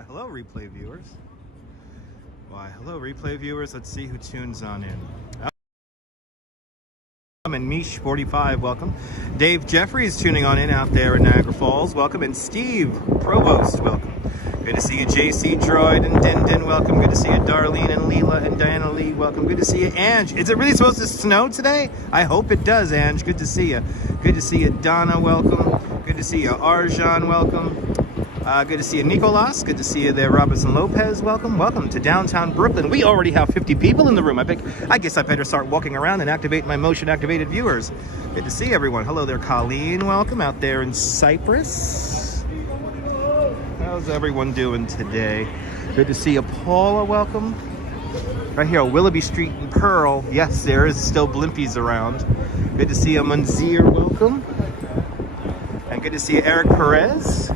Why, hello, replay viewers. Why, hello, replay viewers. Let's see who tunes on in. And Mish45, welcome. Dave Jeffries tuning on in out there in Niagara Falls, welcome. And Steve Provost, welcome. Good to see you, JC Droid and Din, welcome. Good to see you, Darlene and Leela and Diana Lee, welcome. Good to see you, Ange. Is it really supposed to snow today? I hope it does, Ange. Good to see you. Good to see you, Donna, welcome. Good to see you, Arjan, welcome. Good to see you, Nicolas. Good to see you there, Robinson Lopez. Welcome. Welcome to downtown Brooklyn. We already have 50 people in the room. I guess I better start walking around and activate my motion-activated viewers. Good to see everyone. Hello there, Colleen. Welcome out there in Cyprus. How's everyone doing today? Good to see you, Paula. Welcome. Right here on Willoughby Street in Pearl. Yes, there is still blimpies around. Good to see you, Munzir. Welcome. And good to see you, Eric Perez.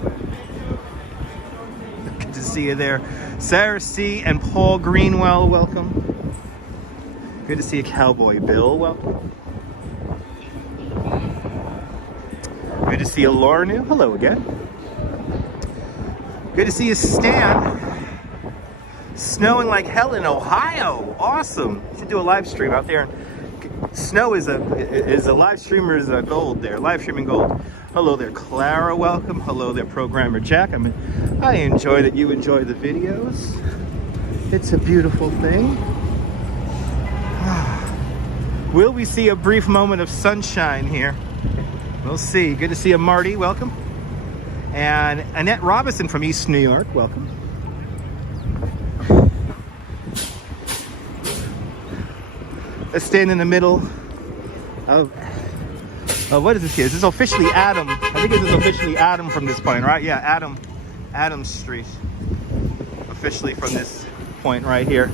See you there, Sarah C. and Paul Greenwell, welcome. Good to see you, Cowboy Bill, welcome. Good to see you, Lornu, hello again. Good to see you, Stan. Snowing like hell in Ohio, awesome. Should do a live stream out there. Snow is a live streamer's gold there, live streaming gold. Hello there, Clara, welcome. Hello there, Programmer Jack. I enjoy that you enjoy the videos. It's a beautiful thing. Will we see a brief moment of sunshine here? We'll see. Good to see you, Marty, welcome. And Annette Robinson from East New York, welcome. Let's stand in the middle of what is this here? Is this officially Adam? I think this is officially Adam from this point, right? Yeah, Adam Street. Officially from this point right here.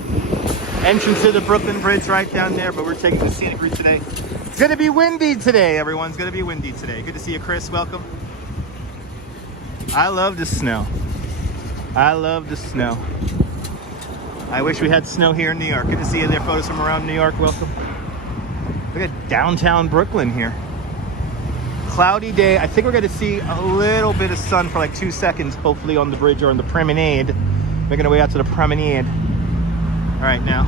Entrance to the Brooklyn Bridge right down there, but we're taking the scenic route today. It's gonna be windy today, everyone. It's gonna be windy today. Good to see you, Chris. Welcome. I love the snow. I love the snow. I wish we had snow here in New York. Good to see you there. Photos from around New York. Welcome. Look at downtown Brooklyn here. Cloudy day. I think we're going to see a little bit of sun for like 2 seconds, hopefully on the bridge or on the promenade. Making our way out to the promenade. All right, now.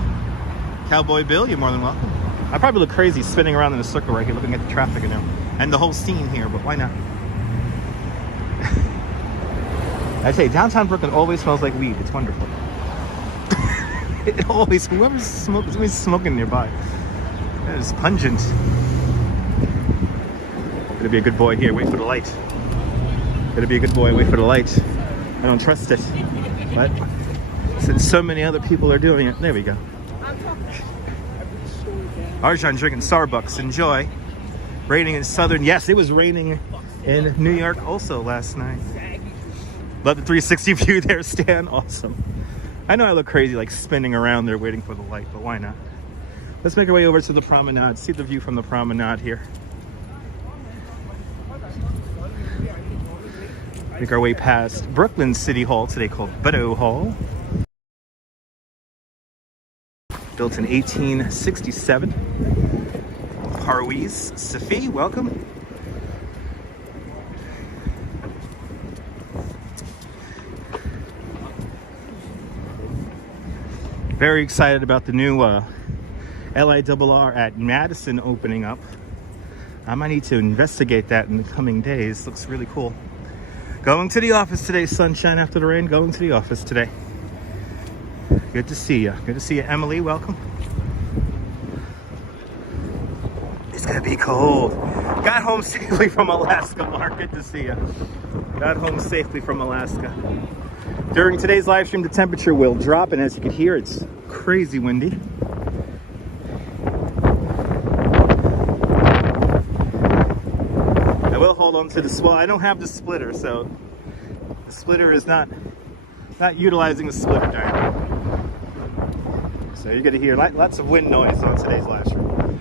Cowboy Bill, you're more than welcome. I probably look crazy spinning around in a circle right here, looking at the traffic and now, and the whole scene here, but why not? I say, downtown Brooklyn always smells like weed. It's wonderful. It always, whoever's smoking nearby. That is pungent. Gonna be a good boy here, wait for the light. Gonna be a good boy, wait for the light. I don't trust it. But since so many other people are doing it, there we go. Arjan drinking Starbucks, enjoy. Raining in southern, yes, it was raining in New York also last night. Love the 360 view there, Stan, awesome. I know I look crazy like spinning around there waiting for the light, but why not? Let's make our way over to the promenade, see the view from the promenade here. Make our way past Brooklyn City Hall, today called Beddoe Hall. Built in 1867. Parwiz Safi, welcome. Very excited about the new LIRR at Madison opening up. I might need to investigate that in the coming days. Looks really cool. Going to the office today, sunshine after the rain. Going to the office today. Good to see you. Good to see you, Emily. Welcome. It's gonna be cold. Got home safely from Alaska, Mark. Good to see you. Got home safely from Alaska. During today's live stream, the temperature will drop, and as you can hear, it's crazy windy. I will hold on to the well, I don't have the splitter, so the splitter is not utilizing the splitter diagram. So you're gonna hear lots of wind noise on today's live stream.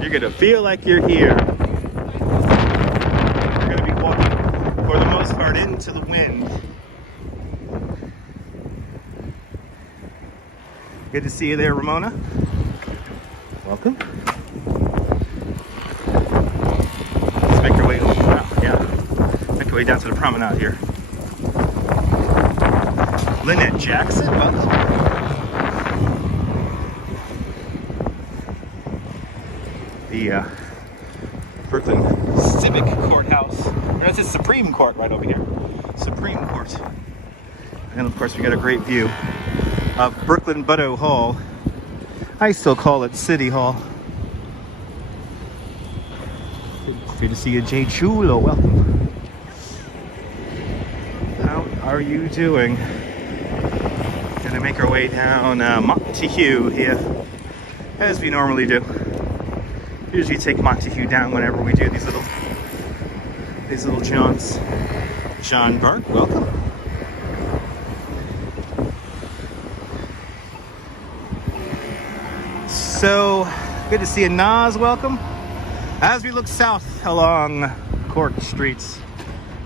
You're gonna feel like you're here. You're gonna be walking, for the most part, into the wind. Good to see you there, Ramona. Welcome. Let's make our way over. Yeah, make our way down to the promenade here. Lynette Jackson, welcome. The Brooklyn Civic Courthouse. That's the Supreme Court right over here. Supreme Court. And of course we got a great view of Brooklyn Butto Hall. I still call it City Hall. Good to see you, Jay Chulo. Welcome. How are you doing? Gonna make our way down Montague here, as we normally do. Usually take Montague down whenever we do these little jaunts. John Burke, welcome. So good to see you, Nas. Welcome. As we look south along Cork Streets,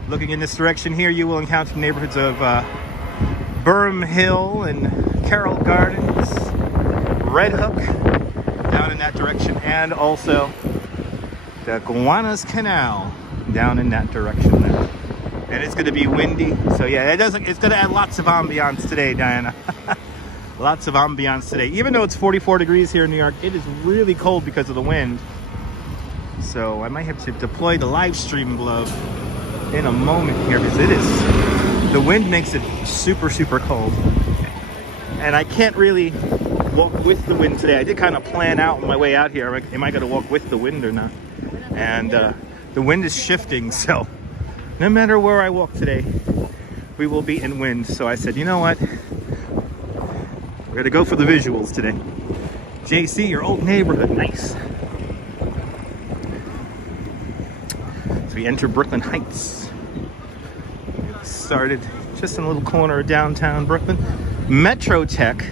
looking in this direction here, you will encounter neighborhoods of Burham Hill and Carroll Gardens, Red Hook, down in that direction, and also the Gowanus Canal down in that direction there. And it's going to be windy, so yeah, it's going to add lots of ambiance today, Diana. Lots of ambiance today. Even though it's 44 degrees here in New York, it is really cold because of the wind. So I might have to deploy the live stream glove in a moment here, because the wind makes it super, super cold. And I can't really walk with the wind today. I did kind of plan out my way out here. Am I going to walk with the wind or not? And the wind is shifting, so no matter where I walk today, we will be in wind. So I said, you know what? We're going to go for the visuals today. JC, your old neighborhood. Nice. So we enter Brooklyn Heights. It started just in a little corner of downtown Brooklyn. Metro Tech,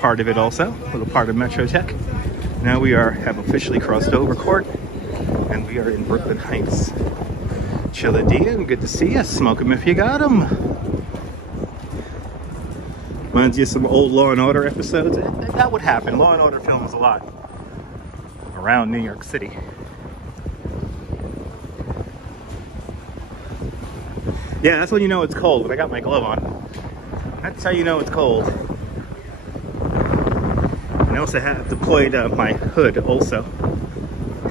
part of it also, a little part of Metro Tech. Now we have officially crossed over court, and we are in Brooklyn Heights. Chilladian, good to see you. Smoke 'em if you got 'em. Reminds you of some old Law and Order episodes. That would happen. Law and Order films a lot around New York City. Yeah, that's when you know it's cold, when I got my glove on. That's how you know it's cold. And I also have deployed my hood also.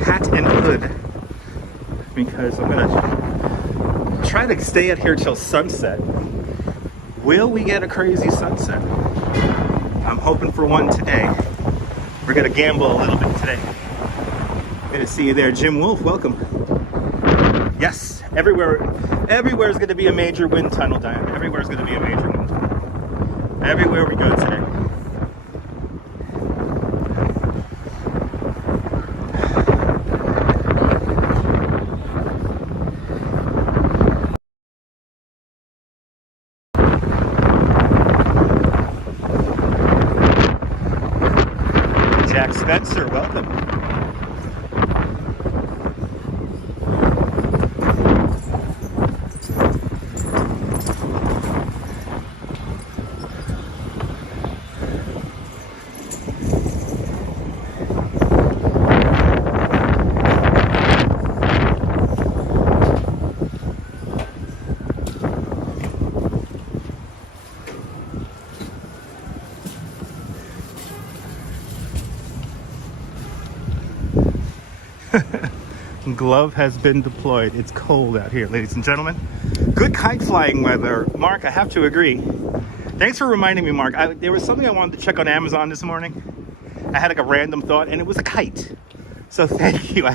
Hat and hood. Because I'm gonna try to stay out here till sunset. Will we get a crazy sunset? I'm hoping for one today. We're gonna gamble a little bit today. Good to see you there, Jim Wolf. Welcome. Yes, everywhere is going to be a major wind tunnel, Diane. Everywhere is going to be a major wind tunnel. Everywhere we go today. Jack Spencer, welcome. Glove has been deployed. It's cold out here, ladies and gentlemen. Good kite flying weather. Mark, I have to agree. Thanks for reminding me, Mark. There was something I wanted to check on Amazon this morning. I had like a random thought, and it was a kite. So thank you.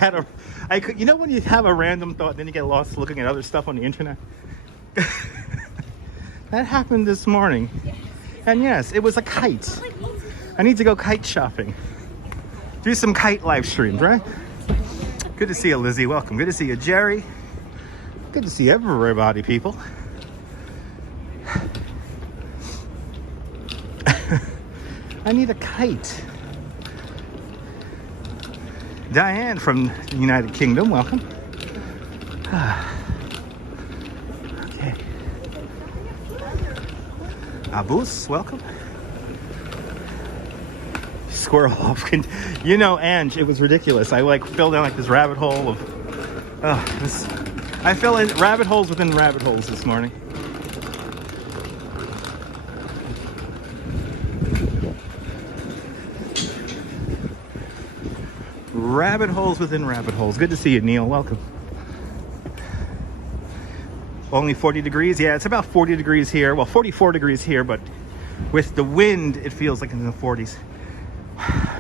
You know when you have a random thought, then you get lost looking at other stuff on the internet? That happened this morning. And yes, it was a kite. I need to go kite shopping. Do some kite live streams, right? Good to see you, Lizzie. Welcome. Good to see you, Jerry. Good to see everybody, people. I need a kite. Diane from the United Kingdom, welcome. Okay. Abus, welcome. Squirrel off. You know, Ange, it was ridiculous. I fell down like this rabbit hole of I fell in rabbit holes within rabbit holes this morning. Rabbit holes within rabbit holes. Good to see you, Neil. Welcome. Only 40 degrees? Yeah, it's about 40 degrees here. Well, 44 degrees here, but with the wind, it feels like in the 40s.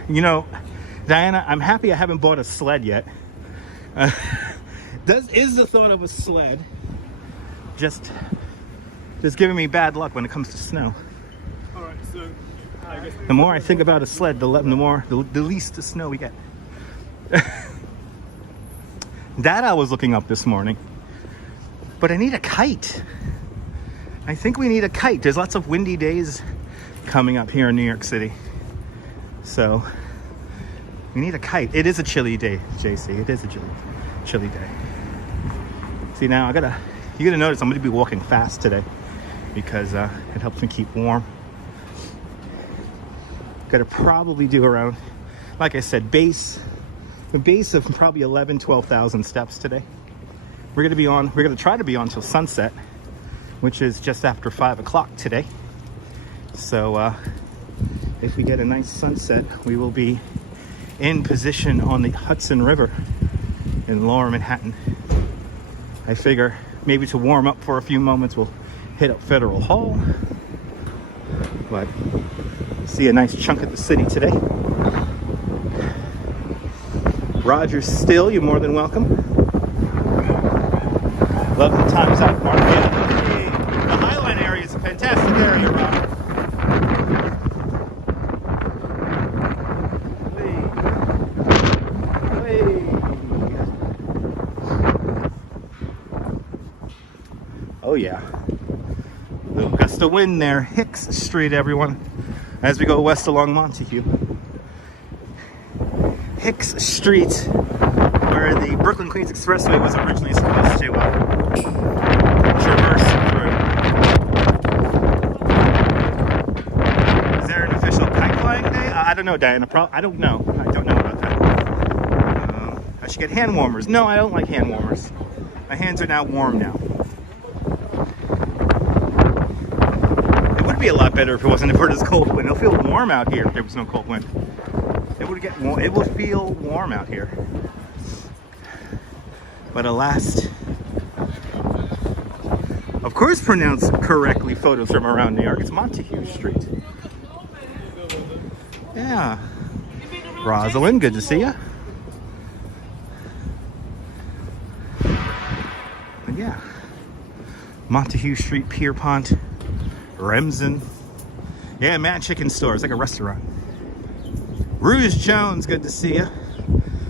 You know, Diana, I'm happy I haven't bought a sled yet. Is the thought of a sled just giving me bad luck when it comes to snow? All right, so I guess the more I think about a sled, the least the snow we get. That I was looking up this morning. But I need a kite. I think we need a kite. There's lots of windy days coming up here in New York City. So we need a kite. It is a chilly day, JC. It is a chilly day. See, now you're gonna notice I'm gonna be walking fast today because it helps me keep warm. Gotta probably do around, like I said, the base of probably 12,000 steps today. We're gonna try to be on till sunset, which is just after 5 o'clock today. So if we get a nice sunset, we will be in position on the Hudson River in Lower Manhattan. I figure maybe to warm up for a few moments, we'll hit up Federal Hall. But see a nice chunk of the city today. Roger Still, you're more than welcome. Love the times out, Mark. Yeah, the Highline area is a fantastic area, Roger. Oh yeah. A little gust of wind there. Hicks Street, everyone. As we go west along Montague. Hicks Street, where the Brooklyn-Queens Expressway was originally supposed to traverse through. Is there an official kite flying day? I don't know, Diana. I don't know. I don't know about that. I should get hand warmers. No, I don't like hand warmers. My hands are now warm now. It would be a lot better if it wasn't for this cold wind. It'll feel warm out here if there was no cold wind. It would feel warm out here. But alas, of course pronounced correctly, photos from around New York. It's Montague Street. Yeah. Rosalind, good to see you. But yeah. Montague Street, Pierpont, Remsen. Yeah, Mad Chicken Store. It's like a restaurant. Rouge Jones, good to see you.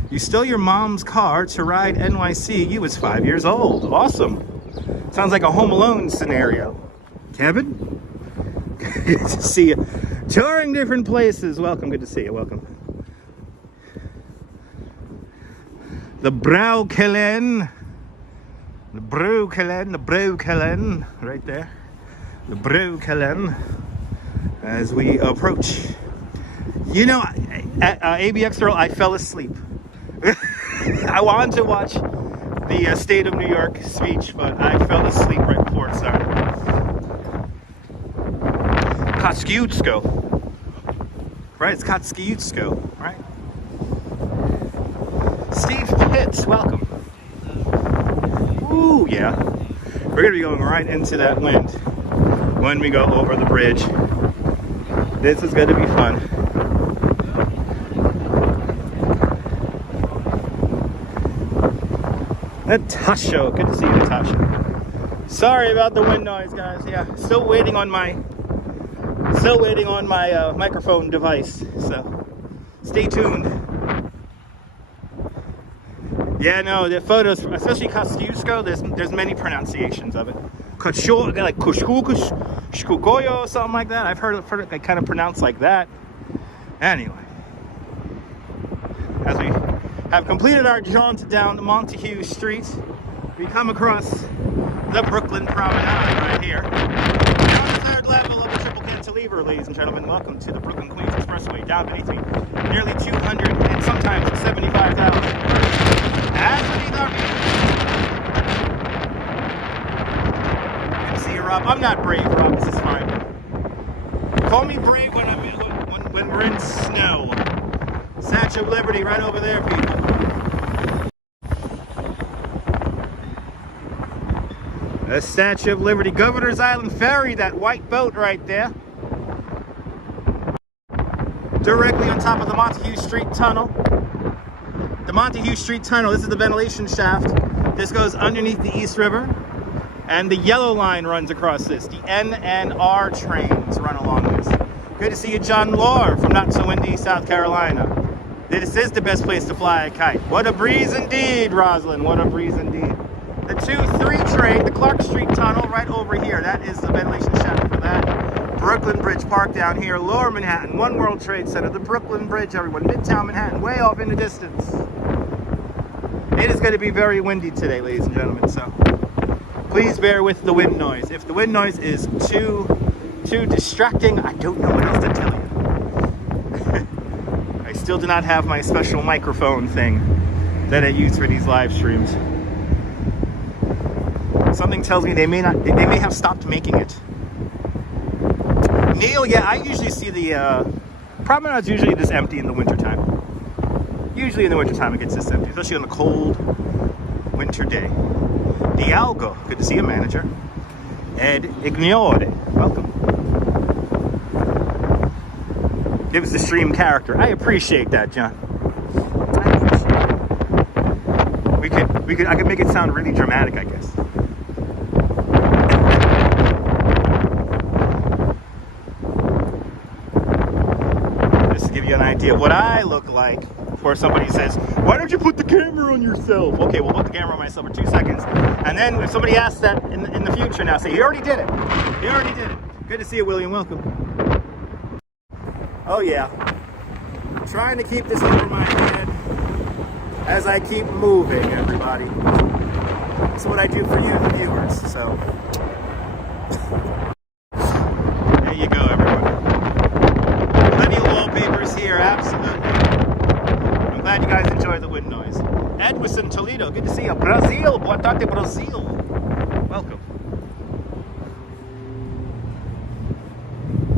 You stole your mom's car to ride NYC. You was 5 years old. Awesome. Sounds like a Home Alone scenario. Kevin? Good to see you. Touring different places. Welcome, good to see you. Welcome. The Broukelen. The Broukelen. Right there. The Broukelen. As we approach. You know, at ABX Earl, I fell asleep. I wanted to watch the State of New York speech, but I fell asleep right before it started. Kosciuszko. Right? It's Kosciuszko, right? Steve Pitts, welcome. Ooh, yeah. We're going to be going right into that wind when we go over the bridge. This is going to be fun. Natasha, good to see you, Natasha. Sorry about the wind noise, guys. Yeah, still waiting on my microphone device. So, stay tuned. Yeah, no, the photos, especially Kosciuszko, there's many pronunciations of it. Kosciuszko, like Kushkukoyo, something like that. I've heard it like, kind of pronounced like that. Anyway, as we have completed our jaunt down Montague Street, we come across the Brooklyn Promenade right here. We're on the third level of the triple cantilever, ladies and gentlemen. Welcome to the Brooklyn-Queens Expressway. Down beneath me, nearly 200 and sometimes 75,000. As beneath our feet. Good to see you, Rob. I'm not brave, Rob. This is fine. Call me brave when we're in snow. Statue of Liberty right over there, people. The Statue of Liberty, Governor's Island Ferry, that white boat right there. Directly on top of the Montague Street Tunnel. The Montague Street Tunnel, this is the ventilation shaft. This goes underneath the East River. And the yellow line runs across this. The N and R trains run along this. Good to see you, John Lohr from Not So Windy, South Carolina. This is the best place to fly a kite. What a breeze indeed, Roslyn. What a breeze indeed. The 2-3 train, the Clark Street Tunnel, right over here. That is the ventilation shaft for that. Brooklyn Bridge Park down here. Lower Manhattan, One World Trade Center, the Brooklyn Bridge, everyone. Midtown Manhattan, way off in the distance. It is going to be very windy today, ladies and gentlemen, so please bear with the wind noise. If the wind noise is too distracting, I don't know what else to tell you. I still do not have my special microphone thing that I use for these live streams. Something tells me they may have stopped making it. Neil, yeah, I usually see the promenade's usually this empty in the wintertime. Usually in the wintertime it gets this empty, especially on a cold winter day. Dialgo, good to see you, manager. Ed Ignore, welcome. Gives the stream character. I appreciate that, John. I could make it sound really dramatic, I guess. Just to give you an idea of what I look like before somebody says, why don't you put the camera on yourself? Okay, we'll put the camera on myself for 2 seconds. And then if somebody asks that in the future now, say, he already did it. He already did it. Good to see you, William. Welcome. Oh, yeah. I'm trying to keep this over my head as I keep moving, everybody. That's what I do for you, the viewers, so. There you go, everyone. Plenty of wallpapers here, absolutely. I'm glad you guys enjoy the wind noise. Edwison Toledo, good to see you. Brazil, boa tarde, Brazil. Welcome.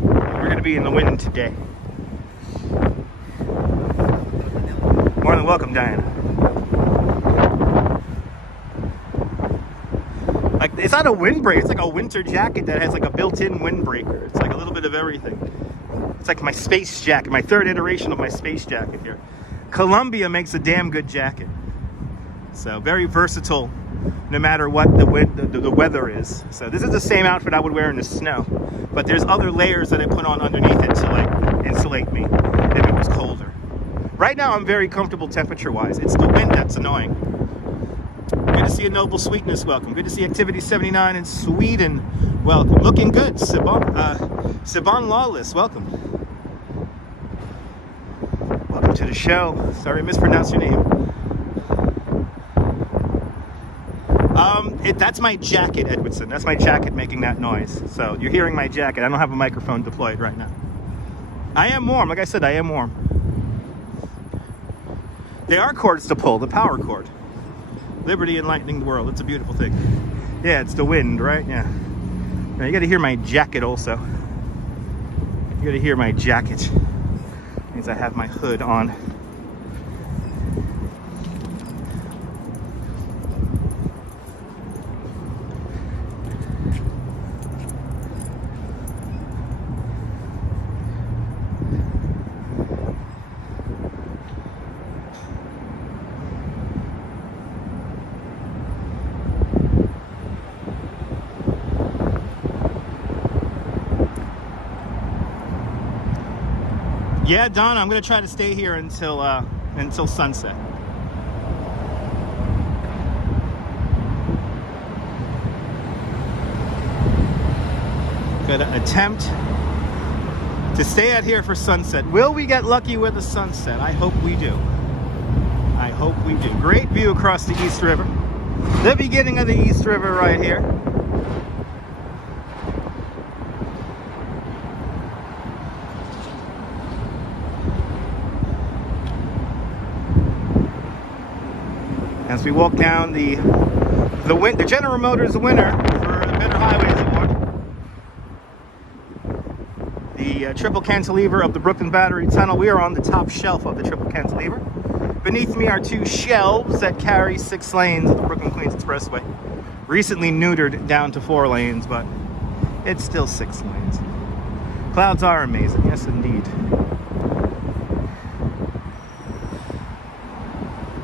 We're going to be in the wind today. More than welcome, Diana. Like, it's not a windbreaker, it's like a winter jacket that has like a built-in windbreaker. It's like a little bit of everything. It's like my space jacket, my third iteration of my space jacket here. Columbia makes a damn good jacket. So very versatile, no matter what the weather is. So this is the same outfit I would wear in the snow, but there's other layers that I put on underneath it to like insulate me if it was colder. Right now I'm very comfortable temperature-wise. It's the wind that's annoying. Good to see you, Noble Sweetness. Welcome. Good to see Activity 79 in Sweden. Welcome. Looking good, Siobhan Lawless. Welcome. Welcome to the show. Sorry I mispronounced your name. That's my jacket, Edwardson. That's my jacket making that noise. So you're hearing my jacket. I don't have a microphone deployed right now. I am warm. Like I said, I am warm. There are cords to pull. The power cord. Liberty enlightening the world. It's a beautiful thing. Yeah, it's the wind, right? Yeah. Now you got to hear my jacket also. You got to hear my jacket. Means I have my hood on. Yeah, Donna, I'm going to try to stay here until sunset. Going to attempt to stay out here for sunset. Will we get lucky with the sunset? I hope we do. I hope we do. Great view across the East River. The beginning of the East River right here. As we walk down the General Motors winner for the Better Highways Award. The triple cantilever of the Brooklyn Battery Tunnel. We are on the top shelf of the triple cantilever. Beneath me are two shelves that carry 6 lanes of the Brooklyn Queens Expressway. recently neutered down to 4 lanes, but it's still 6 lanes. Clouds are amazing, yes indeed.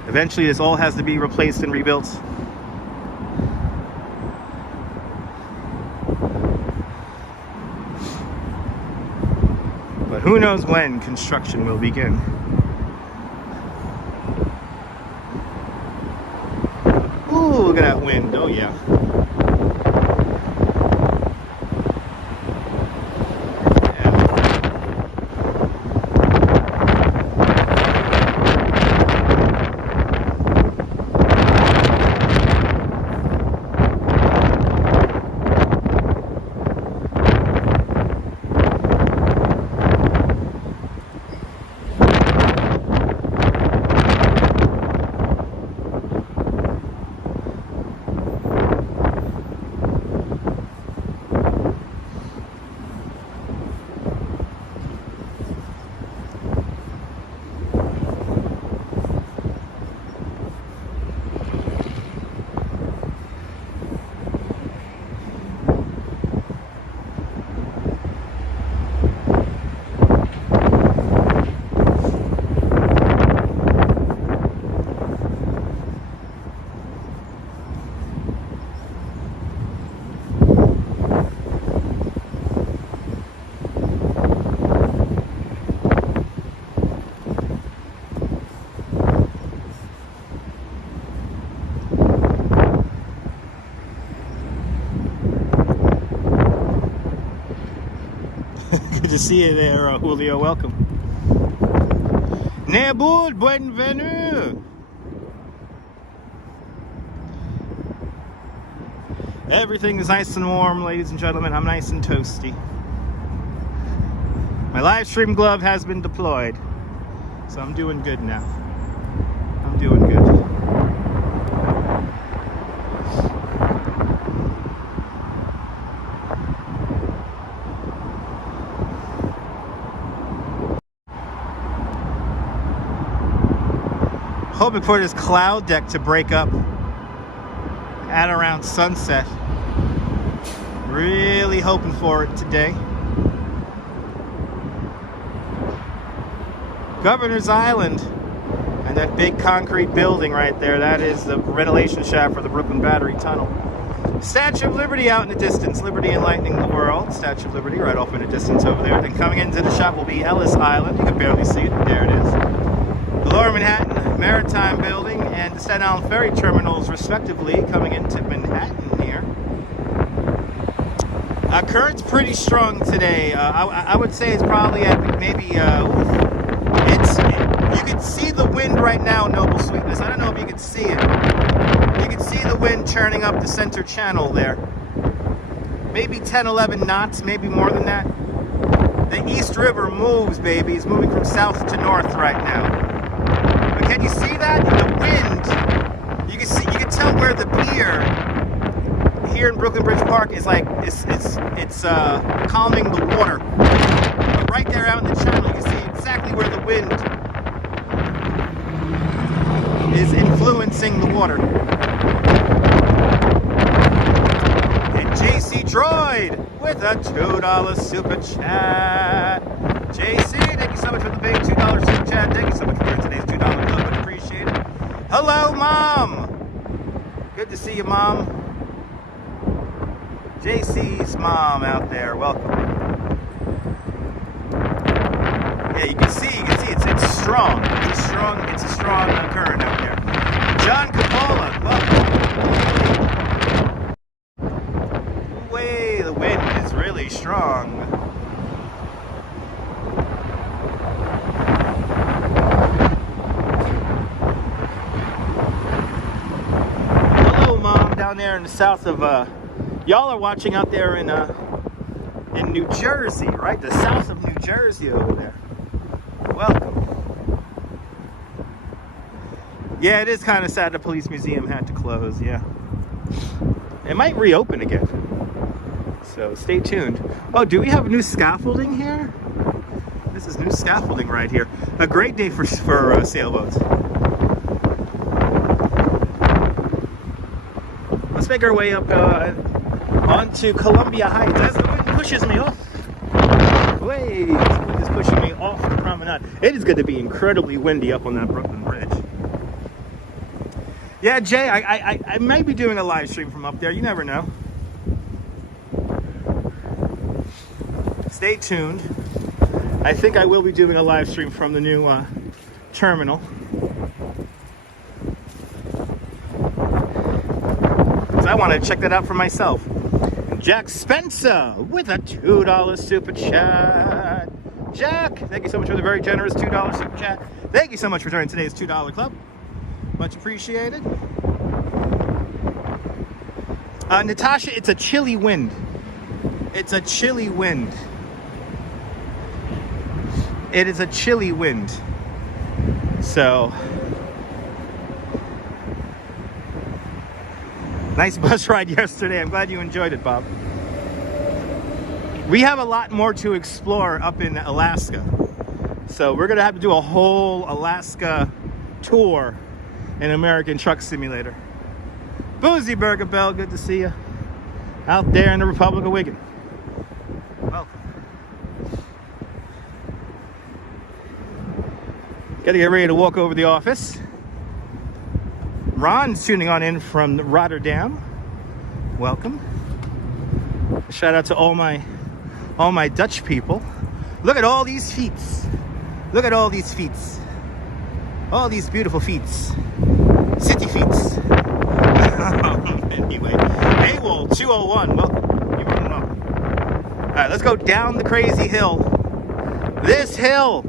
Eventually this all has to be replaced and rebuilt. But who knows when construction will begin. Ooh, look at that wind, oh yeah. Good to see you there, Julio. Welcome. Nebul, bienvenue. Everything is nice and warm, ladies and gentlemen. I'm nice and toasty. My live stream glove has been deployed, so I'm doing good now. I'm doing good. Hoping for this cloud deck to break up at around sunset. Really hoping for it today. Governor's Island and that big concrete building right there, that is the ventilation shaft for the Brooklyn Battery Tunnel. Statue of Liberty out in the distance, Liberty enlightening the world. Statue of Liberty right off in the distance over there. Then coming into the shop will be Ellis Island. You can barely see it, there it is. The Lower Manhattan Maritime Building and the Staten Island Ferry Terminals, respectively, coming into Manhattan here. Current's pretty strong today. I would say it's probably at maybe, you can see the wind right now, Noble Sweetness. I don't know if you can see it. You can see the wind churning up the center channel there. Maybe 10, 11 knots, maybe more than that. The East River moves, baby. It's moving from south to north right now. Can you see that? The wind. You can tell where the pier here in Brooklyn Bridge Park is like it's calming the water. But right there out in the channel, you can see exactly where the wind is influencing the water. And JC Droid with a $2 super chat. JC, thank you so much for the big $2 super chat. Thank you so much for today's $2 club. Would appreciate it. Hello, Mom. Good to see you, Mom. JC's mom out there. Welcome. Yeah, you can see it's strong. It's a strong current out there. John Capola, welcome. Way, the wind is really strong. Down there in the south of y'all are watching out there in New Jersey, right? The south of New Jersey over there. Welcome. Yeah, it is kind of sad the police museum had to close. Yeah, it might reopen again, so stay tuned. Oh, do we have new scaffolding here? This is new scaffolding right here. A great day for sailboats. let's make our way up onto Columbia Heights as the wind pushes me off. Wait, the wind is pushing me off the promenade. It is going to be incredibly windy up on that Brooklyn Bridge. Yeah, Jay, I might be doing a live stream from up there. You never know. Stay tuned. I think I will be doing a live stream from the new terminal. So I want to check that out for myself. Jack Spencer with a $2 super chat. Jack, thank you so much for the very generous $2 super chat. Thank you so much for joining today's $2 club. Much appreciated. Natasha, it's a chilly wind. It's a chilly wind. It is a chilly wind. So, nice bus ride yesterday. I'm glad you enjoyed it, Bob. We have a lot more to explore up in Alaska. So we're gonna have to do a whole Alaska tour in American Truck Simulator. Boozy Burger Bell, good to see you. Out there in the Republic of Wigan. Welcome. Gotta get ready to walk over the office. Ron's tuning on in from Rotterdam. Welcome. Shout out to all my Dutch people. Look at all these feet. Look at all these feet. All these beautiful feet. City feet. Anyway, AWOL 201. Welcome. You're welcome. All right, let's go down the crazy hill. This hill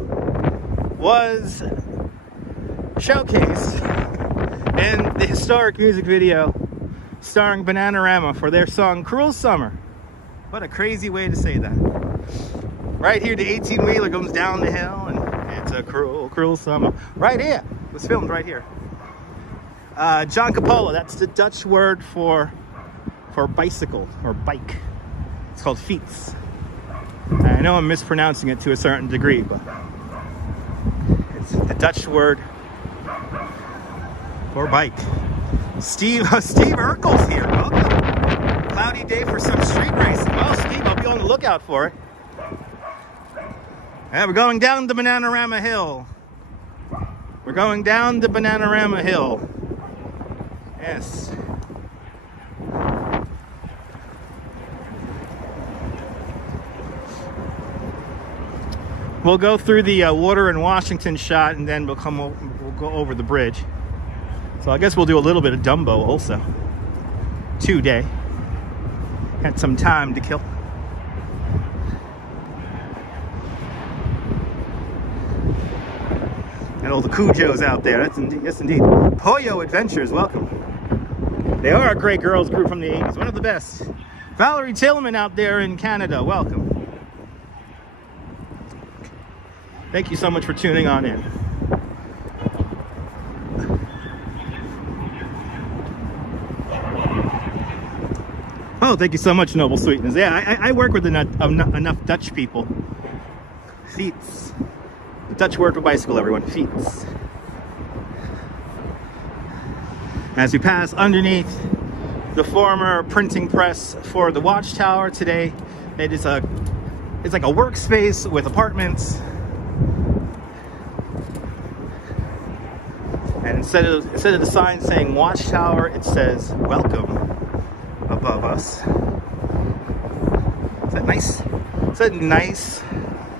was showcased in the historic music video starring Bananarama for their song Cruel Summer. What a crazy way to say that. Right here, the 18-wheeler goes down the hill and it's a cruel, cruel summer. Right here. It was filmed right here. John Capola, that's the Dutch word for bicycle or bike. It's called fiets. I know I'm mispronouncing it to a certain degree, but it's the Dutch word for bike. Steve Urkel's here. Welcome. Cloudy day for some street racing. Well, Steve, I'll be on the lookout for it. Yeah, we're going down the Bananarama Hill. We're going down the Bananarama Hill. Yes. We'll go through the water in Washington shot, and then we'll go over the bridge. So I guess we'll do a little bit of Dumbo also today. Had some time to kill. And all the Cujos out there. Yes, indeed. Pollo Adventures, welcome. They are a great girls group from the 80s. One of the best. Valerie Tillman out there in Canada, welcome. Thank you so much for tuning on in. Oh, thank you so much, Noble Sweetness. Yeah, I work with enough Dutch people. Fiets. The Dutch word for bicycle, everyone. Fiets. As we pass underneath the former printing press for the Watchtower today, it's like a workspace with apartments. And instead of the sign saying Watchtower, it says welcome above us. Is that nice? It's a nice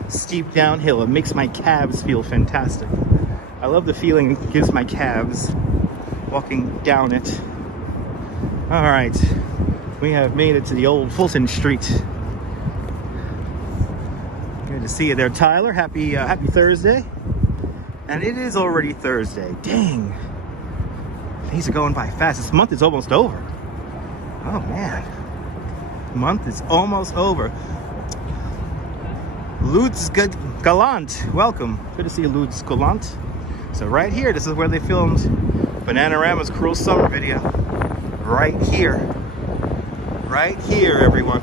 steep downhill. It makes my calves feel fantastic. I love the feeling it gives my calves walking down it. All right, we have made it to the old Fulton Street. Good to see you there, Tyler. Happy Thursday. And it is already Thursday. Dang. These are going by fast. This month is almost over. Oh man. The month is almost over. Lutz Galant, welcome. Good to see you, Lutz Galant. So right here, this is where they filmed Bananarama's Cruel Summer video. Right here. Right here, everyone.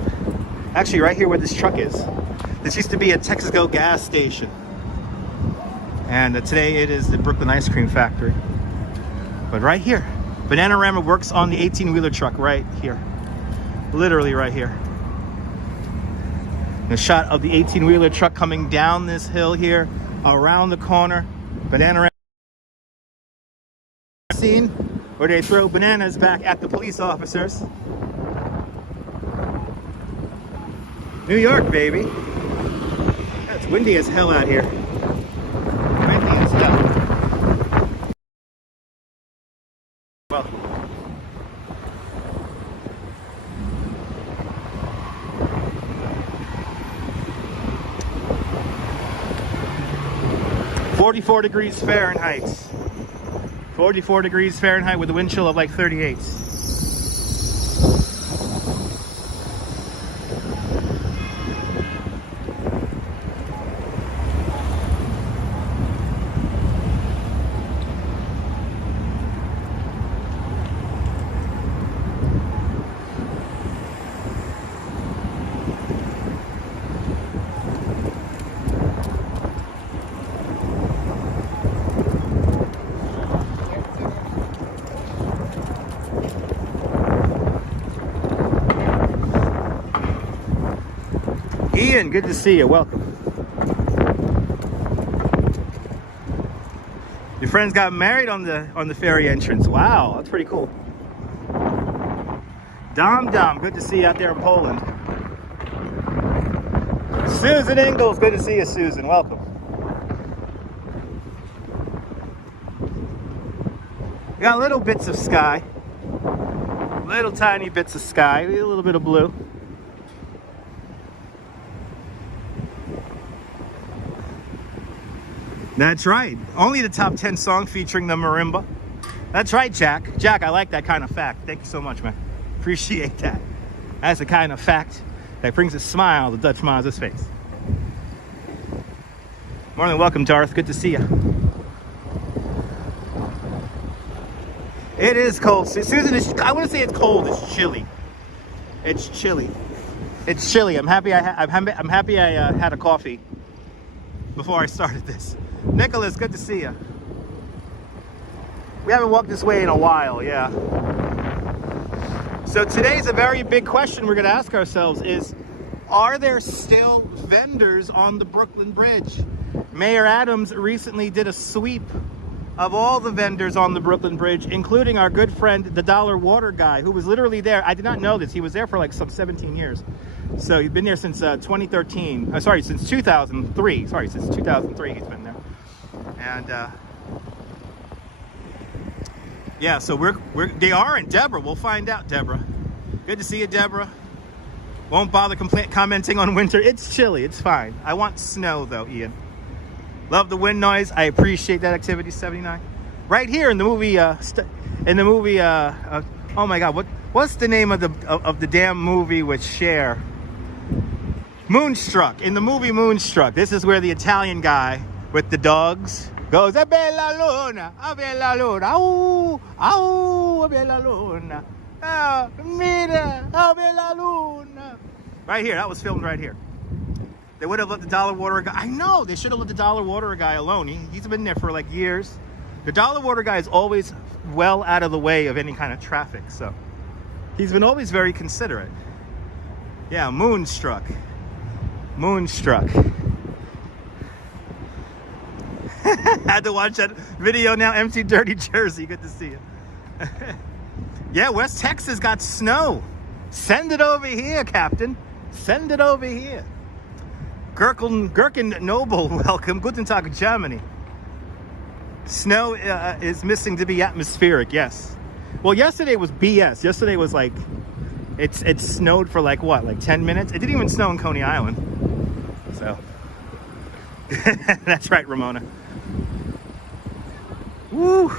Actually, right here where this truck is. This used to be a Texaco gas station. And today it is the Brooklyn Ice Cream Factory. But right here, Bananarama works on the 18-wheeler truck right here. Literally right here. A shot of the 18-wheeler truck coming down this hill here, around the corner. Bananarama scene where they throw bananas back at the police officers. New York, baby. It's windy as hell out here. Windy as hell. Well. "44 degrees Fahrenheit. 44 degrees Fahrenheit with a wind chill of like 38. Ian, good to see you. Welcome. Your friends got married on the ferry entrance. Wow, that's pretty cool. Dom, good to see you out there in Poland. Susan Ingalls, good to see you, Susan. Welcome. We got little bits of sky. Little tiny bits of sky. A little bit of blue. That's right. Only the top 10 song featuring the marimba. That's right, Jack. Jack, I like that kind of fact. Thank you so much, man. Appreciate that. That's the kind of fact that brings a smile to Dutch Maz's face. More than welcome, Darth. Good to see you. It is cold. Susan, I want to say it's cold. It's chilly. It's chilly. It's chilly. I'm happy I had a coffee before I started this. Nicholas, good to see you. We haven't walked this way in a while, yeah. So today's a very big question we're going to ask ourselves is, are there still vendors on the Brooklyn Bridge? Mayor Adams recently did a sweep of all the vendors on the Brooklyn Bridge, including our good friend, the Dollar Water guy, who was literally there. I did not know this. He was there for like some 17 years. So he's been there since 2013. Sorry, since 2003. Sorry, since 2003 he's been there. And yeah, so they aren't. Deborah, we'll find out, Deborah. Good to see you, Deborah. Won't bother commenting on winter. It's chilly. It's fine. I want snow, though, Ian. Love the wind noise. I appreciate that activity. 79. Right here in the movie. Oh my God, what's the name of the damn movie with Cher? Moonstruck. In the movie Moonstruck, this is where the Italian guy with the dogs goes, "A bella luna, au, au, a bella luna, oh, mira, a bella luna." Right here, that was filmed right here. They would have let the Dollar Water guy, I know, they should have let the Dollar Water guy alone. He's been there for like years. The Dollar Water guy is always well out of the way of any kind of traffic, so he's been always very considerate. Yeah, Moonstruck. Moonstruck. Had to watch that video now. Empty, dirty Jersey. Good to see you. Yeah, West Texas got snow. Send it over here, Captain. Send it over here. Gherkin Noble, welcome. Guten Tag, Germany. Snow is missing to be atmospheric, yes. Well, yesterday was BS. Yesterday was like, it snowed for like what, like 10 minutes? It didn't even snow in Coney Island. So, that's right, Ramona. Woo.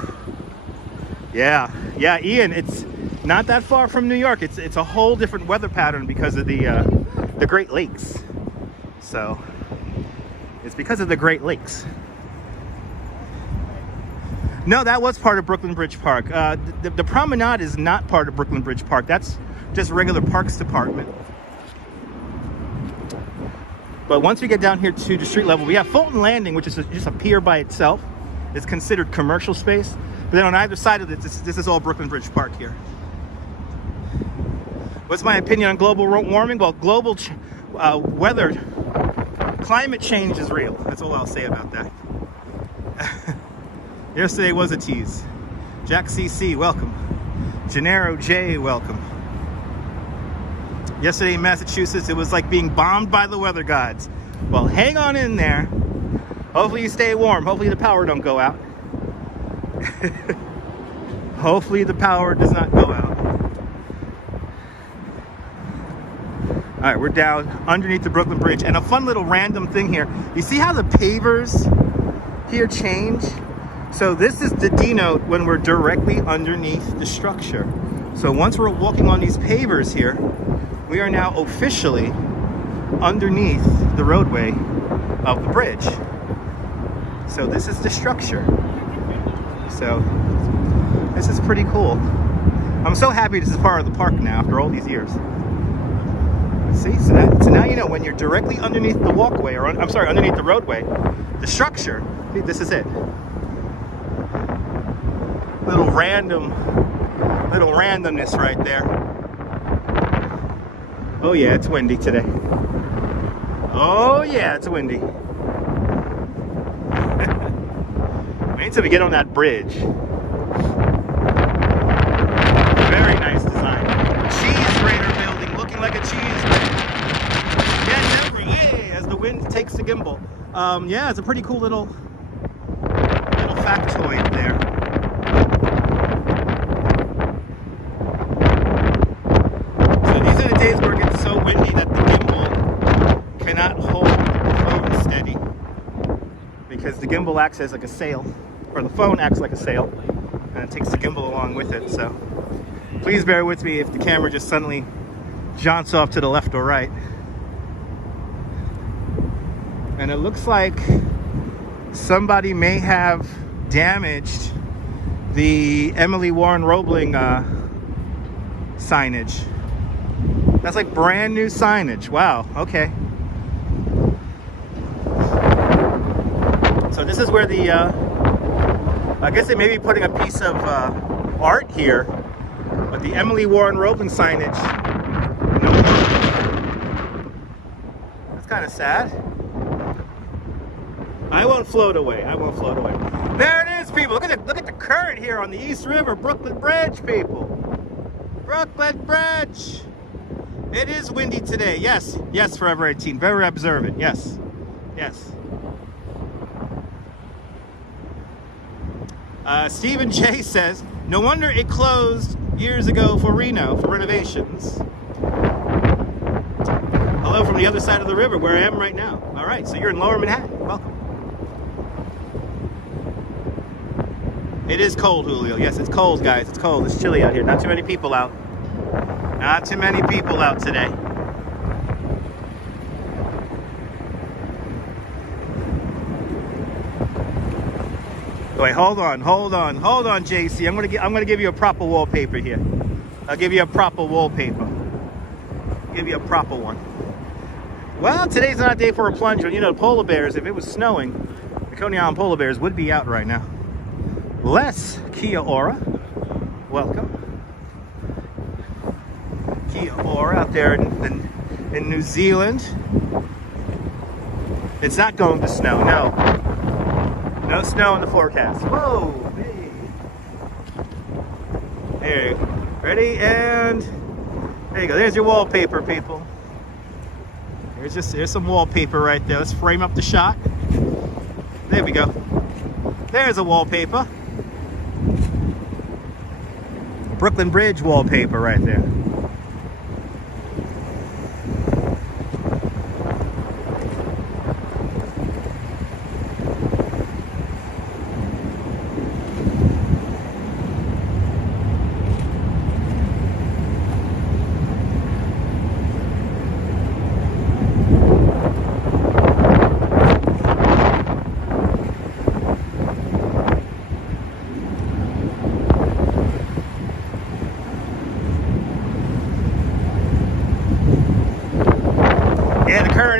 Yeah, Ian, it's not that far from New York. It's a whole different weather pattern because of the Great Lakes. So, it's because of the Great Lakes. No, that was part of Brooklyn Bridge Park. The promenade is not part of Brooklyn Bridge Park. That's just regular Parks Department. But once we get down here to the street level, we have Fulton Landing, which is just a pier by itself. It's considered commercial space. But then on either side of it, this is all Brooklyn Bridge Park here. What's my opinion on global warming? Well, global weather, climate change is real. That's all I'll say about that. Yesterday was a tease. Jack CC, welcome. Gennaro J, welcome. Yesterday in Massachusetts, it was like being bombed by the weather gods. Well, hang on in there. Hopefully you stay warm. Hopefully the power don't go out. Hopefully the power does not go out. All right, we're down underneath the Brooklyn Bridge. And a fun little random thing here. You see how the pavers here change? So this is to denote when we're directly underneath the structure. So once we're walking on these pavers here, we are now officially underneath the roadway of the bridge. So this is the structure. So this is pretty cool. I'm so happy this is part of the park now after all these years. See, so now you know when you're directly underneath the walkway, or I'm sorry, underneath the roadway, the structure, this is it. Little randomness right there. Oh yeah, it's windy today. Oh yeah, it's windy. Wait until we get on that bridge. Very nice design. Cheese grater building, looking like a cheese grater. Yeah, as the wind takes the gimbal. Yeah, it's a pretty cool little factoid there. So these are the days where it gets so windy that the gimbal cannot hold the phone steady, because the gimbal acts as like a sail, or the phone acts like a sail, and it takes the gimbal along with it. So please bear with me if the camera just suddenly jaunts off to the left or right. And it looks like somebody may have damaged the Emily Warren Roebling signage. That's like brand new signage. Wow, okay. So this is where the, I guess they may be putting a piece of art here, but the Emily Warren Roebling signage, no. That's kind of sad. I won't float away. I won't float away. There it is, people. Look at the current here on the East River, Brooklyn Bridge, people. Brooklyn Bridge. It is windy today. Yes, yes, Forever 18. Very observant. Yes, yes. Stephen J says, no wonder it closed years ago for Reno for renovations. Hello from the other side of the river, where I am right now. All right, so you're in Lower Manhattan. Welcome. It is cold, Julio. Yes, it's cold, guys. It's cold. It's chilly out here. Not too many people out. Not too many people out today. Wait, hold on, JC. I'm gonna give you a proper wallpaper here. I'll give you a proper wallpaper. Give you a proper one. Well, today's not a day for a plunge. You know, polar bears, if it was snowing, the Coney Island polar bears would be out right now. Les, Kia Ora, welcome. Kia Ora out there in New Zealand. It's not going to snow, no. No snow in the forecast. Whoa, hey. There you go. Ready, and there you go. There's your wallpaper, people. There's some wallpaper right there. Let's frame up the shot. There we go. There's a wallpaper. Brooklyn Bridge wallpaper right there.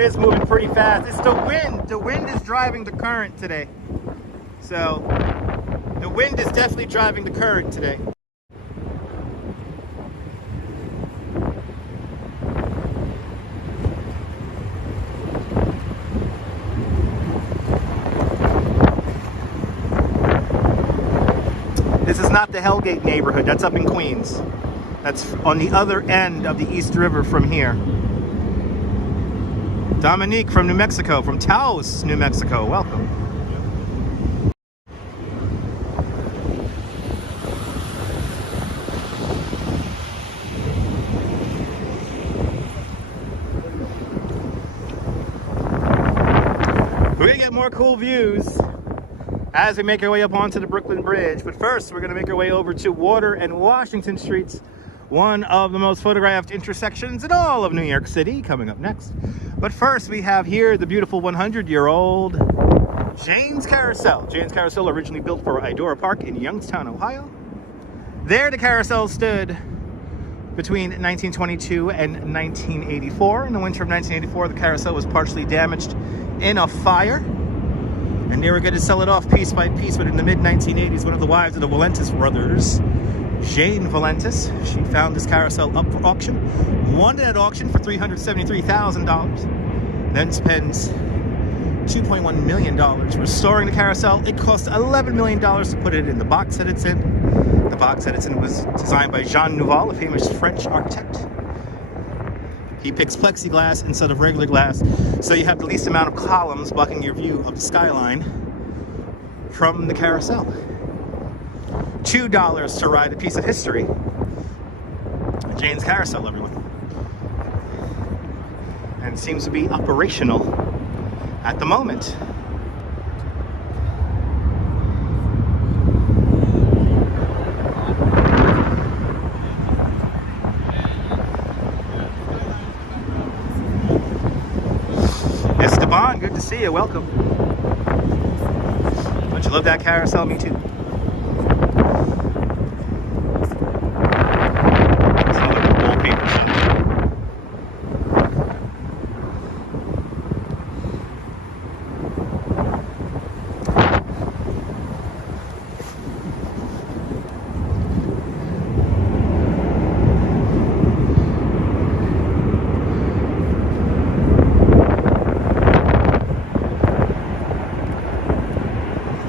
Is moving pretty fast. It's the wind. The wind is driving the current today. So the wind is definitely driving the current today. This is not the Hellgate neighborhood. That's up in Queens. That's on the other end of the East River from here. Dominique from New Mexico, from Taos, New Mexico. Welcome. We're gonna get more cool views as we make our way up onto the Brooklyn Bridge. But first, we're gonna make our way over to Water and Washington Streets, one of the most photographed intersections in all of New York City, coming up next. But first, we have here the beautiful 100-year-old Jane's Carousel. Jane's Carousel, originally built for Idora Park in Youngstown, Ohio. There, the carousel stood between 1922 and 1984. In the winter of 1984, the carousel was partially damaged in a fire, and they were going to sell it off piece by piece. But in the mid-1980s, one of the wives of the Valentis brothers, Jane Valentis, she found this carousel up for auction, won it at auction for $373,000, then spends $2.1 million restoring the carousel. It cost $11 million to put it in the box that it's in. The box that it's in was designed by Jean Nouvel, a famous French architect. He picks plexiglass instead of regular glass, so you have the least amount of columns blocking your view of the skyline from the carousel. $2 to ride a piece of history. Jane's Carousel, everyone. And seems to be operational at the moment. Esteban, good to see you. Welcome. Don't you love that carousel? Me too.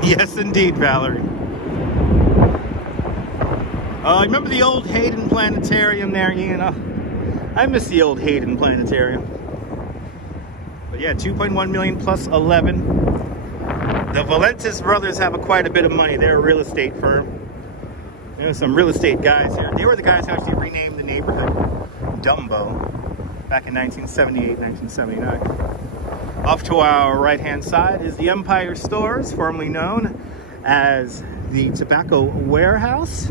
Yes, indeed, Valerie. Remember the old Hayden Planetarium there, Ian? I miss the old Hayden Planetarium. But yeah, 2.1 million plus 11. The Valentis brothers have quite a bit of money. They're a real estate firm. There's some real estate guys here. They were the guys who actually renamed the neighborhood Dumbo back in 1978, 1979. Off to our right-hand side is the Empire Stores, formerly known as the Tobacco Warehouse.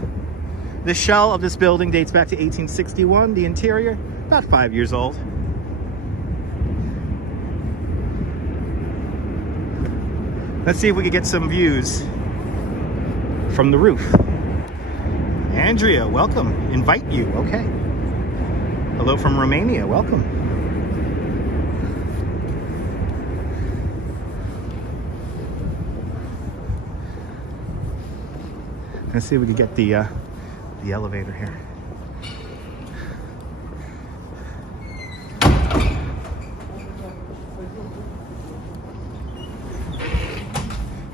The shell of this building dates back to 1861. The interior, about 5 years old. Let's see if we can get some views from the roof. Andrea, welcome. Invite you, okay. Hello from Romania, welcome. Let's see if we can get the elevator here.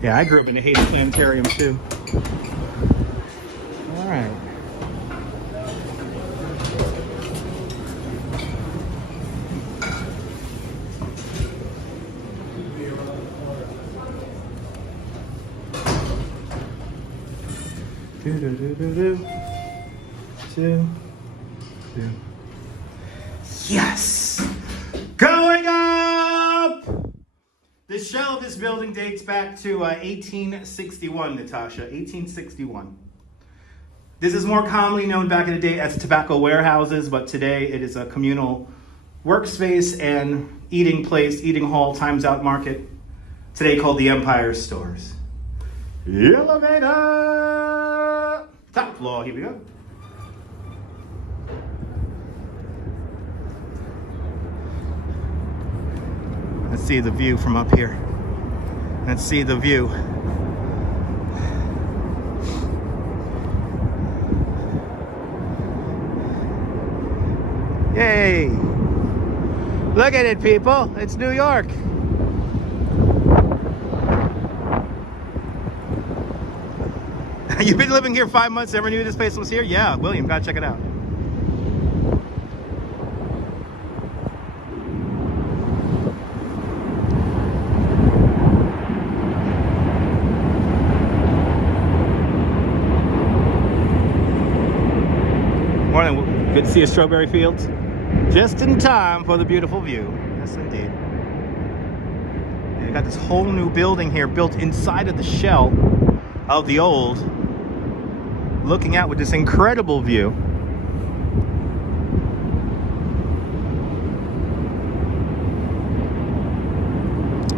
Yeah, I grew up in the Hayden Planetarium too. All right. Yes! Going up! The shell of this building dates back to 1861, Natasha, 1861. This is more commonly known back in the day as tobacco warehouses, but today it is a communal workspace and eating place, eating hall, times out market, today called the Empire Stores. Elevator! Top floor, here we go. Let's see the view from up here. Let's see the view. Yay! Look at it, people. It's New York. You've been living here 5 months, never knew this place was here? Yeah, William, gotta check it out. Morning, good to see you, strawberry fields. Just in time for the beautiful view. Yes, indeed. You got this whole new building here built inside of the shell of the old, looking out with this incredible view.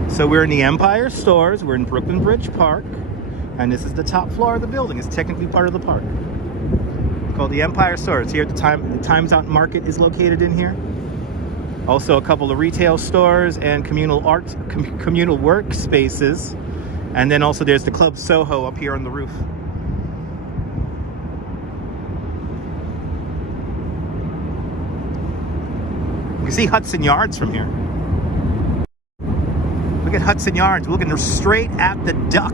So we're in the Empire Stores. We're in Brooklyn Bridge Park, and this is the top floor of the building. It's technically part of the park. It's called the Empire Stores. Here at the Times Out Market is located in here. Also a couple of retail stores and communal workspaces. And then also there's the Club Soho up here on the roof. You can see Hudson Yards from here. Look at Hudson Yards. We're looking straight at the duck.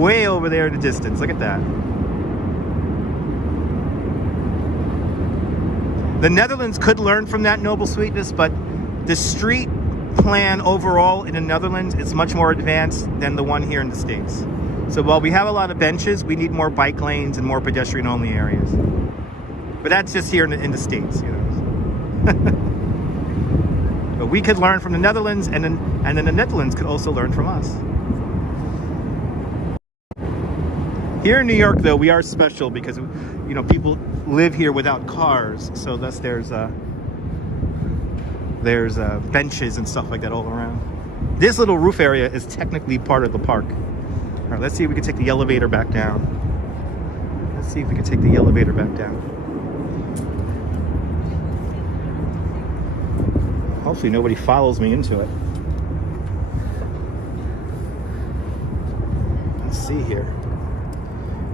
Way over there in the distance. Look at that. The Netherlands could learn from that noble sweetness, but the street plan overall in the Netherlands is much more advanced than the one here in the States. So while we have a lot of benches, we need more bike lanes and more pedestrian-only areas. But that's just here in the States, you know. But we could learn from the Netherlands, and then the Netherlands could also learn from us. Here in New York, though, we are special because, you know, people live here without cars, so thus there's benches and stuff like that all around. This little roof area is technically part of the park. All right, let's see if we can take the elevator back down. Let's see if we can take the elevator back down. Hopefully nobody follows me into it. Let's see here.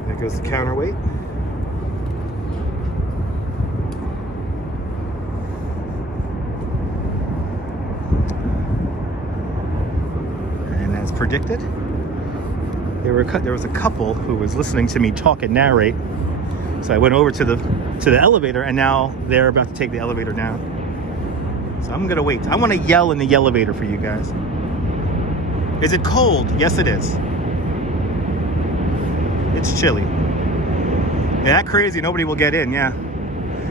There goes the counterweight. And as predicted, there was a couple who was listening to me talk and narrate. So I went over to the elevator, and now they're about to take the elevator down. So I'm gonna wait. I want to yell in the elevator for you guys. Is it cold? Yes, it is. It's chilly. Yeah, that crazy. Nobody will get in. Yeah.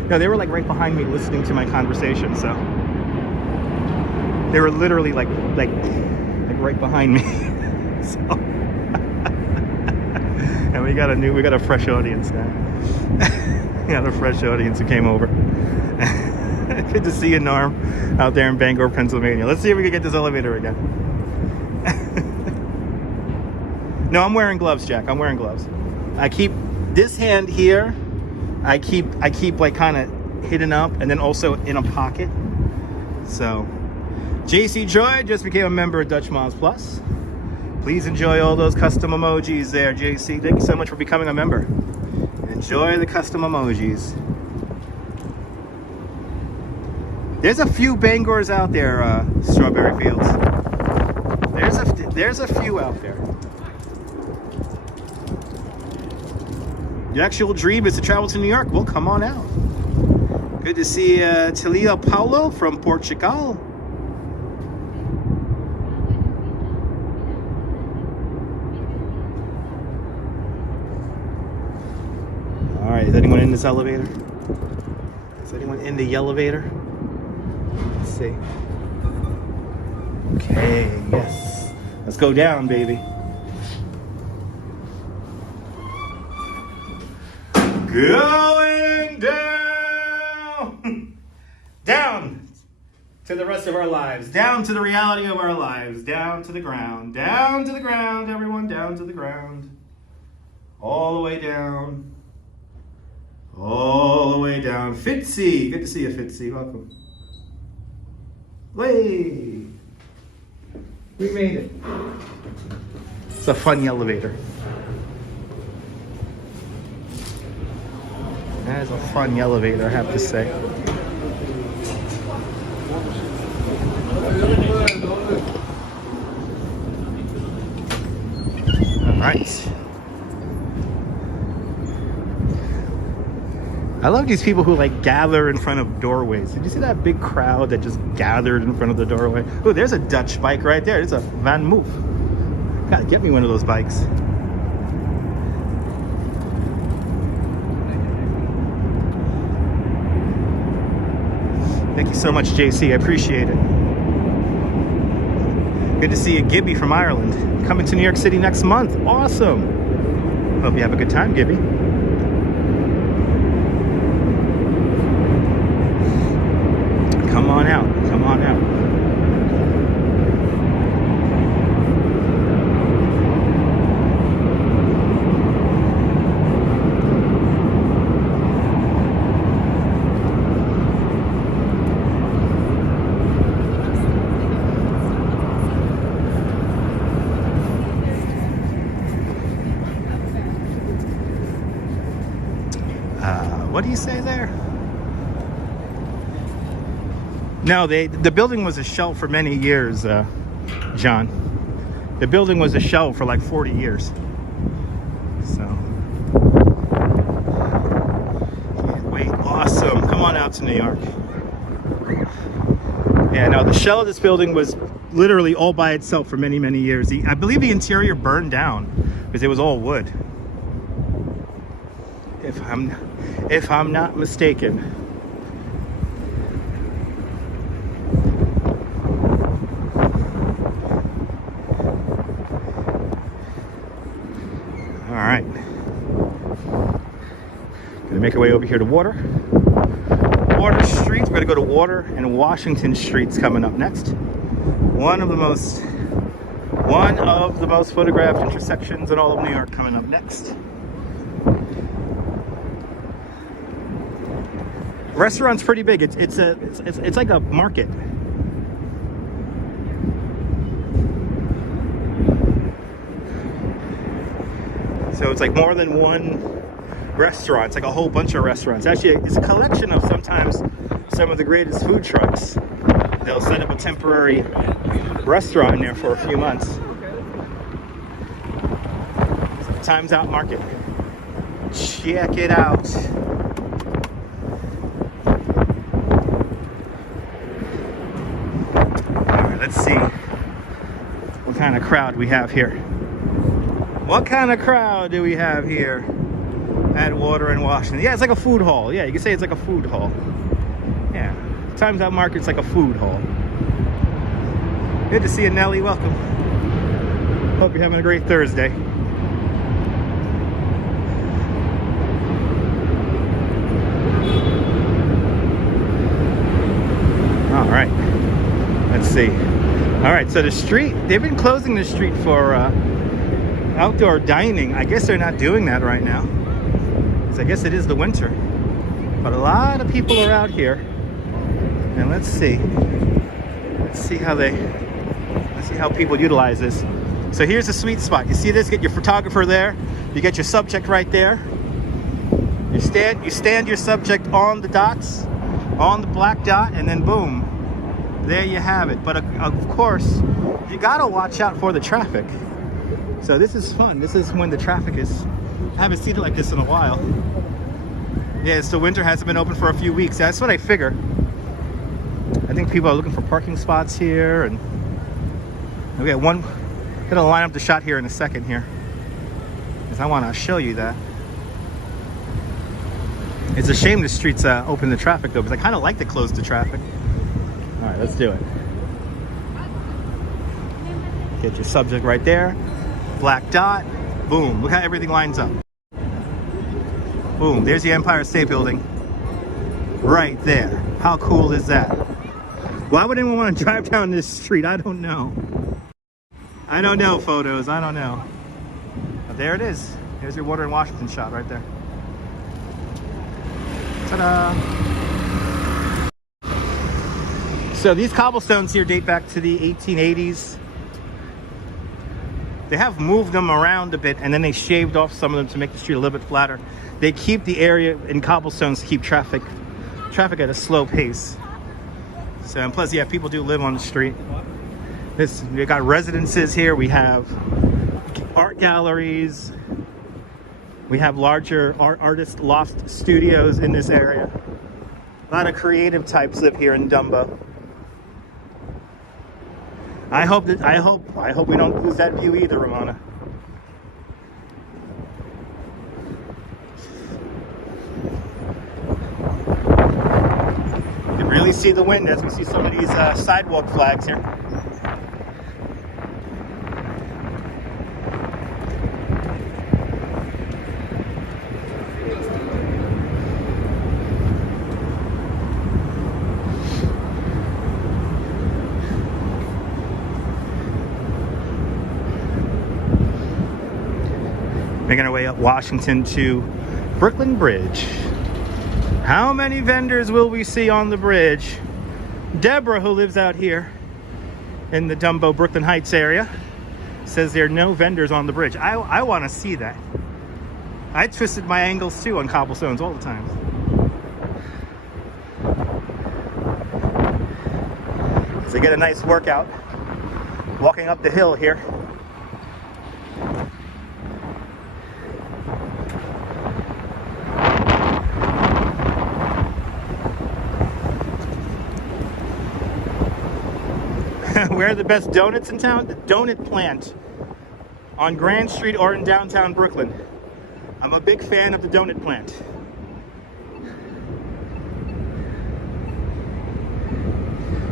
No, they were like right behind me listening to my conversation. So they were literally like right behind me. So and we got a fresh audience now. We got a fresh audience who came over. Good to see you, Norm, out there in Bangor, Pennsylvania. Let's see if we can get this elevator again. No, I'm wearing gloves, Jack. I'm wearing gloves. I keep this hand here. I keep like kind of hidden up, and then also in a pocket. So, JC Joy just became a member of Dutch Moms Plus. Please enjoy all those custom emojis there, JC. Thank you so much for becoming a member. Enjoy the custom emojis. There's a few Bangors out there, Strawberry Fields. There's a few out there. The actual dream is to travel to New York. Well, come on out. Good to see Talia Paulo from Portugal. All right, is anyone in this elevator? Is anyone in the elevator? Let's see. Okay, yes. Let's go down, baby. Going down! Down to the rest of our lives. Down to the reality of our lives. Down to the ground. Down to the ground, everyone. Down to the ground. All the way down. All the way down. Fitzy. Good to see you, Fitzy. Welcome. Way. We made it. It's a fun elevator. That is a fun elevator, I have to say. All right. I love these people who like gather in front of doorways. Did you see that big crowd that just gathered in front of the doorway? Oh, there's a Dutch bike right there. There's a Van Moof. Gotta get me one of those bikes. Thank you so much, JC. I appreciate it. Good to see you, Gibby from Ireland. Coming to New York City next month. Awesome. Hope you have a good time, Gibby. Come on out. Come on out. What do you say there? No, the building was a shell for many years, John. The building was a shell for like 40 years. So, can't wait. Awesome. Come on out to New York. Yeah, no, the shell of this building was literally all by itself for many, many years. I believe the interior burned down because it was all wood. If I'm not mistaken. All right. Gonna make our way over here to Water Street. We're gonna go to Water and Washington Streets coming up next. One of the most photographed intersections in all of New York coming up next. Restaurant's pretty big. It's like a market. So it's like more than one restaurant. It's like a whole bunch of restaurants. Actually, it's a collection of sometimes some of the greatest food trucks. They'll set up a temporary restaurant in there for a few months. So Time's Out Market. Check it out. Let's see what kind of crowd we have here. What kind of crowd do we have here at Water in Washington? Yeah, it's like a food hall. Yeah, you can say it's like a food hall. Yeah, Time's Out Market's like a food hall. Good to see you, Nelly. Welcome. Hope you're having a great Thursday. All right. Let's see. All right, so the street, they've been closing the street for outdoor dining. I guess they're not doing that right now, because I guess it is the winter. But a lot of people are out here, and let's see how people utilize this. So here's the sweet spot. You see this? Get your photographer there. You get your subject right there. You stand your subject on the dots, on the black dot, and then boom. There you have it. But of course, you gotta watch out for the traffic. So this is fun. This is when the traffic is, I haven't seen it like this in a while. Yeah, so winter hasn't been open for a few weeks. That's what I figure. I think people are looking for parking spots here, and we got one, gonna line up the shot here in a second here, because I wanna show you that. It's a shame the streets open the traffic though, because I kinda like to close the traffic. All right, let's do it. Get your subject right there. Black dot. Boom. Look how everything lines up. Boom. There's the Empire State Building. Right there. How cool is that? Why would anyone want to drive down this street? I don't know. I don't know, photos. I don't know. But there it is. There's your Water in Washington shot right there. Ta-da! So these cobblestones here date back to the 1880s. They have moved them around a bit, and then they shaved off some of them to make the street a little bit flatter. They keep the area in cobblestones to keep traffic at a slow pace. So, and plus, yeah, people do live on the street. We got residences here. We have art galleries. We have larger artist loft studios in this area. A lot of creative types live here in Dumbo. I hope we don't lose that view either, Ramona. You can really see the wind as we see some of these sidewalk flags here. Making our way up Washington to Brooklyn Bridge. How many vendors will we see on the bridge? Deborah, who lives out here in the Dumbo, Brooklyn Heights area, says there are no vendors on the bridge. I want to see that. I twisted my angles too on cobblestones all the time. So get a nice workout walking up the hill here. Where are the best donuts in town? The Donut Plant on Grand Street or in downtown Brooklyn. I'm a big fan of the Donut Plant.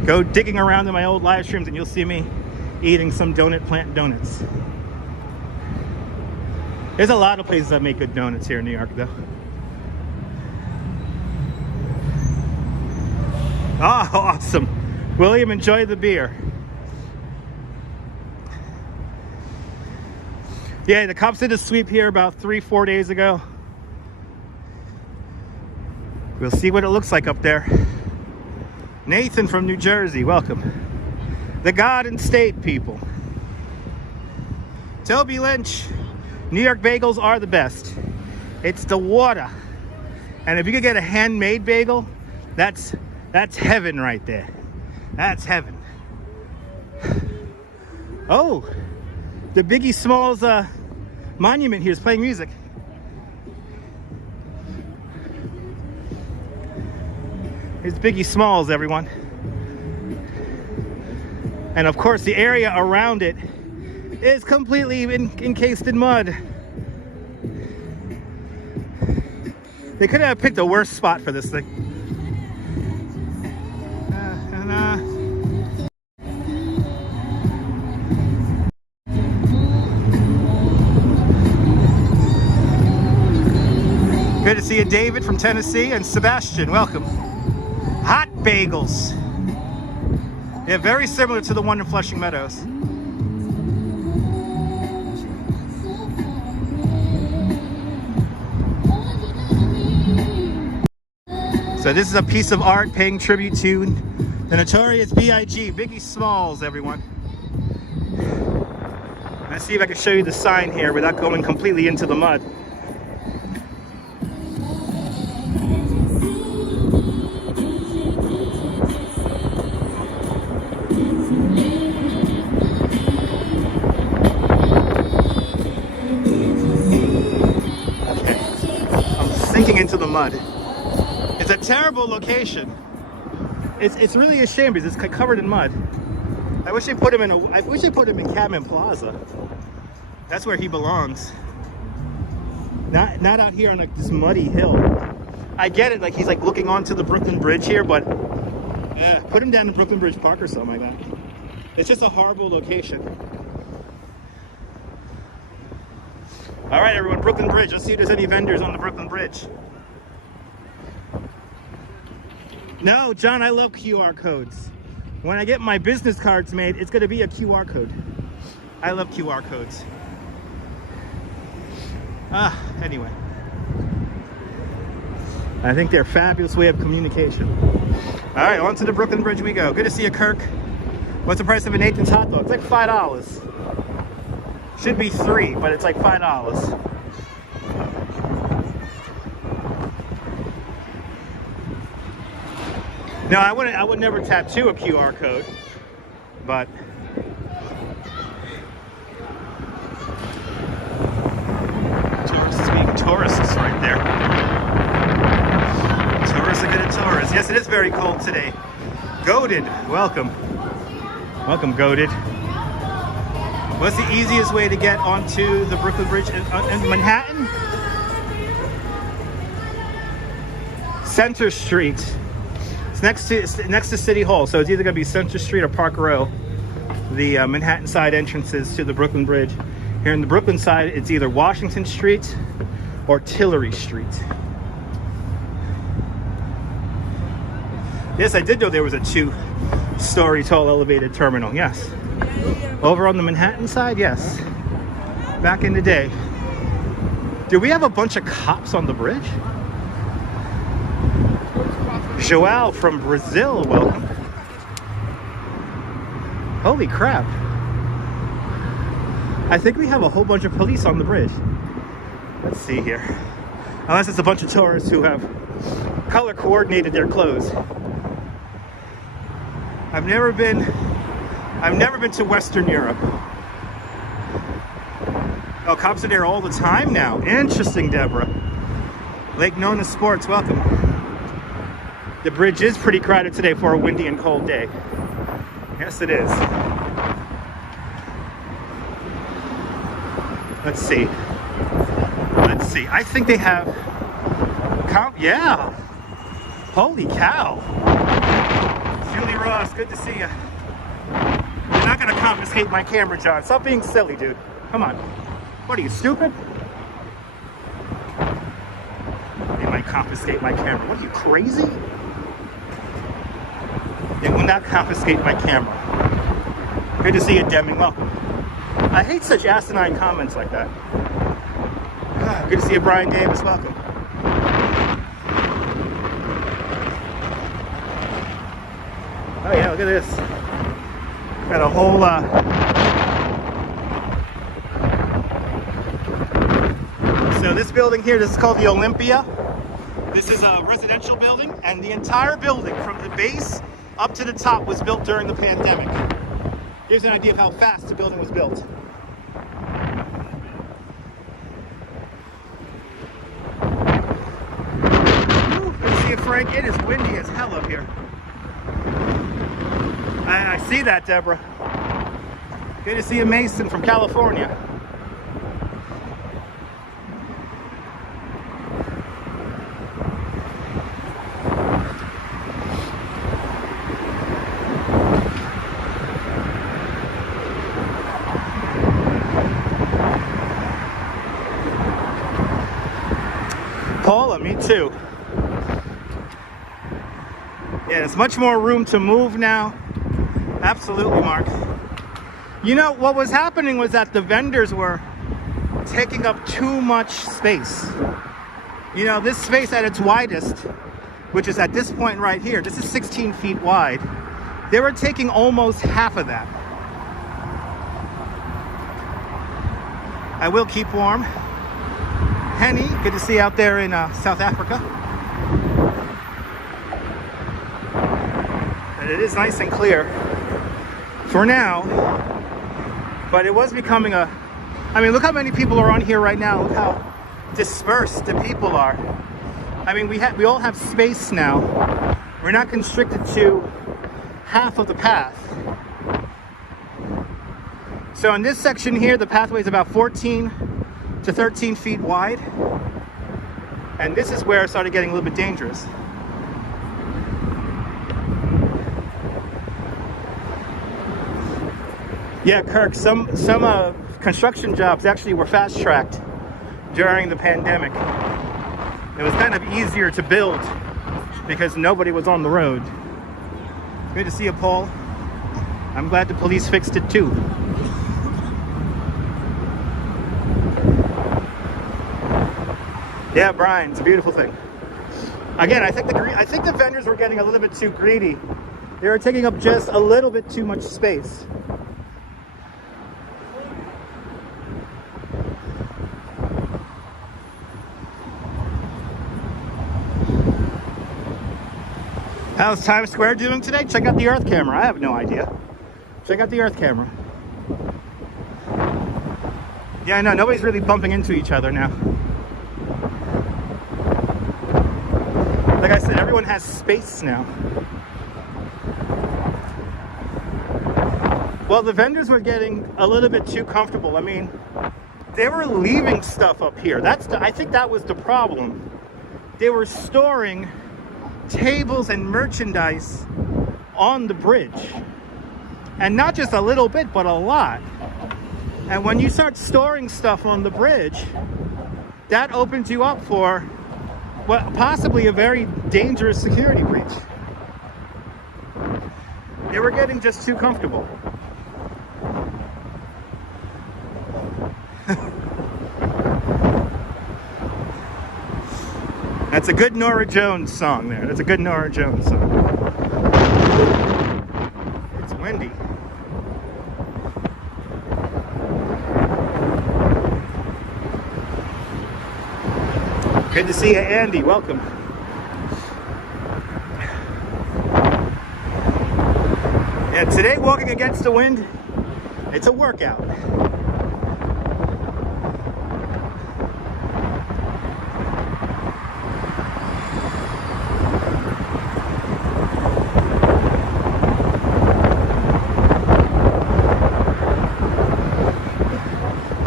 Go digging around in my old live streams and you'll see me eating some Donut Plant donuts. There's a lot of places that make good donuts here in New York, though. Oh, awesome. William, enjoy the beer. Yeah, the cops did a sweep here about 3-4 days ago. We'll see what it looks like up there. Nathan from New Jersey, welcome. The Garden State people. Toby Lynch, New York bagels are the best. It's the water. And if you could get a handmade bagel, that's heaven right there. That's heaven. Oh, the Biggie Smalls monument here is playing music. Here's Biggie Smalls, everyone. And of course, the area around it is completely encased in mud. They could have picked a worse spot for this thing. Good to see you, David from Tennessee, and Sebastian, welcome. Hot bagels. Yeah, very similar to the one in Flushing Meadows. So this is a piece of art paying tribute to the notorious B.I.G., Biggie Smalls, everyone. Let's see if I can show you the sign here without going completely into the mud. Into the mud. It's a terrible location. It's really a shame because it's covered in mud. I wish they put him in Cadman Plaza. That's where he belongs. Not out here on this muddy hill. I get it, like he's like looking onto the Brooklyn Bridge here, but put him down in Brooklyn Bridge Park or something like that. It's just a horrible location. All right, everyone, Brooklyn Bridge. Let's see if there's any vendors on the Brooklyn Bridge. No, John, I love QR codes. When I get my business cards made, it's going to be a QR code. I love QR codes. Anyway. I think they're a fabulous way of communication. All right, on to the Brooklyn Bridge we go. Good to see you, Kirk. What's the price of an Nathan's hot dog? It's like $5. Should be $3, but it's like $5. No, I would never tattoo a QR code, but tourists being tourists right there. Tourists are good at tourists. Yes, it is very cold today. Goated, welcome. Welcome, Goated. What's the easiest way to get onto the Brooklyn Bridge in Manhattan? Center Street. It's next to City Hall, so it's either going to be Center Street or Park Row. The Manhattan side entrances to the Brooklyn Bridge. Here in the Brooklyn side, it's either Washington Street or Tillery Street. Yes, I did know there was a 2-story tall elevated terminal. Yes. Over on the Manhattan side, yes. Back in the day. Do we have a bunch of cops on the bridge? Joao from Brazil, welcome. Holy crap. I think we have a whole bunch of police on the bridge. Let's see here. Unless it's a bunch of tourists who have color coordinated their clothes. I've never been to Western Europe. Oh, cops are there all the time now. Interesting, Deborah. Lake Nona Sports, welcome. The bridge is pretty crowded today for a windy and cold day. Yes, it is. Let's see. Let's see. I think they have... Yeah. Holy cow. Julie Ross, good to see you. You're not going to confiscate my camera, John. Stop being silly, dude. Come on. What are you, stupid? They might confiscate my camera. What are you, crazy? They will not confiscate my camera. Good to see you, Deming. Welcome. I hate such asinine comments like that. Good to see you, Brian Davis. Welcome. Oh yeah, look at this. Got a whole So this building here, this is called the Olympia. This is a residential building, and the entire building from the base up to the top was built during the pandemic. Here's an idea of how fast the building was built. Good to see you, Frank. It is windy as hell up here. I see that, Deborah. Good to see you, Mason from California. Paula, me too. Yeah, there's much more room to move now. Absolutely, Mark. You know, what was happening was that the vendors were taking up too much space. You know, this space at its widest, which is at this point right here, this is 16 feet wide. They were taking almost half of that. I will keep warm. Henny, good to see you out there in South Africa. And it is nice and clear for now, but it was becoming a... I mean, look how many people are on here right now. Look how dispersed the people are. I mean, we all have space now. We're not constricted to half of the path. So in this section here, the pathway is about 14 to 13 feet wide. And this is where it started getting a little bit dangerous. Yeah, Kirk, some construction jobs actually were fast-tracked during the pandemic. It was kind of easier to build because nobody was on the road. Good to see you, Paul. I'm glad the police fixed it too. Yeah, Brian, it's a beautiful thing. Again, I think the vendors were getting a little bit too greedy. They were taking up just a little bit too much space. How's Times Square doing today? Check out the Earth camera. I have no idea. Check out the Earth camera. Yeah, I know. Nobody's really bumping into each other now. Like I said, everyone has space now. Well, the vendors were getting a little bit too comfortable. I mean, they were leaving stuff up here. I think that was the problem. They were storing tables and merchandise on the bridge. And not just a little bit, but a lot. And when you start storing stuff on the bridge, that opens you up for what possibly a very dangerous security breach. They were getting just too comfortable. That's a good Norah Jones song there. That's a good Norah Jones song. It's windy. Good to see you, Andy. Welcome. Yeah, today walking against the wind, it's a workout.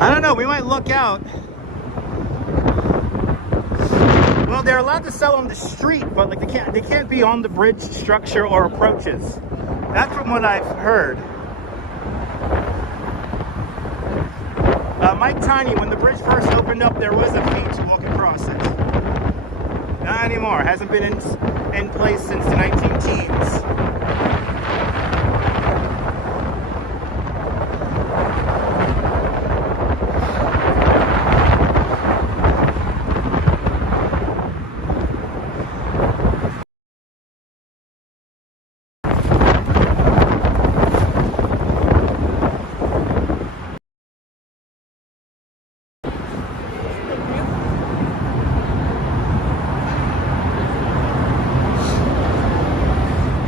I don't know, we might look out. Well, they're allowed to sell on the street, but like they can't be on the bridge structure or approaches. That's from what I've heard. Mike Tiny, when the bridge first opened up, there was a fee to walk across it. Not anymore. Hasn't been in place since the 19-teens.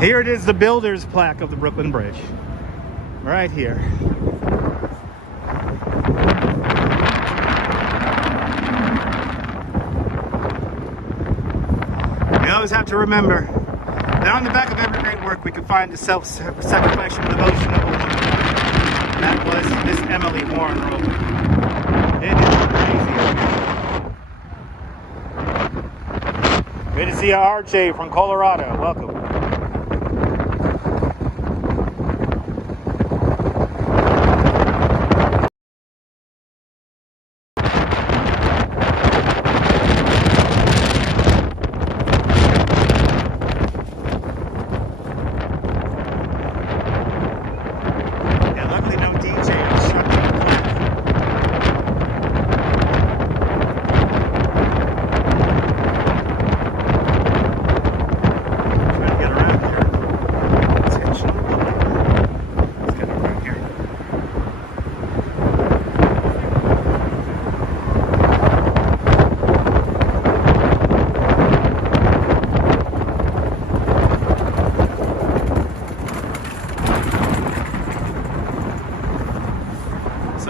Here it is, the builder's plaque of the Brooklyn Bridge. Right here. You always have to remember that on the back of every great work we can find the self-sacrificial devotion of a woman. That was Miss Emily Warren Rowe. It is crazy. Good to see you, RJ from Colorado. Welcome.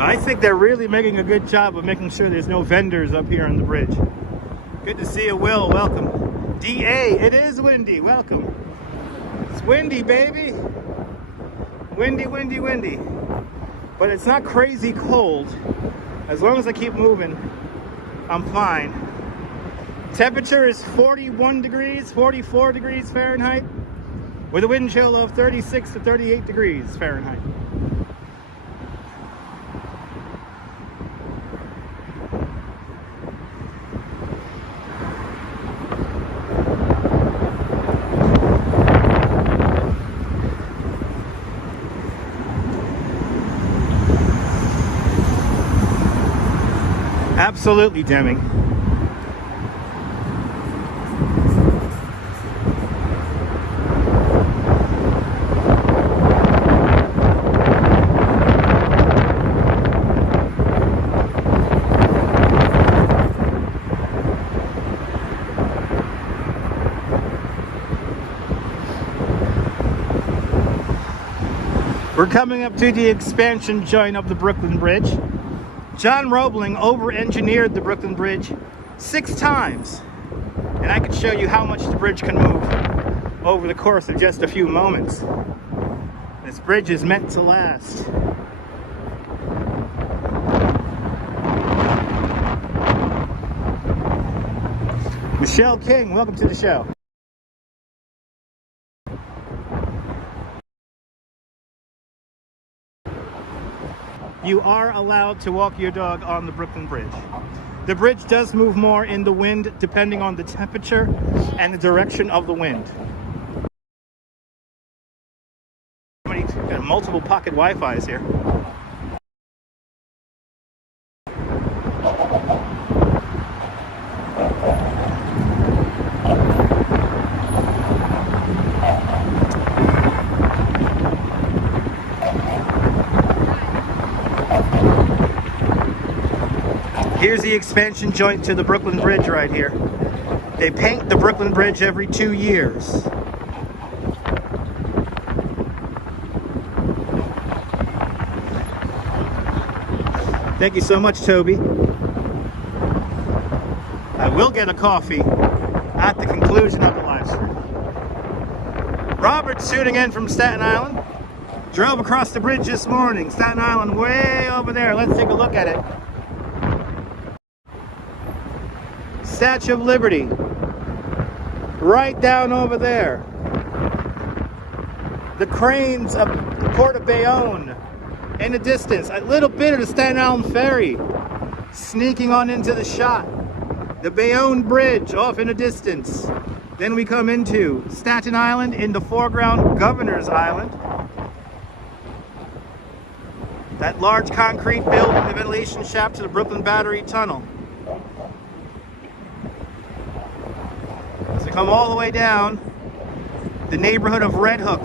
I think they're really making a good job of making sure there's no vendors up here on the bridge. Good to see you, Will. Welcome. DA, it is windy. Welcome. It's windy, baby. Windy, windy, windy. But it's not crazy cold. As long as I keep moving, I'm fine. Temperature is 41 degrees, 44 degrees Fahrenheit, with a wind chill of 36 to 38 degrees Fahrenheit. Absolutely, Deming. We're coming up to the expansion joint of the Brooklyn Bridge. John Roebling over-engineered the Brooklyn Bridge 6 times. And I could show you how much the bridge can move over the course of just a few moments. This bridge is meant to last. Michelle King, welcome to the show. You are allowed to walk your dog on the Brooklyn Bridge. The bridge does move more in the wind depending on the temperature and the direction of the wind. Got multiple pocket Wi-Fi's here. Here's the expansion joint to the Brooklyn Bridge right here. They paint the Brooklyn Bridge every 2 years. Thank you so much, Toby. I will get a coffee at the conclusion of the live stream. Robert's shooting in from Staten Island. Drove across the bridge this morning. Staten Island way over there. Let's take a look at it. Statue of Liberty. Right down over there. The cranes of the Port of Bayonne. In the distance, a little bit of the Staten Island Ferry sneaking on into the shot. The Bayonne Bridge off in the distance. Then we come into Staten Island, in the foreground, Governor's Island. That large concrete building, the ventilation shaft to the Brooklyn Battery Tunnel. So come all the way down, the neighborhood of Red Hook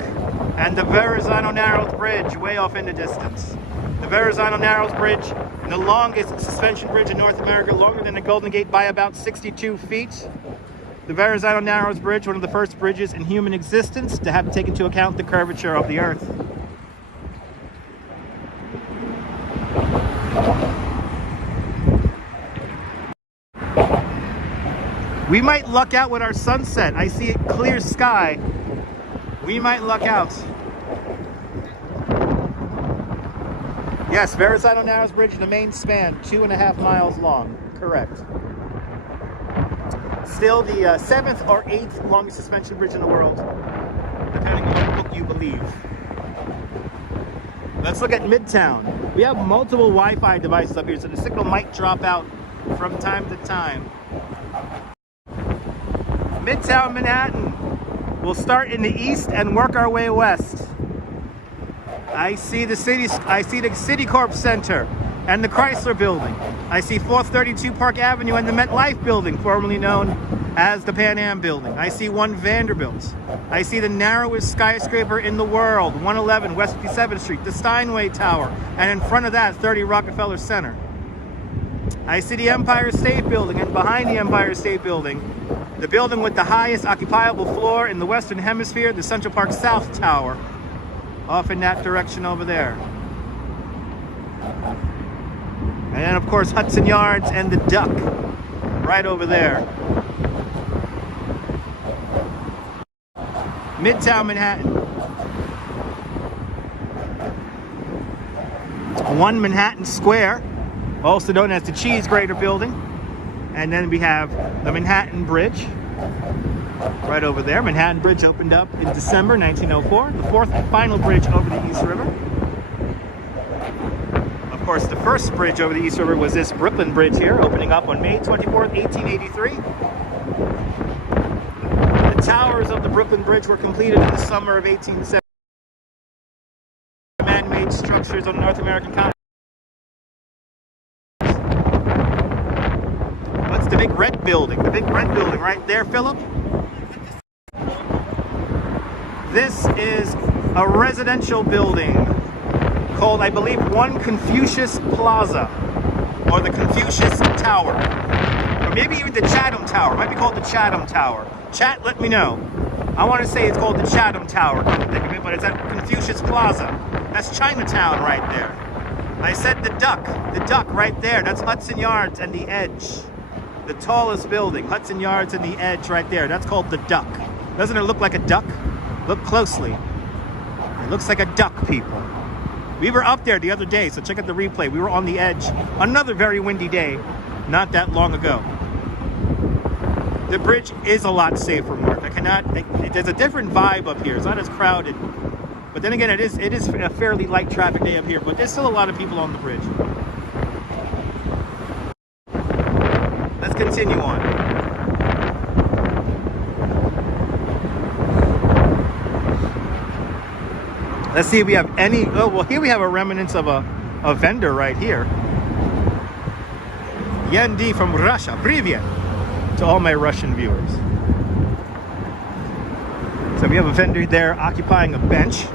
and the Verizon Narrows Bridge way off in the distance. The Verizon Narrows Bridge, the longest suspension bridge in North America, longer than the Golden Gate by about 62 feet. The Verizon Narrows Bridge, one of the first bridges in human existence to have to take into account the curvature of the earth. We might luck out with our sunset. I see a clear sky. We might luck out. Yes, Verizon Narrows Bridge, the main span, 2.5 miles long. Correct. Still the 7th or 8th longest suspension bridge in the world, depending on what book you believe. Let's look at Midtown. We have multiple Wi-Fi devices up here, so the signal might drop out from time to time. Midtown Manhattan. We'll start in the east and work our way west. I see the Citicorp Center and the Chrysler Building. I see 432 Park Avenue and the MetLife Building, formerly known as the Pan Am Building. I see 1 Vanderbilt. I see the narrowest skyscraper in the world, 111 West 57th Street, the Steinway Tower, and in front of that, 30 Rockefeller Center. I see the Empire State Building, and behind the Empire State Building, the building with the highest occupiable floor in the Western Hemisphere, the Central Park South Tower, off in that direction over there. And then, of course, Hudson Yards and the Duck, right over there. Midtown Manhattan. 1 Manhattan Square, also known as the Cheese Grater Building. And then we have the Manhattan Bridge, right over there. Manhattan Bridge opened up in December 1904, the 4th and final bridge over the East River. Of course, the first bridge over the East River was this Brooklyn Bridge here, opening up on May 24th, 1883. The towers of the Brooklyn Bridge were completed in the summer of 1870. Man-made structures on the North American continent. The big red building, right there, Philip. This is a residential building called, I believe, 1 Confucius Plaza, or the Confucius Tower, or maybe even the Chatham Tower. It might be called the Chatham Tower. Chat, let me know. I want to say it's called the Chatham Tower, come to think of it, but it's at Confucius Plaza. That's Chinatown right there. I said the duck right there. That's Hudson Yards and the Edge. The tallest building, Hudson Yards and the Edge right there. That's called the Duck. Doesn't it look like a duck? Look closely. It looks like a duck, people. We were up there the other day, so check out the replay. We were on the Edge, another very windy day, not that long ago. The bridge is a lot safer, Mark. There's a different vibe up here. It's not as crowded. But then again, it is a fairly light traffic day up here, but there's still a lot of people on the bridge. Let's continue on. Let's see if we have any. Oh, well, here we have a remnants of a vendor right here. Yendi from Russia. Привет to all my Russian viewers. So we have a vendor there occupying a bench.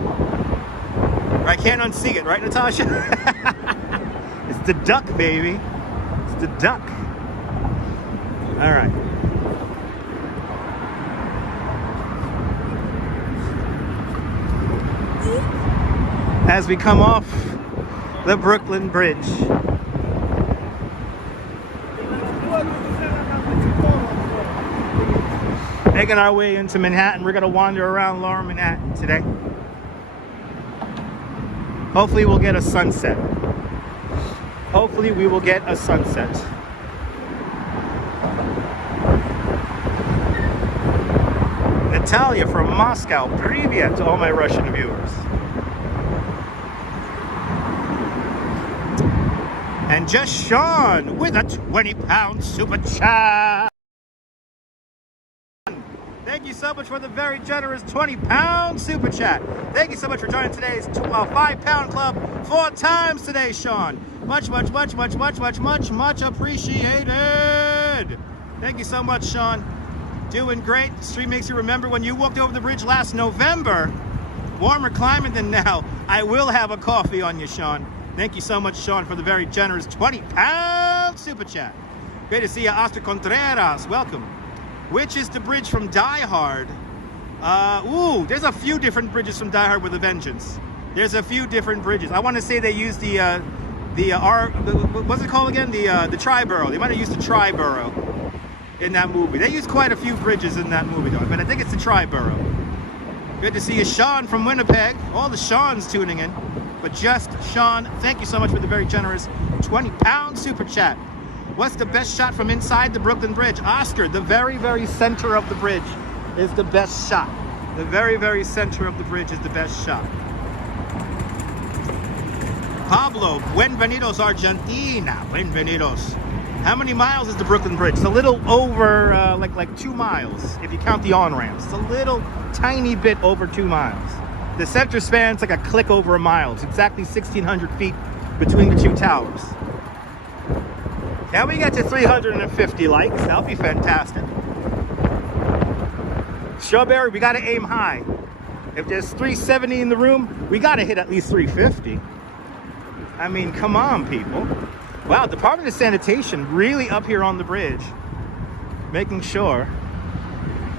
I can't unsee it, right, Natasha? It's the duck, baby. It's the duck. All right. As we come off the Brooklyn Bridge. Making our way into Manhattan. We're going to wander around Lower Manhattan today. Hopefully we'll get a sunset. Hopefully we will get a sunset. Natalia from Moscow. Привет to all my Russian viewers. And just Sean with a 20-pound super chat. Thank you so much for the very generous 20-pound super chat. Thank you so much for joining today's 5-pound club 4 times today, Sean. Much appreciated. Thank you so much, Sean. Doing great. The stream makes you remember when you walked over the bridge last November. Warmer climate than now. I will have a coffee on you, Sean. Thank you so much, Sean, for the very generous 20-pound super chat. Great to see you, Oscar Contreras. Welcome. Which is the bridge from Die Hard? There's a few different bridges from Die Hard with a Vengeance. There's a few different bridges. I want to say they used what's it called again? The Triborough. They might have used the Triborough in that movie. They used quite a few bridges in that movie, though. But I think it's the Triborough. Good to see you, Sean from Winnipeg. All the Seans tuning in. But just Sean, thank you so much for the very generous 20-pound super chat. What's the best shot from inside the Brooklyn Bridge? Oscar, the very, very center of the bridge is the best shot. The very, very center of the bridge is the best shot. Pablo, bienvenidos Argentina. Bienvenidos. How many miles is the Brooklyn Bridge? It's a little over, like 2 miles, if you count the on-ramps. It's a little tiny bit over 2 miles. The center span's like a click over a mile. It's exactly 1,600 feet between the two towers. Can we get to 350 likes? That'll be fantastic. Strawberry, we gotta aim high. If there's 370 in the room, we gotta hit at least 350. I mean, come on, people. Wow, Department of Sanitation really up here on the bridge, making sure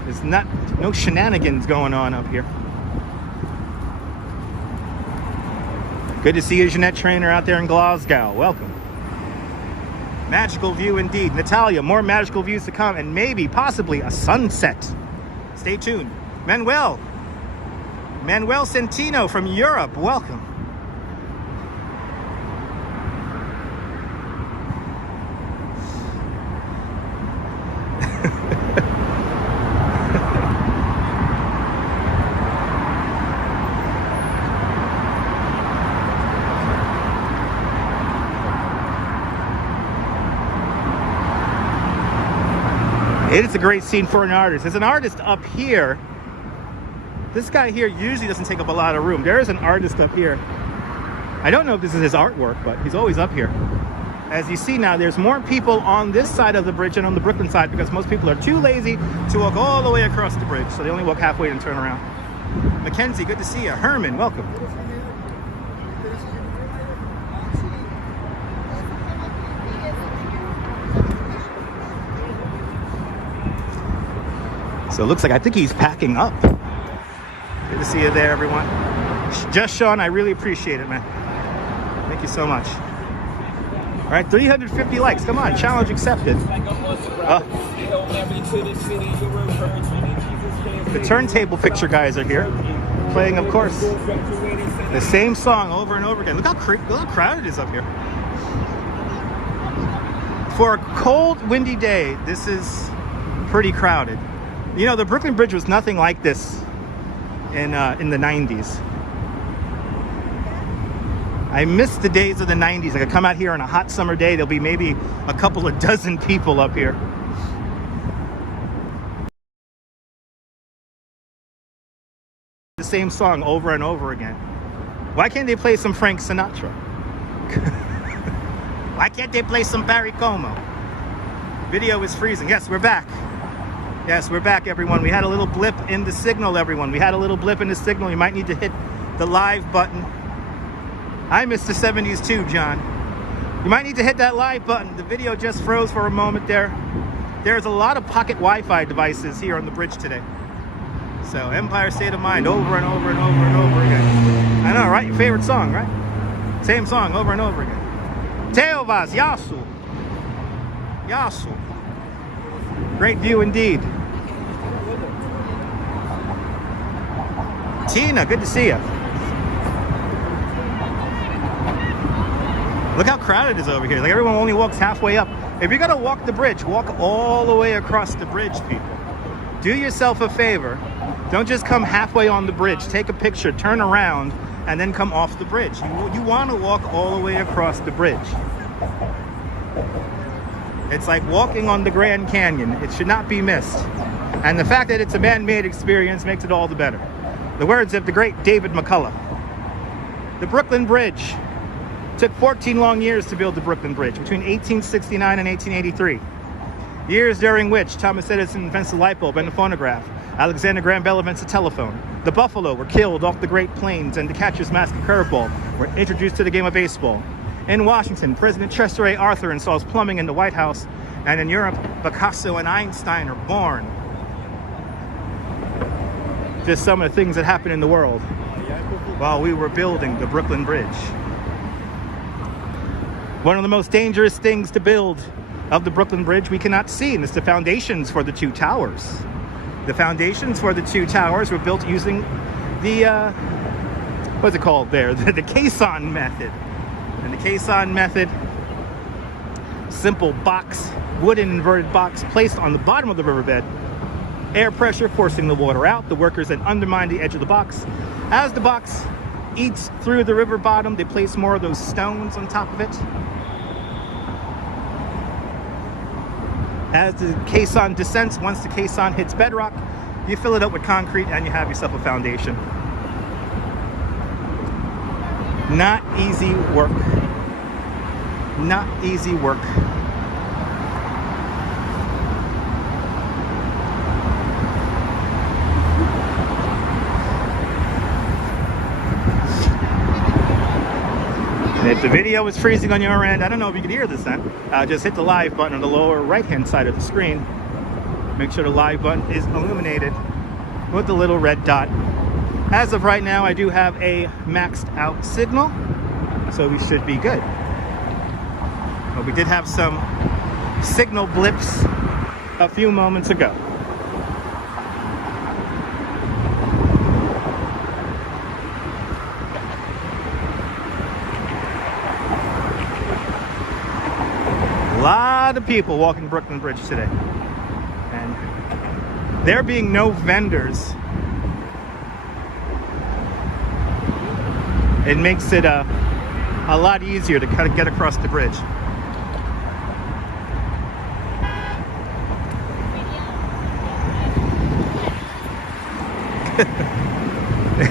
there's no shenanigans going on up here. Good to see you, Jeanette Trainer, out there in Glasgow. Welcome. Magical view indeed. Natalia, more magical views to come, and maybe, possibly, a sunset. Stay tuned. Manuel Centino from Europe. Welcome. It is a great scene for an artist. As an artist up here, this guy here usually doesn't take up a lot of room. There is an artist up here. I don't know if this is his artwork, but he's always up here. As you see now, there's more people on this side of the bridge than on the Brooklyn side because most people are too lazy to walk all the way across the bridge. So they only walk halfway and turn around. Mackenzie, good to see you. Herman, welcome. So it looks like, I think he's packing up. Good to see you there, everyone. Just Sean, I really appreciate it, man. Thank you so much. All right, 350 likes. Come on, challenge accepted. The turntable picture guys are here, playing, of course, the same song over and over again. Look how crowded it is up here. For a cold, windy day, this is pretty crowded. You know, the Brooklyn Bridge was nothing like this in the 90s. I miss the days of the 90s. I could come out here on a hot summer day. There'll be maybe a couple of dozen people up here. The same song over and over again. Why can't they play some Frank Sinatra? Why can't they play some Barry Como? Video is freezing. Yes, we're back. Yes, we're back, everyone. We had a little blip in the signal, everyone. We had a little blip in the signal. You might need to hit the live button. I miss the 70s too, John. You might need to hit that live button. The video just froze for a moment there. There's a lot of pocket Wi-Fi devices here on the bridge today. So, Empire State of Mind over and over and over and over again. I know, right? Your favorite song, right? Same song over and over again. Teovas, Yasu. Yasu. Great view indeed. Tina, good to see you. Look how crowded it is over here. Like, everyone only walks halfway up. If you're gonna walk the bridge, walk all the way across the bridge, people. Do yourself a favor. Don't just come halfway on the bridge. Take a picture, turn around, and then come off the bridge. You want to walk all the way across the bridge. It's like walking on the Grand Canyon. It should not be missed. And the fact that it's a man-made experience makes it all the better. The words of the great David McCullough. The Brooklyn Bridge. Took 14 long years to build the Brooklyn Bridge, between 1869 and 1883. Years during which Thomas Edison invented the light bulb and the phonograph. Alexander Graham Bell invents the telephone. The Buffalo were killed off the Great Plains, and the catcher's mask and curveball were introduced to the game of baseball. In Washington, President Chester A. Arthur installs plumbing in the White House, and in Europe, Picasso and Einstein are born. Just some of the things that happened in the world while we were building the Brooklyn Bridge. One of the most dangerous things to build of the Brooklyn Bridge we cannot see, and it's the foundations for the two towers. The foundations for the two towers were built using the, what's it called there? The caisson method. And the caisson method, simple box, wooden inverted box placed on the bottom of the riverbed, air pressure forcing the water out. The workers then undermine the edge of the box. As the box eats through the river bottom, they place more of those stones on top of it. As the caisson descends, once the caisson hits bedrock, you fill it up with concrete and you have yourself a foundation. Not easy work. Not easy work. And if the video is freezing on your end, I don't know if you can hear this then, just hit the live button on the lower right hand side of the screen. Make sure the live button is illuminated with the little red dot. As of right now, I do have a maxed out signal, so we should be good. But we did have some signal blips a few moments ago. A lot of people walking Brooklyn Bridge today, and there being no vendors, it makes it a lot easier to kind of get across the bridge.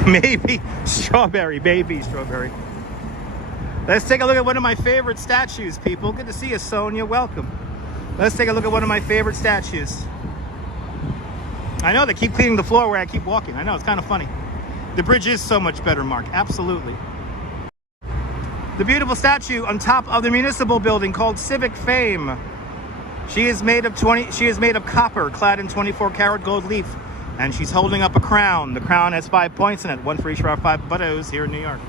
Maybe strawberry, baby strawberry. Let's take a look at one of my favorite statues, people. Good to see you, Sonia. Welcome. Let's take a look at one of my favorite statues. I know they keep cleaning the floor where I keep walking. I know, it's kind of funny. The bridge is so much better, Mark. Absolutely. The beautiful statue on top of the municipal building called Civic Fame She is made of copper, clad in 24-karat gold leaf, and she's holding up a crown. The crown has 5 points in it, one for each of our 5 buttos here in New York.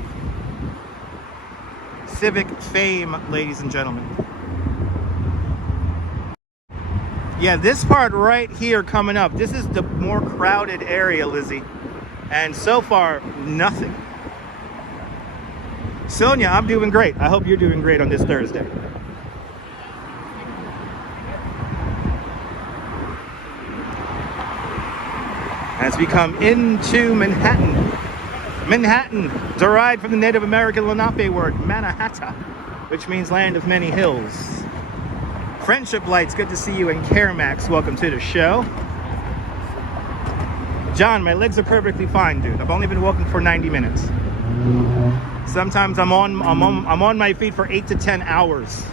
Civic Fame, ladies and gentlemen. Yeah, this part right here coming up, this is the more crowded area, Lizzie. And so far, nothing. Sonia, I'm doing great. I hope you're doing great on this Thursday. As we come into Manhattan. Manhattan, derived from the Native American Lenape word, Mannahatta, which means land of many hills. Friendship Lights, good to see you. And Caremax, welcome to the show. John, my legs are perfectly fine, dude. I've only been walking for 90 minutes. Sometimes I'm on my feet for 8 to 10 hours.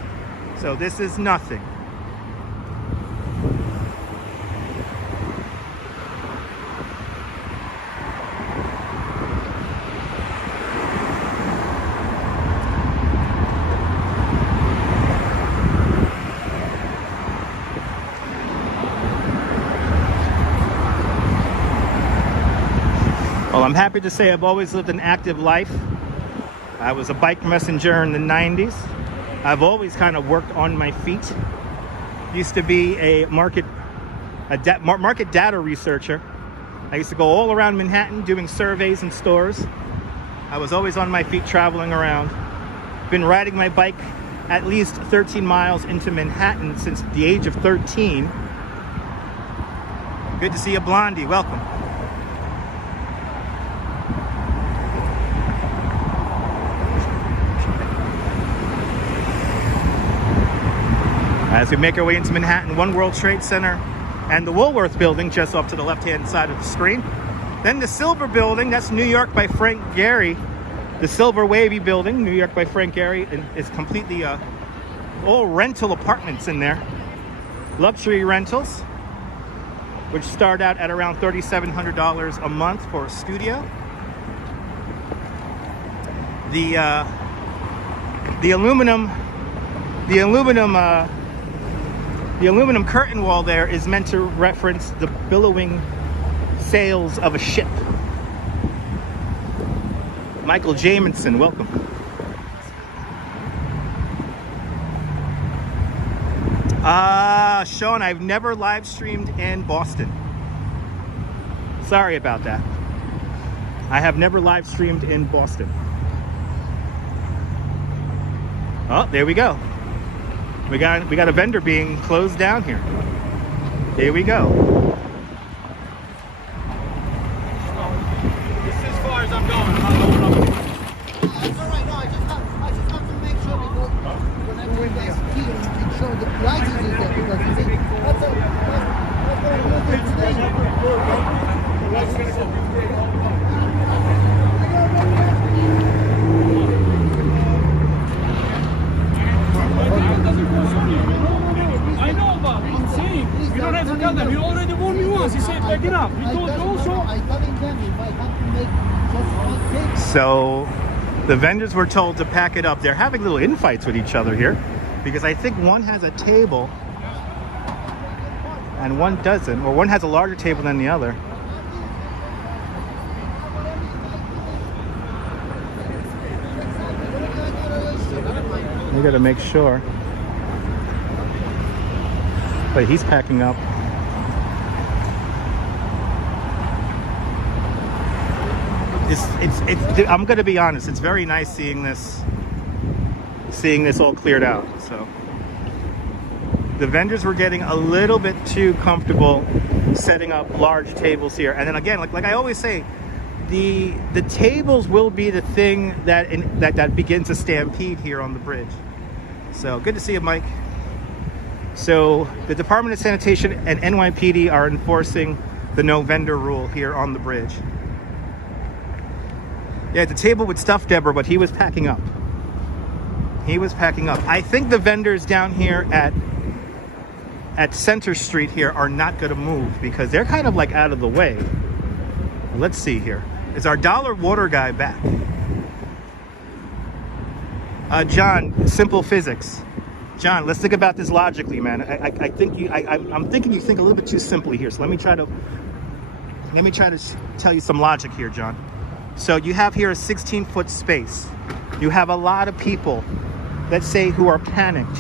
So this is nothing. Well, I'm happy to say I've always lived an active life. I was a bike messenger in the 90s. I've always kind of worked on my feet. Used to be a market data researcher. I used to go all around Manhattan doing surveys in stores. I was always on my feet traveling around. Been riding my bike at least 13 miles into Manhattan since the age of 13. Good to see you, Blondie. Welcome. As we make our way into Manhattan, One World Trade Center and the Woolworth Building just off to the left-hand side of the screen. Then the Silver Building, that's New York by Frank Gehry. The Silver Wavy Building, New York by Frank Gehry, is completely all rental apartments in there. Luxury rentals, which start out at around $3,700 a month for a studio. The aluminum curtain wall there is meant to reference the billowing sails of a ship. Michael Jamison, welcome. Sean, I've never live streamed in Boston. Sorry about that. I have never live streamed in Boston. Oh, there we go. We got a vendor being closed down here. Here we go. This is as far as I'm going. I'm not going up. It's all right. No, I just have to make sure because when I bring this here, make sure the lighting is there because you see, that's all I know, but I'm saying you don't have to tell them. You already warned me once. You said back it up. You told also. I telling them if I have to make just one thing. So the vendors were told to pack it up. They're having little infights with each other here because I think one has a table and one doesn't, or one has a larger table than the other. You gotta make sure. But he's packing up. I'm gonna be honest, it's very nice seeing this all cleared out. So the vendors were getting a little bit too comfortable setting up large tables here. And then again, like I always say, the tables will be the thing that begins a stampede here on the bridge. So good to see you, Mike. So the Department of Sanitation and NYPD are enforcing the no vendor rule here on the bridge. Yeah, the table would stuff Deborah, but he was packing up. He was packing up. I think the vendors down here at Center Street here are not going to move because they're kind of like out of the way. Let's see here. Is our dollar water guy back? John, simple physics. John, let's think about this logically, man. I'm thinking you think a little bit too simply here. So let me try to tell you some logic here, John. So you have here a 16-foot space. You have a lot of people, let's say, who are panicked,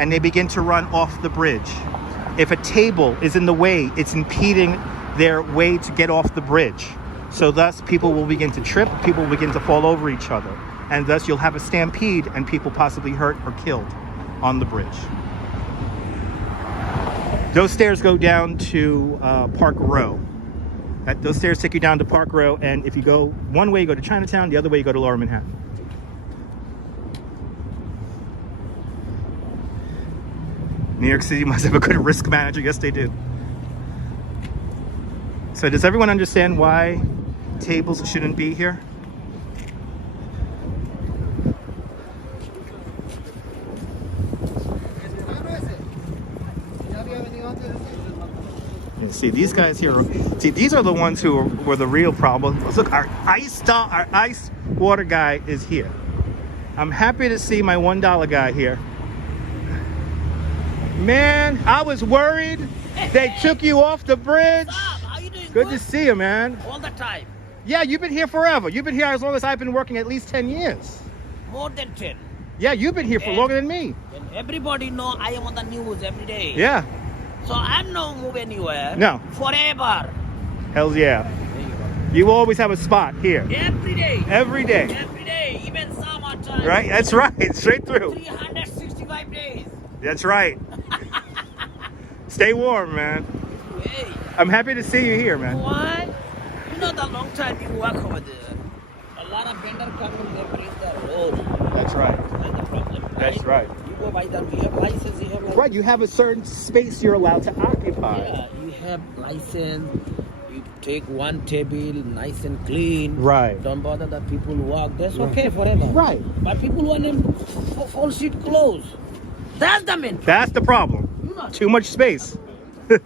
and they begin to run off the bridge. If a table is in the way, it's impeding their way to get off the bridge. So thus, people will begin to trip, people will begin to fall over each other. And thus, you'll have a stampede and people possibly hurt or killed on the bridge. Those stairs go down to Park Row. Those stairs take you down to Park Row, and if you go one way, you go to Chinatown, the other way, you go to Lower Manhattan. New York City must have a good risk manager. Yes, they do. So does everyone understand why tables shouldn't be here? And see, these guys here, these are the ones who were the real problem. Look, our ice water guy is here. I'm happy to see my $1 guy here. Man, I was worried they took you off the bridge. How you doing? Good to see you, man. All the time. Yeah, you've been here forever. You've been here as long as I've been working, at least 10 years. More than 10. Yeah, you've been here for longer than me. And everybody know I am on the news every day. Yeah. So I'm not move anywhere. No. Forever. Hells yeah. There you go. You always have a spot here. Every day. Every day. Every day. Even summertime. Right? That's right. Straight through. 365 days. That's right. Stay warm, man. Hey. I'm happy to see you here, man. Why? You know the long time you work over there. A lot of vendors come and they bring the road. That's right. That's the problem. Right? That's right. You go by that. You have license. You have license. Right, you have a certain space you're allowed to occupy. Yeah, you have license. You take one table, nice and clean. Right. Don't bother the people who walk. That's okay forever. Right. But people want them full seat closed. That's the main problem. That's the problem. You know. Too much space. All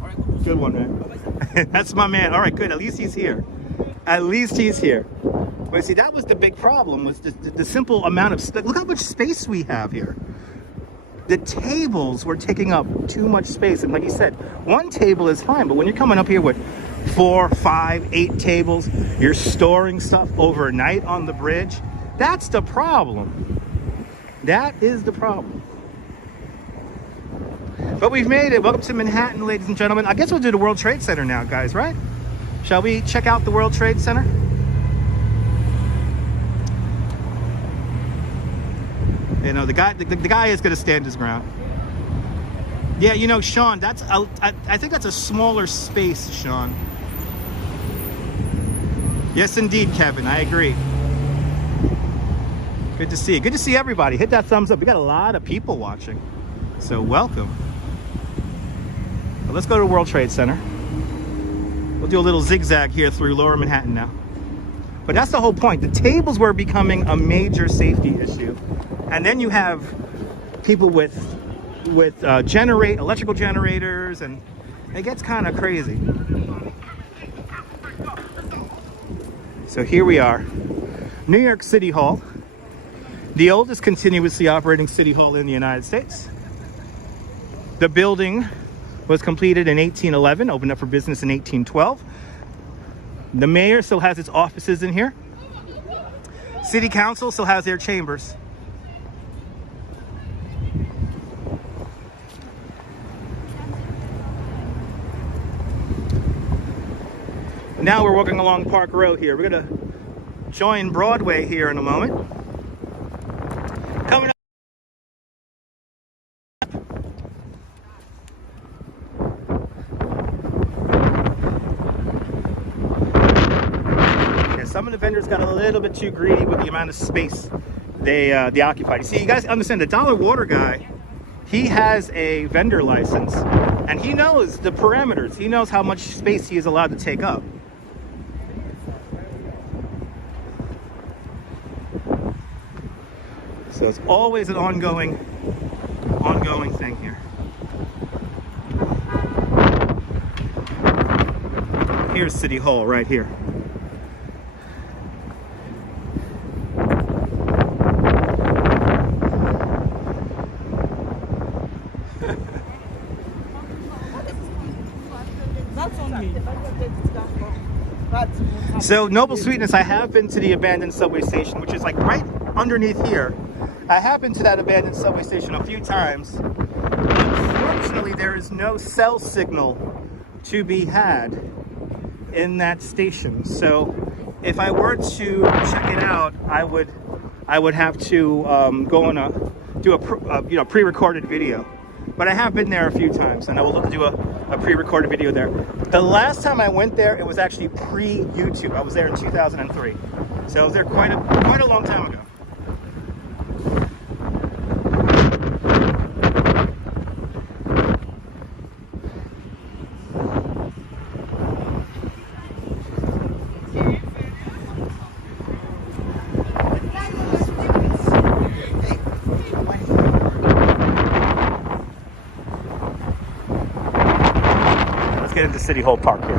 right, Good one, man. That's my man. All right, good. At least he's here. At least he's here. But see, that was the big problem, was the simple amount of look how much space we have here. The tables were taking up too much space. And like you said, one table is fine, but when you're coming up here with 4, 5, 8 tables, you're storing stuff overnight on the bridge. That's the problem. That is the problem. But we've made it. Welcome to Manhattan, ladies and gentlemen. I guess we'll do the World Trade Center now, guys, right? Shall we check out the World Trade Center? You know, the guy is going to stand his ground. Yeah, you know, Sean, I think that's a smaller space, Sean. Yes, indeed, Kevin. I agree. Good to see you. Good to see everybody. Hit that thumbs up. We got a lot of people watching. So welcome. Well, let's go to World Trade Center. We'll do a little zigzag here through Lower Manhattan now. But that's the whole point. The tables were becoming a major safety issue. And then you have people with electrical generators, and it gets kind of crazy. So here we are, New York City Hall, the oldest continuously operating city hall in the United States. The building was completed in 1811, opened up for business in 1812. The mayor still has its offices in here. City Council still has their chambers. Now we're walking along Park Row here. We're gonna join Broadway here in a moment. Coming up. Yeah, some of the vendors got a little bit too greedy with the amount of space they occupied. You see, you guys understand, the Dollar Water guy, he has a vendor license, and he knows the parameters. He knows how much space he is allowed to take up. So it's always an ongoing thing here. Here's City Hall right here. So Noble Sweetness, I have been to the abandoned subway station, which is like right underneath here. I have been to that abandoned subway station a few times. Unfortunately, there is no cell signal to be had in that station. So if I were to check it out, I would have to go on do a pre-recorded video. But I have been there a few times, and I will look to do a pre-recorded video there. The last time I went there, it was actually pre-YouTube. I was there in 2003, so I was there quite a long time ago. Into City Hall Park here.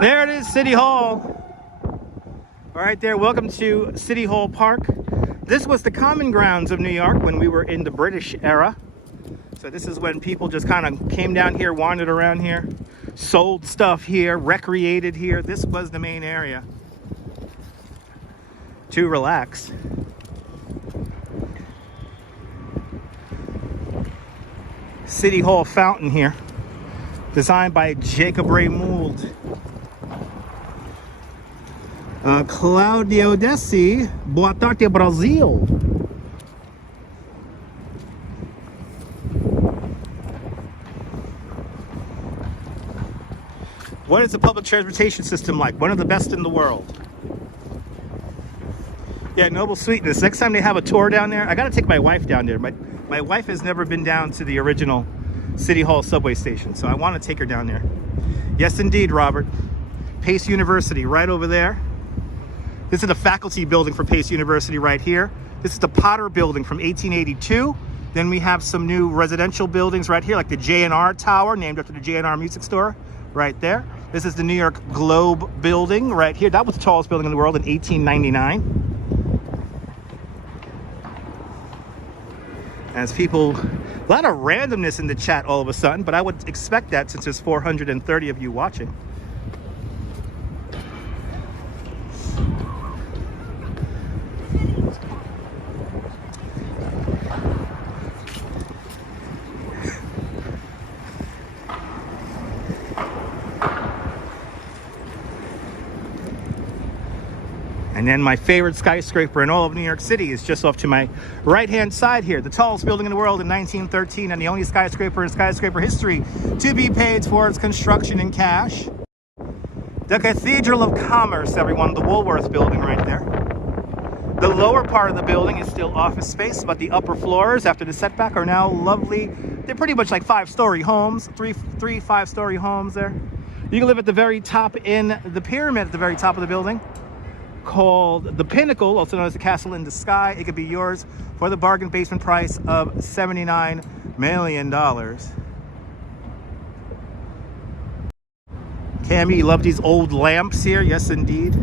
There it is, City Hall. All right there, welcome to City Hall Park. This was the common grounds of New York when we were in the British era. So this is when people just kind of came down here, wandered around here, sold stuff here, recreated here. This was the main area to relax. City Hall fountain here, designed by Jacob Ray Mould. Claudio Dessi, Boa Tarde Brasil. What is the public transportation system like? One of the best in the world. Yeah, Noble Sweetness. Next time they have a tour down there, I gotta take my wife down there. My wife has never been down to the original City Hall subway station, so I want to take her down there. Yes, indeed, Robert. Pace University, right over there. This is the faculty building for Pace University right here. This is the Potter building from 1882. Then we have some new residential buildings right here, like the J&R Tower, named after the J&R music store, right there. This is the New York Globe building right here. That was the tallest building in the world in 1899. As people, a lot of randomness in the chat all of a sudden, but I would expect that since there's 430 of you watching. And then my favorite skyscraper in all of New York City is just off to my right-hand side here. The tallest building in the world in 1913 and the only skyscraper in skyscraper history to be paid for its construction in cash. The Cathedral of Commerce, everyone, the Woolworth Building right there. The lower part of the building is still office space, but the upper floors after the setback are now lovely. They're pretty much like five-story homes, three 5-story homes there. You can live at the very top in the pyramid at the very top of the building, called the Pinnacle, also known as the Castle in the Sky. It could be yours for the bargain basement price of $79 million. Cammy, you love these old lamps here? Yes, indeed.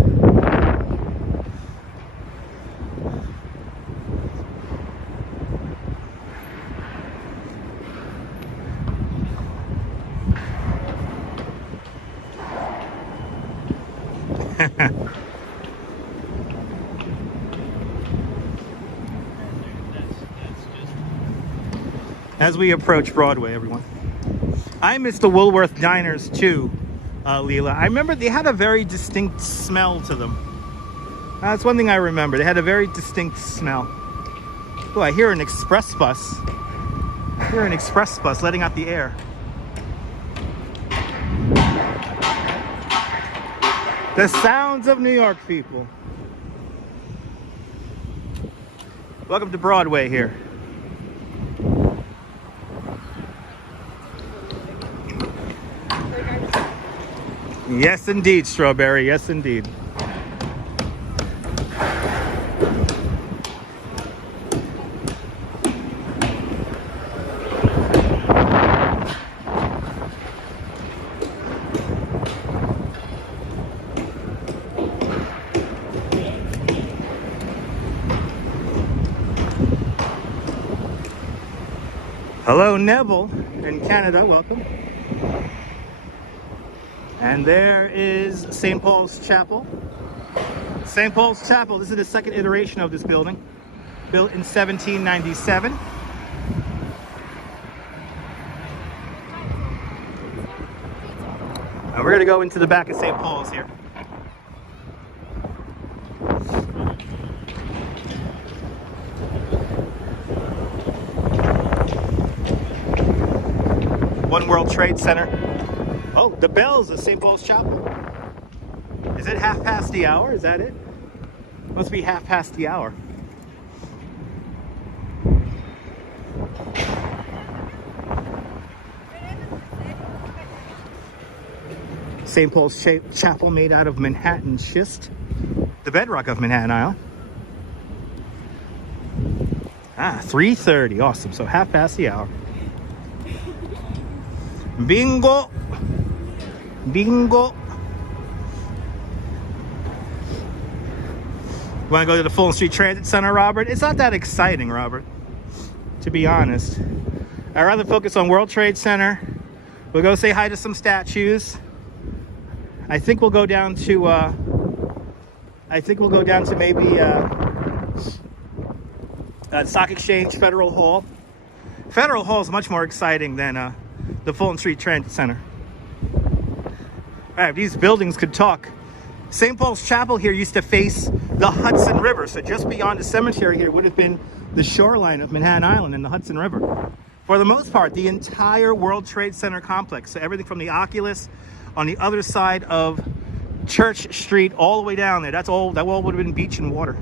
As we approach Broadway, everyone. I miss the Woolworth diners too, Leela. I remember they had a very distinct smell to them. That's one thing I remember. They had a very distinct smell. Oh, I hear an express bus. I hear an express bus letting out the air. The sounds of New York, people. Welcome to Broadway here. Yes, indeed, Strawberry. Yes, indeed. Hello, Neville in Canada, welcome. And there is St. Paul's Chapel. St. Paul's Chapel, this is the second iteration of this building, built in 1797. And we're gonna go into the back of St. Paul's here. One World Trade Center. Oh, the bells of St. Paul's Chapel. Is it 1/2 the hour? Is that it? Must be 1/2 the hour. St. Paul's Chapel, made out of Manhattan schist, the bedrock of Manhattan Island. 3:30, awesome. So 1/2 the hour. Bingo! Bingo! Want to go to the Fulton Street Transit Center, Robert? It's not that exciting, Robert, to be honest. I'd rather focus on World Trade Center. We'll go say hi to some statues. I think we'll go down to maybe Stock Exchange, Federal Hall. Federal Hall is much more exciting than the Fulton Street Transit Center. All right, these buildings could talk. St. Paul's Chapel here used to face the Hudson River, so just beyond the cemetery here would have been the shoreline of Manhattan Island and the Hudson River. For the most part, the entire World Trade Center complex, so everything from the Oculus on the other side of Church Street all the way down there, that all would have been beach and water.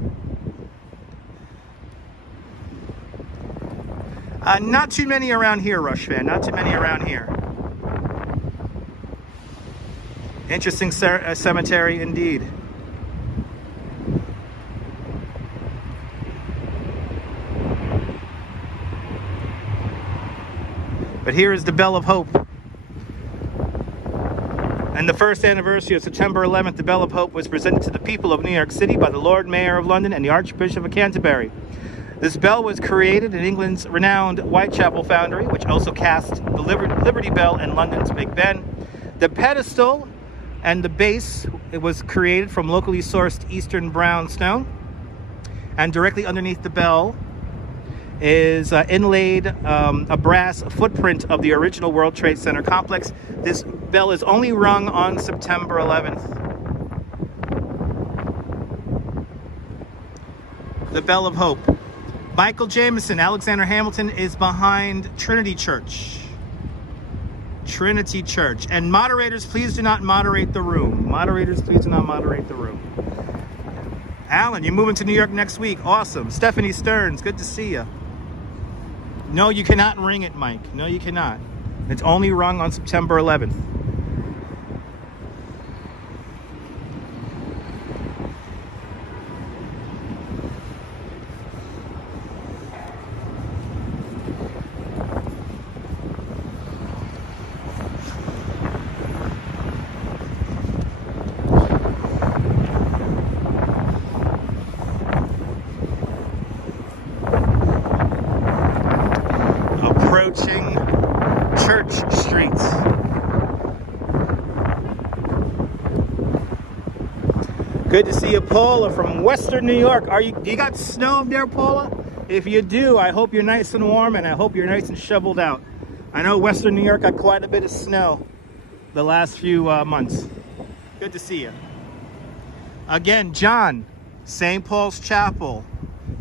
Not too many around here, Rush fan, not too many around here. Interesting cemetery indeed. But here is the Bell of Hope. And the first anniversary of September 11th, the Bell of Hope was presented to the people of New York City by the Lord Mayor of London and the Archbishop of Canterbury. This bell was created in England's renowned Whitechapel foundry, which also cast the Liberty Bell in London's Big Ben. The pedestal and the base, it was created from locally sourced Eastern brown stone. And directly underneath the bell is inlaid a brass footprint of the original World Trade Center complex. This bell is only rung on September 11th. The Bell of Hope. Michael Jameson, Alexander Hamilton is behind Trinity Church. Trinity Church. And moderators, please do not moderate the room. Moderators, please do not moderate the room. Alan, you're moving to New York next week. Awesome. Stephanie Stearns, good to see you. No, you cannot ring it, Mike. No, you cannot. It's only rung on September 11th. Church Street. Good to see you, Paula from Western New York. Do you got snow up there, Paula? If you do, I hope you're nice and warm and I hope you're nice and shoveled out. I know Western New York got quite a bit of snow the last few months. Good to see you. Again, John, St. Paul's Chapel.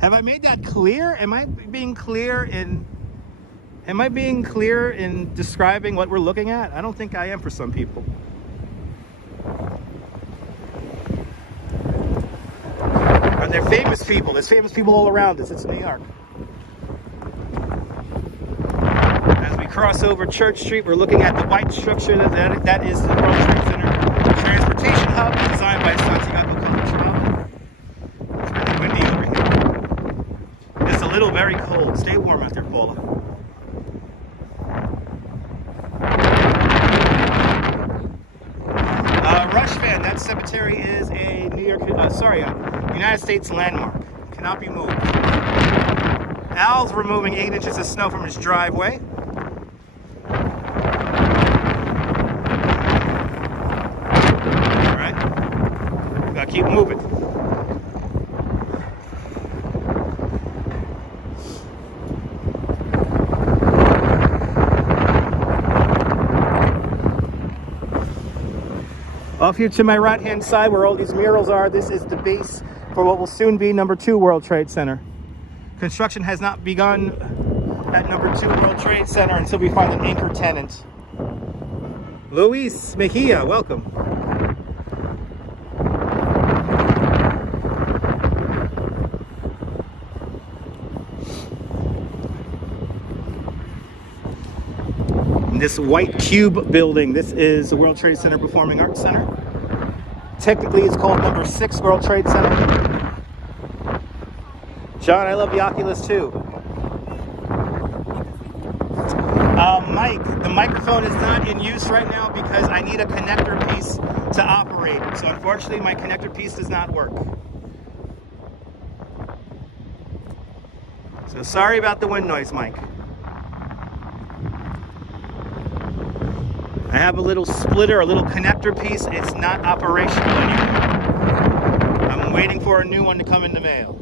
Have I made that clear? Am I being clear in describing what we're looking at? I don't think I am for some people. And they're famous people. There's famous people all around us. It's New York. As we cross over Church Street, we're looking at the white structure that is the World Trade Center Transportation Hub, designed by Santiago Camacho. It's really windy over here. It's a little very cold. Stay warm out there, Paula. Rush fan, that cemetery is a United States landmark. Cannot be moved. Al's removing 8 inches of snow from his driveway. keep moving. Off here to my right-hand side, where all these murals are, this is the base for what will soon be number 2 World Trade Center. Construction has not begun at number 2 World Trade Center until we find an anchor tenant. Luis Mejia, welcome. This white cube building, this is the World Trade Center Performing Arts Center. Technically, it's called number 6 World Trade Center. John, I love the Oculus too. Mike, the microphone is not in use right now because I need a connector piece to operate it. So unfortunately, my connector piece does not work. So sorry about the wind noise, Mike. I have a little splitter, a little connector piece. It's not operational anymore. I'm waiting for a new one to come in the mail.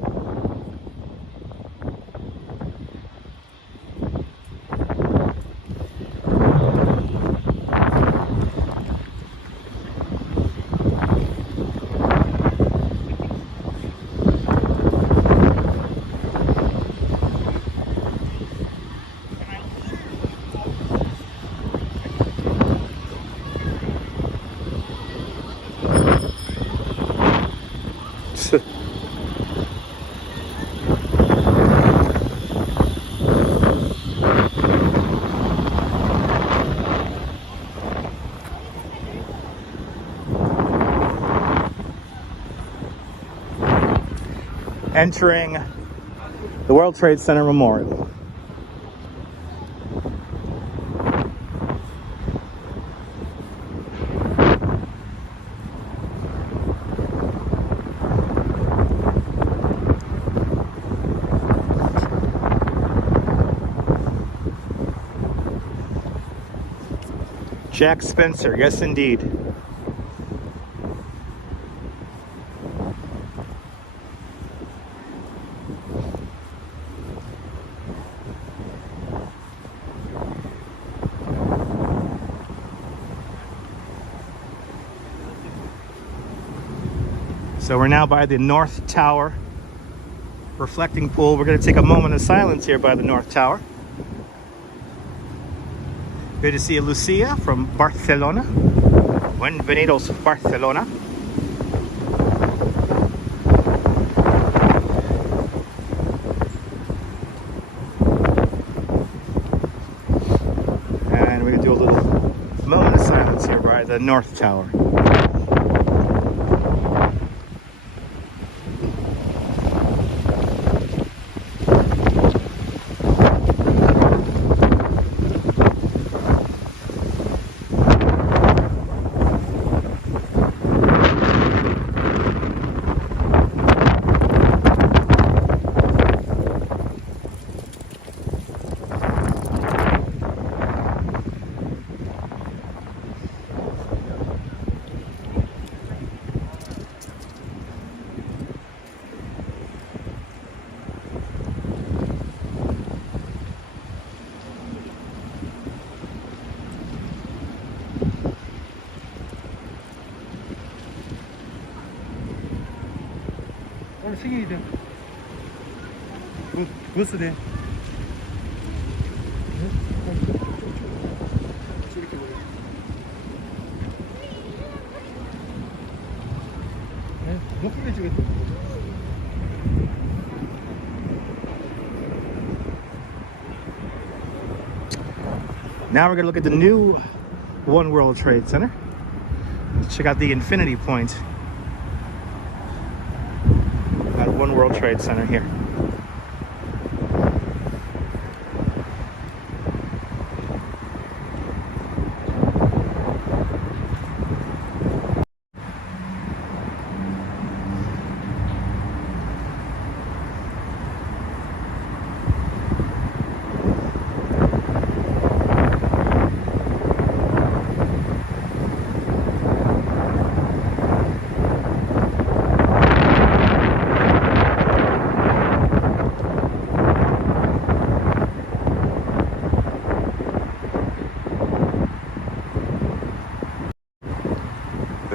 Entering the World Trade Center Memorial. Jack Spencer, yes indeed. So we're now by the North Tower reflecting pool. We're going to take a moment of silence here by the North Tower. Good to see you, Lucia from Barcelona. Bienvenidos, Barcelona. And we're going to do a little moment of silence here by the North Tower. 오늘 생일이다. 무스네. 높게 찍었다. Now we're going to look at the new One World Trade Center. Let's check out the Infinity Point at One World Trade Center here.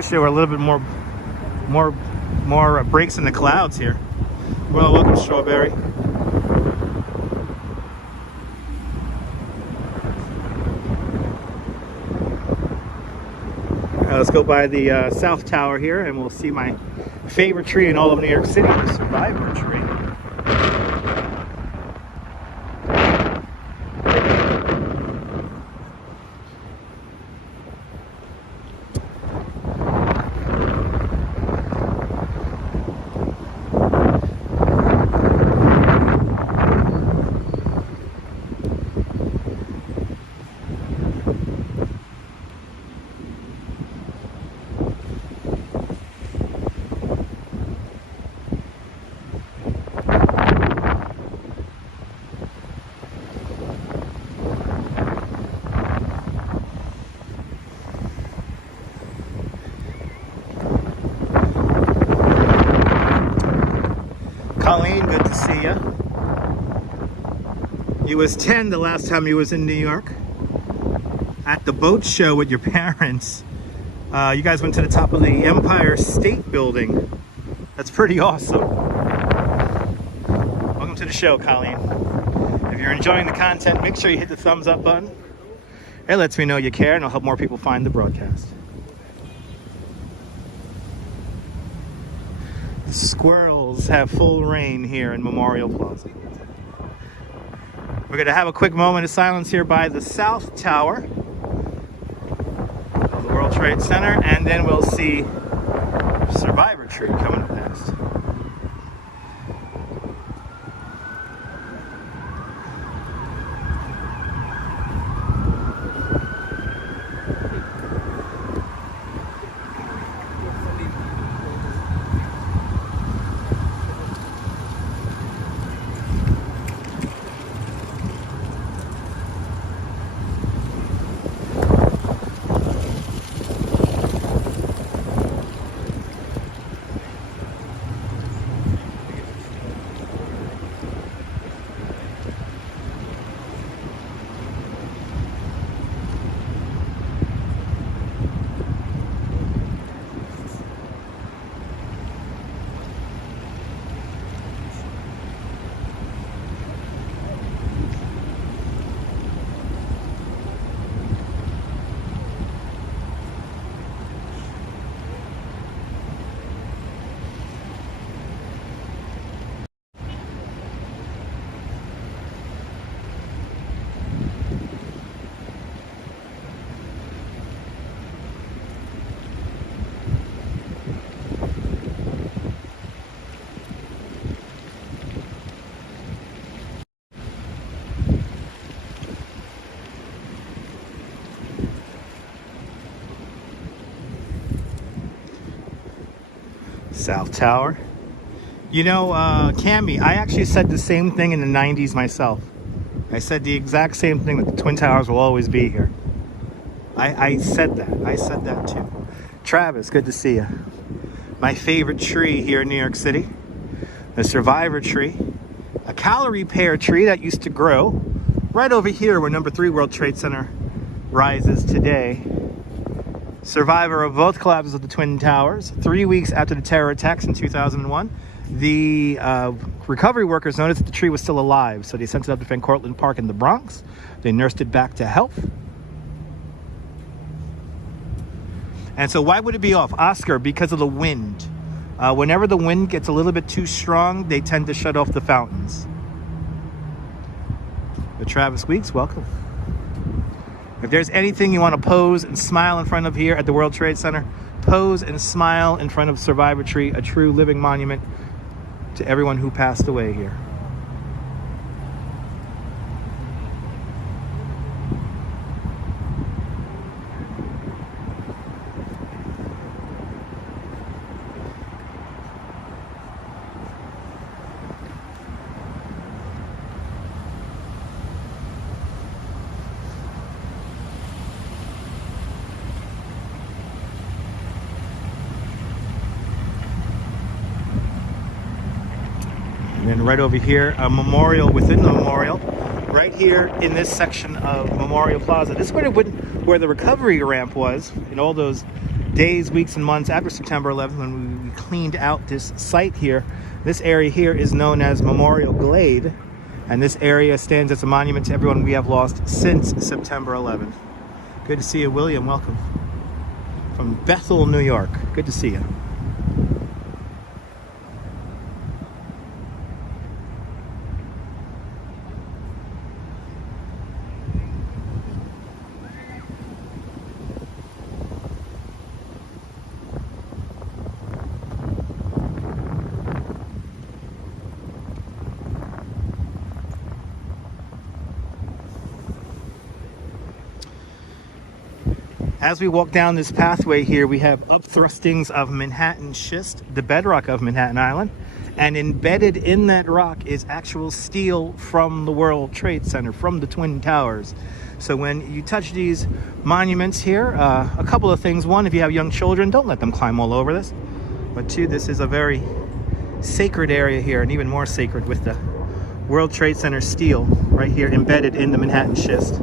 wish there were a little bit more breaks in the clouds here. Well, welcome, Strawberry. Let's go by the South Tower here, and we'll see my favorite tree in all of New York City, the Survivor tree. Colleen, good to see you. You was 10 the last time you was in New York at the boat show with your parents. You guys went to the top of the Empire State Building. That's pretty awesome. Welcome to the show, Colleen. If you're enjoying the content, make sure you hit the thumbs up button. It lets me know you care, and it'll help more people find the broadcast. The squirrels have full reign here in Memorial Plaza. We're going to have a quick moment of silence here by the South Tower of the World Trade Center, and then we'll see Survivor Tree coming up next. South Tower. You know, Cammy, I actually said the same thing in the 90s myself. I said the exact same thing, that the Twin Towers will always be here. I said that. I said that too. Travis, good to see you. My favorite tree here in New York City, the Survivor tree. A calorie pear tree that used to grow right over here where number 3 World Trade Center rises today. Survivor of both collapses of the Twin Towers. 3 weeks after the terror attacks in 2001, the recovery workers noticed that the tree was still alive, so they sent it up to Van Cortlandt Park in the Bronx. They nursed it back to health. And so why would it be off? Oscar, because of the wind. Whenever the wind gets a little bit too strong, they tend to shut off the fountains. But Travis Weeks, welcome. If there's anything you want to pose and smile in front of here at the World Trade Center, pose and smile in front of Survivor Tree, a true living monument to everyone who passed away here. And right over here, a memorial within the memorial, right here in this section of Memorial Plaza. This is where the recovery ramp was, and all those days, weeks, and months after September 11th, when we cleaned out this site here. This area here is known as Memorial Glade, and this area stands as a monument to everyone we have lost since September 11th. Good to see you, William. Welcome from Bethel, New York. Good to see you. As we walk down this pathway here, we have upthrustings of Manhattan schist, the bedrock of Manhattan Island, and embedded in that rock is actual steel from the World Trade Center, from the Twin Towers. So when you touch these monuments here, a couple of things. One, if you have young children, don't let them climb all over this. But two, this is a very sacred area here, and even more sacred with the World Trade Center steel right here embedded in the Manhattan schist.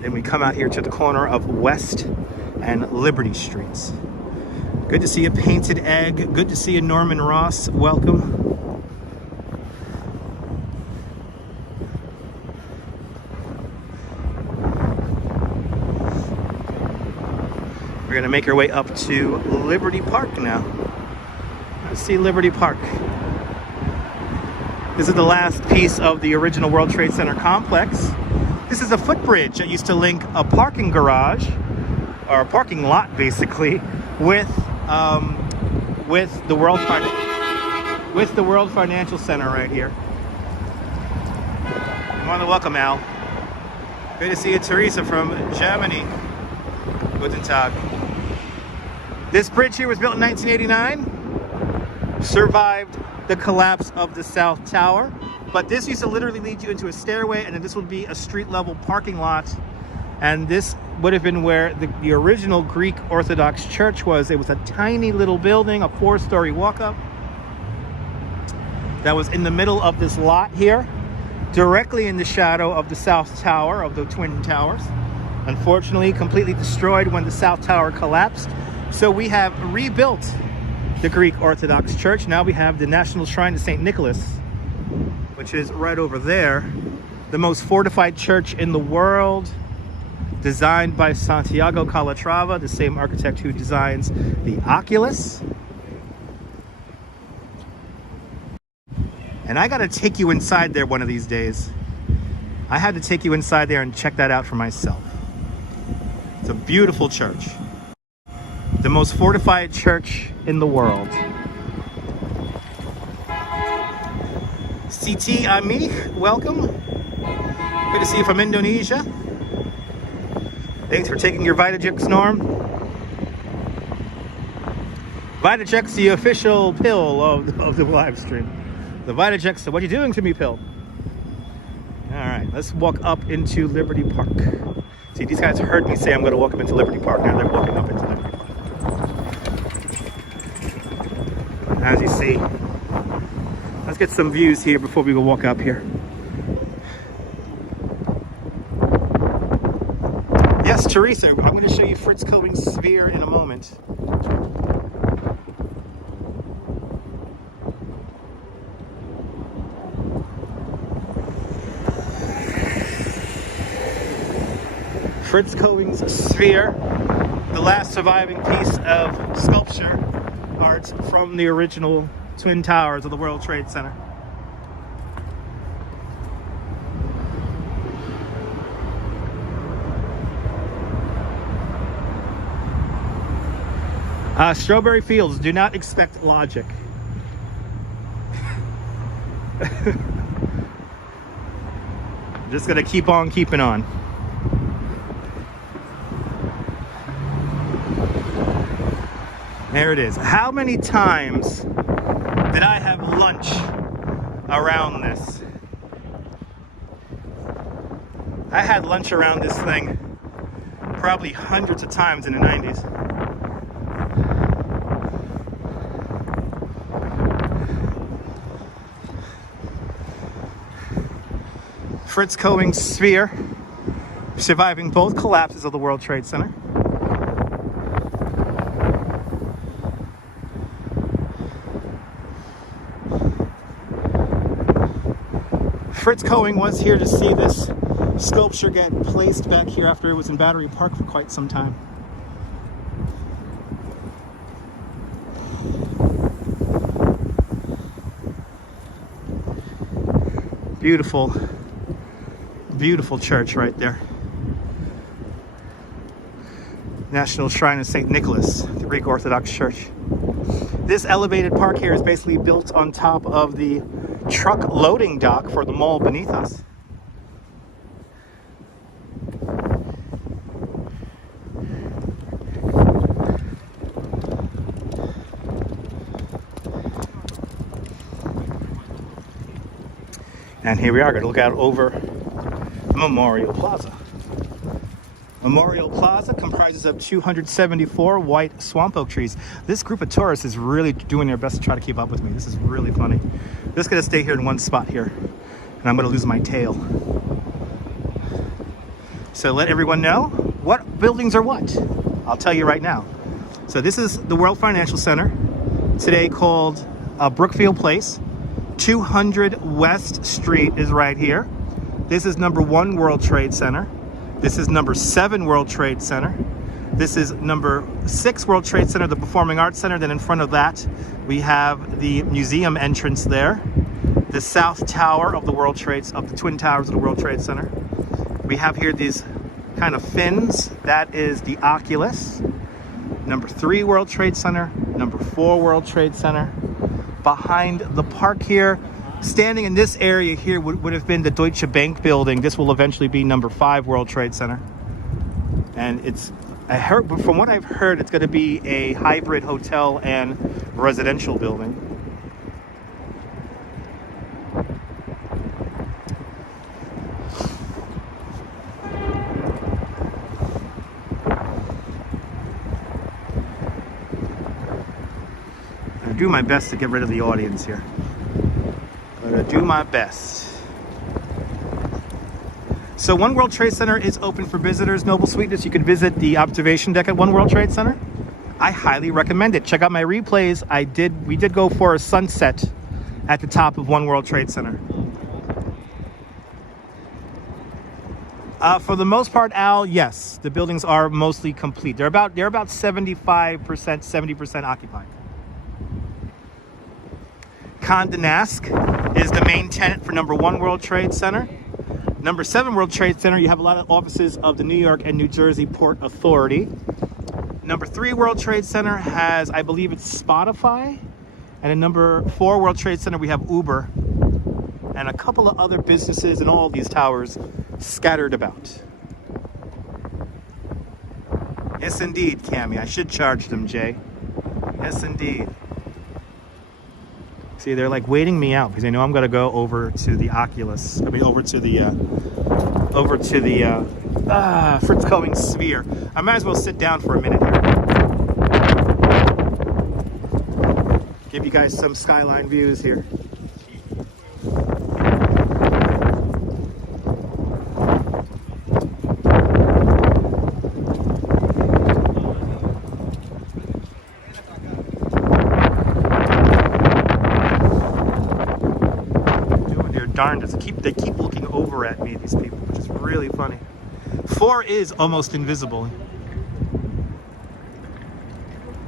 Then we come out here to the corner of West and Liberty Streets. Good to see a Painted Egg. Good to see a Norman Ross. Welcome. We're gonna make our way up to Liberty Park now. Let's see Liberty Park. This is the last piece of the original World Trade Center complex. This is a footbridge that used to link a parking garage, or a parking lot basically, with the World Financial Center right here. You're more than welcome, Al. Good to see you, Teresa from Germany. Guten Tag. This bridge here was built in 1989, survived the collapse of the South Tower. But this used to literally lead you into a stairway, and then this would be a street-level parking lot. And this would have been where the original Greek Orthodox Church was. It was a tiny little building, a 4-story walk-up that was in the middle of this lot here, directly in the shadow of the South Tower, of the Twin Towers. Unfortunately, completely destroyed when the South Tower collapsed. So we have rebuilt the Greek Orthodox Church. Now we have the National Shrine to St. Nicholas, which is right over there. The most fortified church in the world, designed by Santiago Calatrava, the same architect who designs the Oculus. And I gotta take you inside there one of these days. I had to take you inside there and check that out for myself. It's a beautiful church. The most fortified church in the world. CT Ami, welcome. Good to see you from Indonesia. Thanks for taking your Vitajex, Norm. Vitajex, the official pill of the live stream. The Vitajex, what are you doing to me pill? All right, let's walk up into Liberty Park. See, these guys heard me say I'm going to walk up into Liberty Park. Now they're walking up into Liberty Park. As you see, let's get some views here before we go walk up here. Yes, Teresa, I'm going to show you Fritz Cohen's sphere in a moment. Fritz Cohen's sphere, the last surviving piece of sculpture art from the original Twin Towers of the World Trade Center. Strawberry Fields, do not expect logic. Just gonna keep on keeping on. There it is. How many times did I have lunch around this? I had lunch around this thing probably hundreds of times in the 90s. Fritz Cohen's sphere, surviving both collapses of the World Trade Center. Fritz Coeing was here to see this sculpture get placed back here after it was in Battery Park for quite some time. Beautiful, beautiful church right there. National Shrine of St. Nicholas, the Greek Orthodox Church. This elevated park here is basically built on top of the truck loading dock for the mall beneath us. And here we are going to look out over Memorial Plaza. Memorial Plaza comprises of 274 white swamp oak trees. This group of tourists is really doing their best to try to keep up with me. This is really funny. I'm just going to stay here in one spot here, and I'm going to lose my tail. So let everyone know what buildings are what. I'll tell you right now. So this is the World Financial Center, today called Brookfield Place. 200 West Street is right here. This is number 1 World Trade Center. This is number 7 World Trade Center. This is number 6 World Trade Center, the Performing Arts Center. Then in front of that, we have the museum entrance there. The South Tower of the World Trade, of the Twin Towers of the World Trade Center. We have here these kind of fins. That is the Oculus. Number 3 World Trade Center. Number 4 World Trade Center. Behind the park here, standing in this area here would have been the Deutsche Bank building. This will eventually be number 5 World Trade Center. And I heard, from what I've heard, it's going to be a hybrid hotel and residential building. Do my best to get rid of the audience here. I'm gonna do my best. So One World Trade Center is open for visitors. Noble Sweetness, you can visit the observation deck at One World Trade Center. I highly recommend it. Check out my replays. We did go for a sunset at the top of One World Trade Center. For the most part, Al, yes, the buildings are mostly complete. They're about 75%, 70% occupied. Condé Nast is the main tenant for number 1 World Trade Center. Number 7 World Trade Center, you have a lot of offices of the New York and New Jersey Port Authority. Number 3 World Trade Center has, I believe it's Spotify. And in number 4 World Trade Center, we have Uber. And a couple of other businesses in all these towers scattered about. Yes, indeed, Cammy. I should charge them, Jay. Yes, indeed. See, they're like waiting me out because they know I'm gonna go over to the Oculus. I mean, over to the Fritz Coeing Sphere. I might as well sit down for a minute here. Give you guys some skyline views here. They keep looking over at me, these people, which is really funny. 4 is almost invisible.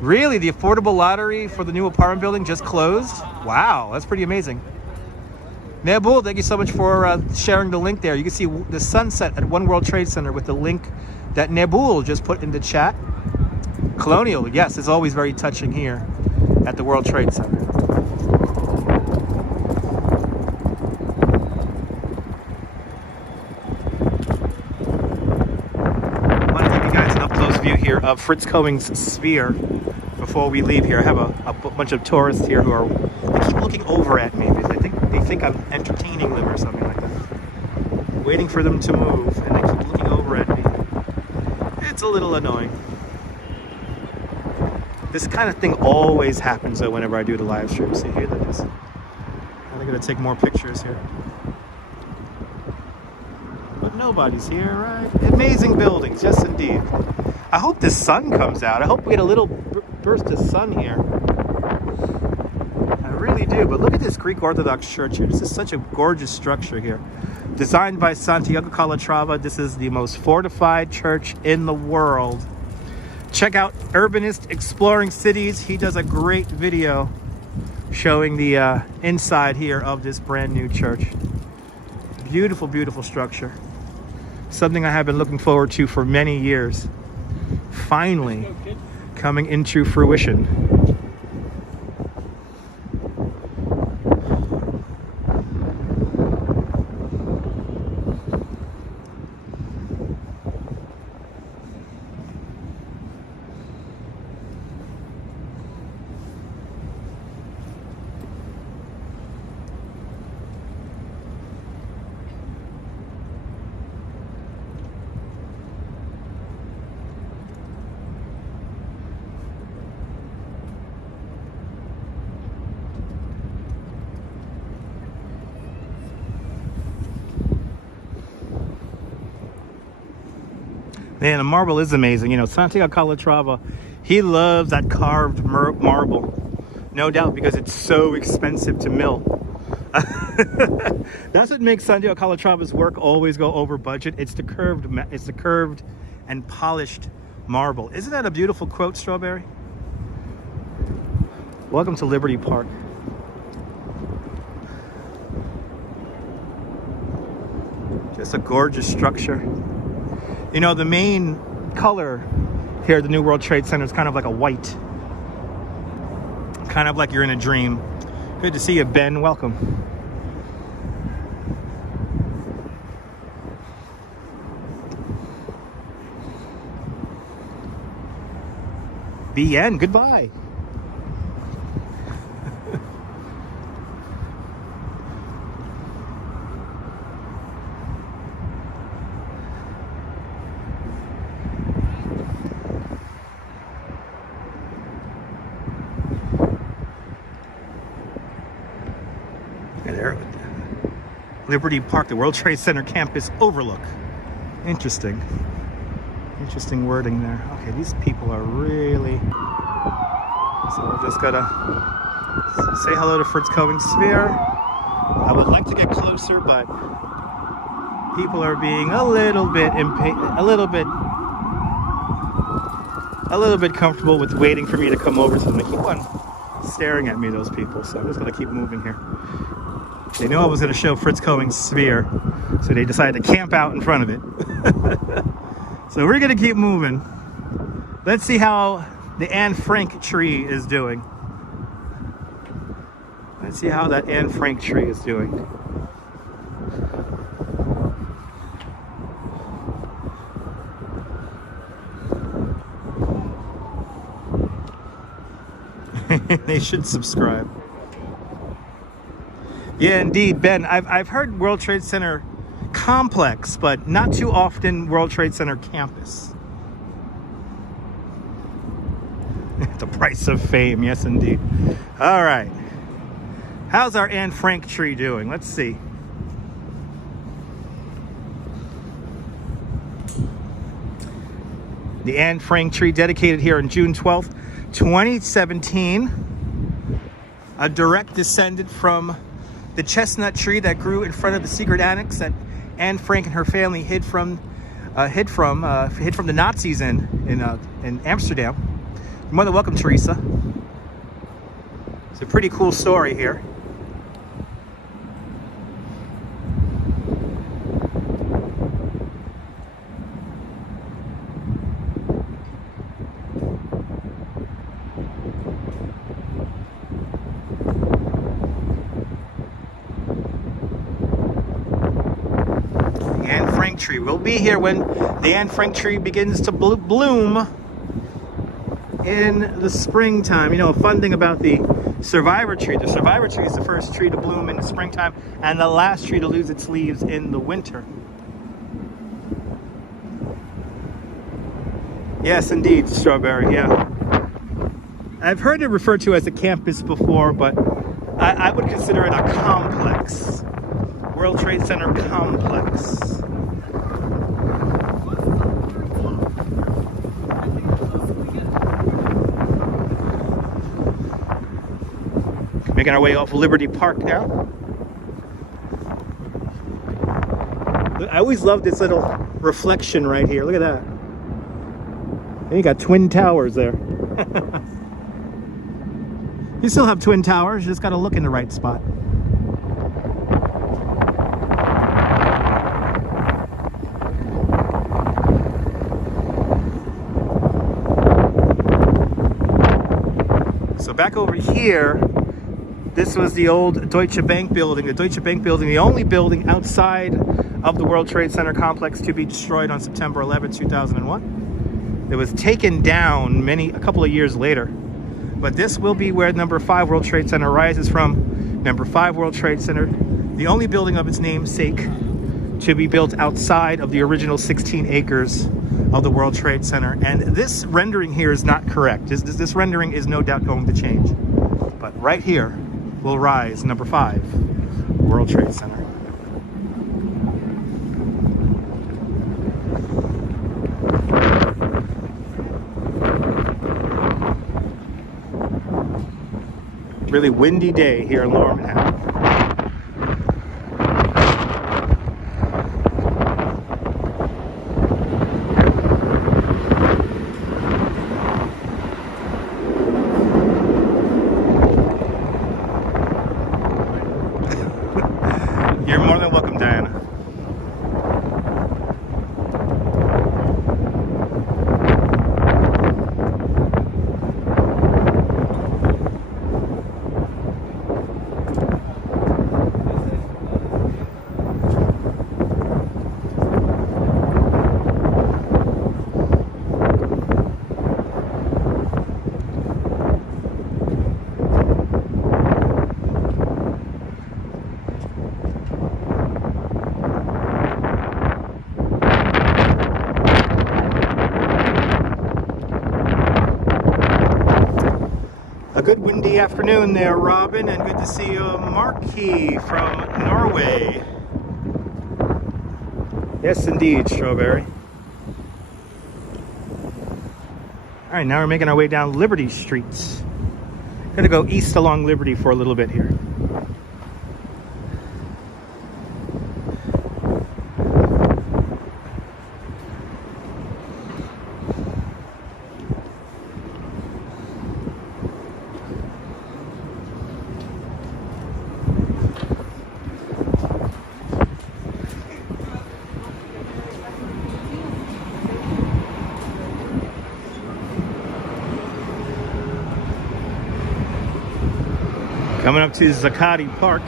Really? The affordable lottery for the new apartment building just closed? Wow, that's pretty amazing. Nabul, thank you so much for sharing the link there. You can see the sunset at One World Trade Center with the link that Nabul just put in the chat. Colonial, yes, it's always very touching here at the World Trade Center. View here of Fritz Coeing's Sphere before we leave here. I have a bunch of tourists here who they keep looking over at me because they think I'm entertaining them or something like that. Waiting for them to move, and they keep looking over at me. It's a little annoying. This kind of thing always happens though whenever I do the live stream. See here, that is. I'm gonna take more pictures here. Nobody's here, right? Amazing buildings, yes indeed. I hope the sun comes out. I hope we get a little burst of sun here. I really do. But look at this Greek Orthodox church here. This is such a gorgeous structure here. Designed by Santiago Calatrava. This is the most fortified church in the world. Check out Urbanist Exploring Cities. He does a great video showing the inside here of this brand new church. Beautiful, beautiful structure. Something I have been looking forward to for many years. Finally coming into fruition. Man, the marble is amazing. You know, Santiago Calatrava, he loves that carved marble. No doubt, because it's so expensive to mill. That's what makes Santiago Calatrava's work always go over budget. It's the curved and polished marble. Isn't that a beautiful quote, Strawberry? Welcome to Liberty Park. Just a gorgeous structure. You know, the main color here at the New World Trade Center is kind of like a white. Kind of like you're in a dream. Good to see you, Ben. Welcome. BN, goodbye. Liberty Park, the World Trade Center campus overlook. Interesting. Interesting wording there. Okay, these people are really... So we're just gotta say hello to Fritz Cohen's Sphere. I would like to get closer, but people are being a little bit impatient, a little bit comfortable with waiting for me to come over, so they keep on staring at me, those people. So I'm just gonna keep moving here. They knew I was going to show Fritz Cohen's Sphere, so they decided to camp out in front of it. So we're going to keep moving. Let's see how the Anne Frank tree is doing. Let's see how that Anne Frank tree is doing. They should subscribe. Yeah, indeed, Ben. I've heard World Trade Center complex, but not too often World Trade Center campus. The price of fame, yes, indeed. All right. How's our Anne Frank tree doing? Let's see. The Anne Frank tree dedicated here on June 12th, 2017. A direct descendant from the chestnut tree that grew in front of the secret annex that Anne Frank and her family hid from the Nazis in Amsterdam. You're more than welcome, Teresa. It's a pretty cool story here. Tree. We'll be here when the Anne Frank tree begins to bloom in the springtime. You know, a fun thing about the survivor tree. The survivor tree is the first tree to bloom in the springtime and the last tree to lose its leaves in the winter. Yes, indeed, Strawberry, yeah. I've heard it referred to as a campus before, but I would consider it a complex. World Trade Center complex. Making our way off Liberty Park now. I always love this little reflection right here. Look at that. And you got twin towers there. You still have twin towers, you just got to look in the right spot. So back over here, this was the old Deutsche Bank building. The Deutsche Bank building, the only building outside of the World Trade Center complex to be destroyed on September 11, 2001. It was taken down a couple of years later. But this will be where number 5 World Trade Center rises from. Number 5 World Trade Center, the only building of its namesake to be built outside of the original 16 acres of the World Trade Center. And this rendering here is not correct. This rendering is no doubt going to change. But right here will rise number 5 World Trade Center. Really windy day here in Lower Manhattan. You're more than welcome, Diana. Good windy afternoon there, Robin, and good to see you, Marky from Norway. Yes, indeed, Strawberry. All right, now we're making our way down Liberty Street. Gonna go east along Liberty for a little bit here. Coming up to Zuccotti Park.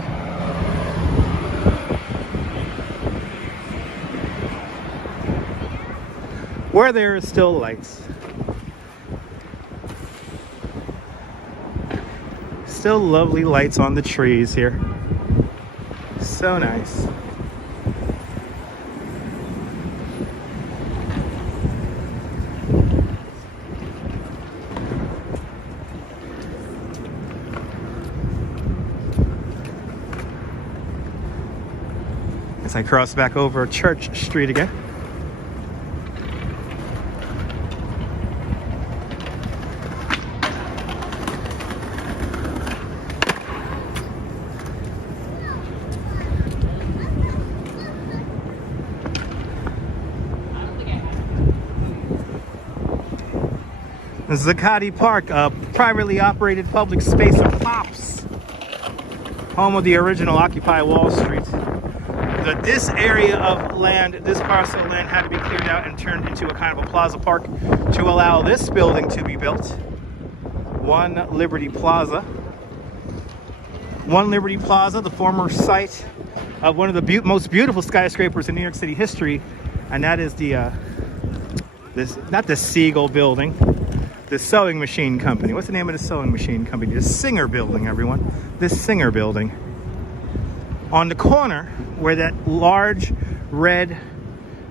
Where there are still lights. Still lovely lights on the trees here. So nice. I cross back over Church Street again. Zuccotti Park, a privately operated public space of Pops, home of the original Occupy Wall Street. This area of land, this parcel of land, had to be cleared out and turned into a kind of a plaza park to allow this building to be built. One Liberty Plaza. One Liberty Plaza, the former site of one of the most beautiful skyscrapers in New York City history, and that is the not the Siegel building, the sewing machine company. What's the name of the sewing machine company? The Singer building, everyone. The Singer building. On the corner where that large red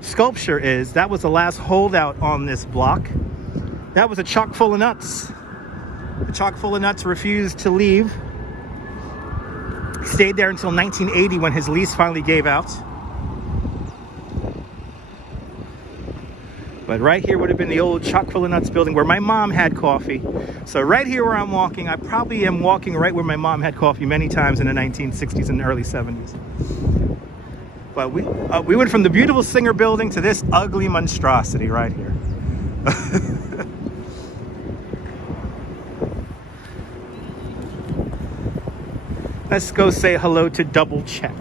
sculpture is, that was the last holdout on this block. That was a chock full of nuts. The chock full of nuts refused to leave. He stayed there until 1980 when his lease finally gave out. But right here would have been the old Chock-full-of-nuts building where my mom had coffee. So right here where I'm walking, I probably am walking right where my mom had coffee many times in the 1960s and early 70s. But we went from the beautiful Singer building to this ugly monstrosity right here. Let's go say hello to Double Check.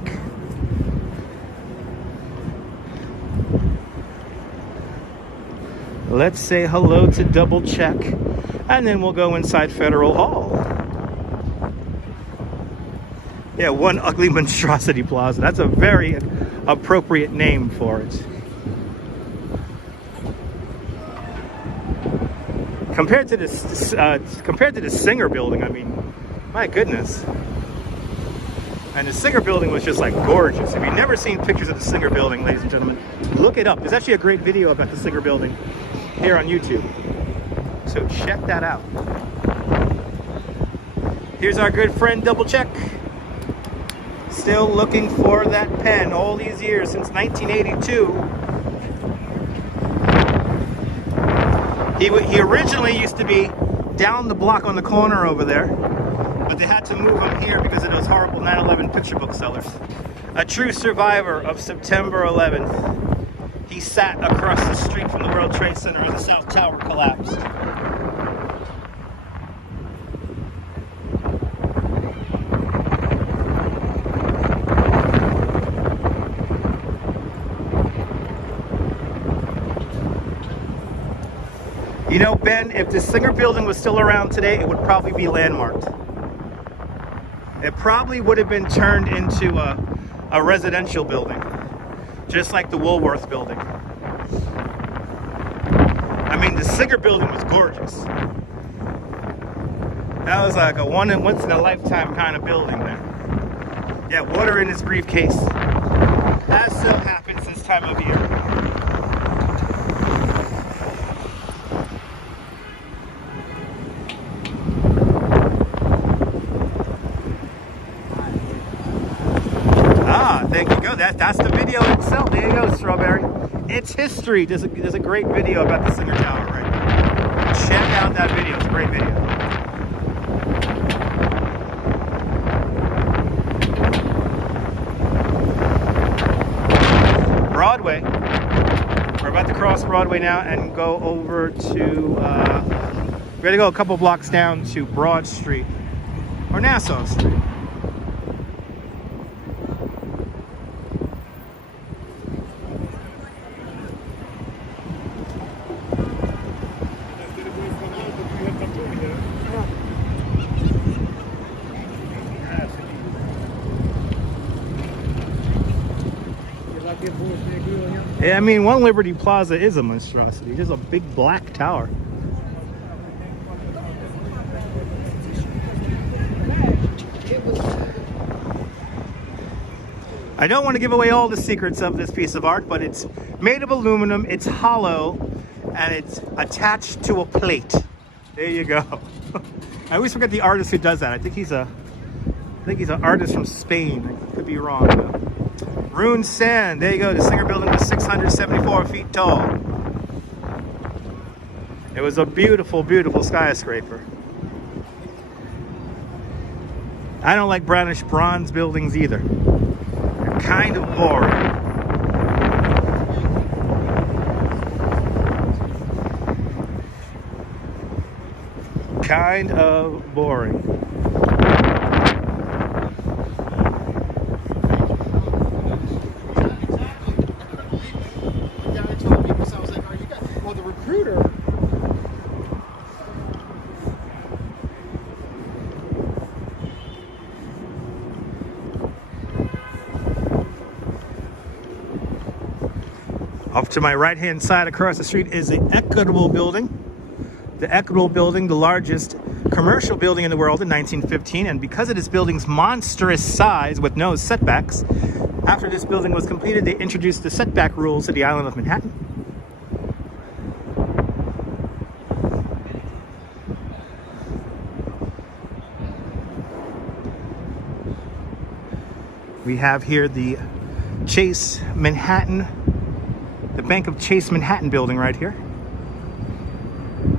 Let's say hello to Double Check, and then we'll go inside Federal Hall. Yeah, one ugly monstrosity plaza. That's a very appropriate name for it. Compared to the Singer building, I mean, my goodness. And the Singer building was just like gorgeous. If you've never seen pictures of the Singer building, ladies and gentlemen, look it up. There's actually a great video about the Singer building here on YouTube. So check that out. Here's our good friend Double Check. Still looking for that pen all these years, since 1982. He originally used to be down the block on the corner over there, but they had to move him here because of those horrible 9/11 picture book sellers. A true survivor of September 11th. He sat across the street from the World Trade Center as the South Tower collapsed. You know, Ben, if the Singer building was still around today, it would probably be landmarked. It probably would have been turned into a residential building, just like the Woolworth Building. I mean, the Singer building was gorgeous. That was like a once in a lifetime kind of building, man. Yeah, water in his briefcase. That still happens this time of year. There you go. That's the video itself. There you go, Strawberry. It's history. There's a great video about the Singer Tower right now. Check out that video. It's a great video. Broadway. We're about to cross Broadway now and go over to, we're going to go a couple blocks down to Broad Street, or Nassau Street. Yeah, I mean, One Liberty Plaza is a monstrosity. There's a big black tower. I don't want to give away all the secrets of this piece of art, but it's made of aluminum, it's hollow, and it's attached to a plate. There you go. I always forget the artist who does that. I think he's an artist from Spain. I could be wrong though. Rune Sand, there you go. The Singer building was 674 feet tall. It was a beautiful, beautiful skyscraper. I don't like brownish bronze buildings either. They're kind of boring. Kind of boring. Off to my right-hand side across the street is the Equitable Building. The Equitable Building, the largest commercial building in the world in 1915, and because of this building's monstrous size with no setbacks, after this building was completed, they introduced the setback rules to the island of Manhattan. We have here the Chase Manhattan, the Bank of Chase Manhattan building right here.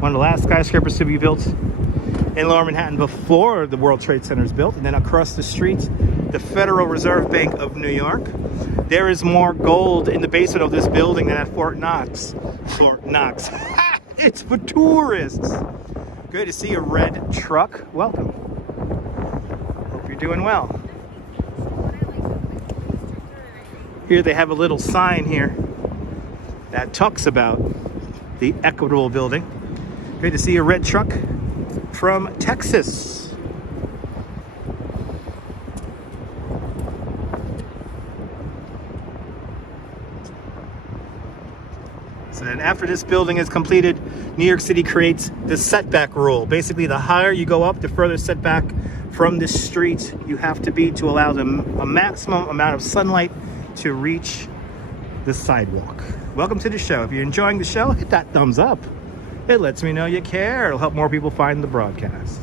One of the last skyscrapers to be built in Lower Manhattan before the World Trade Center is built. And then across the street, the Federal Reserve Bank of New York. There is more gold in the basement of this building than at Fort Knox. Fort Knox. It's for tourists. Good to see a red truck. Welcome. Hope you're doing well. Here they have a little sign here that talks about the Equitable Building. Good to see a red truck from Texas. So then after this building is completed, New York City creates the setback rule. Basically, the higher you go up, the further setback from the street you have to be to allow them a maximum amount of sunlight to reach the sidewalk. Welcome to the show. If you're enjoying the show, hit that thumbs up. It lets me know you care. It'll help more people find the broadcast.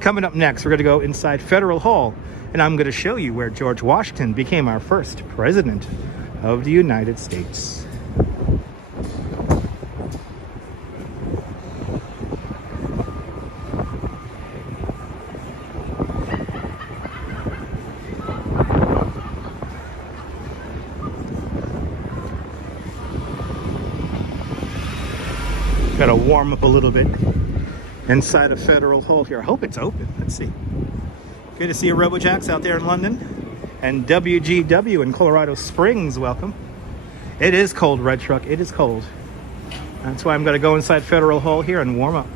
Coming up next, we're going to go inside Federal Hall, and I'm going to show you where George Washington became our first president of the United States. Gotta warm up a little bit inside of Federal Hall here. I hope it's open. Let's see. Good to see a RoboJax out there in London. And WGW in Colorado Springs, welcome. It is cold, red truck. It is cold. That's why I'm gonna go inside Federal Hall here and warm up.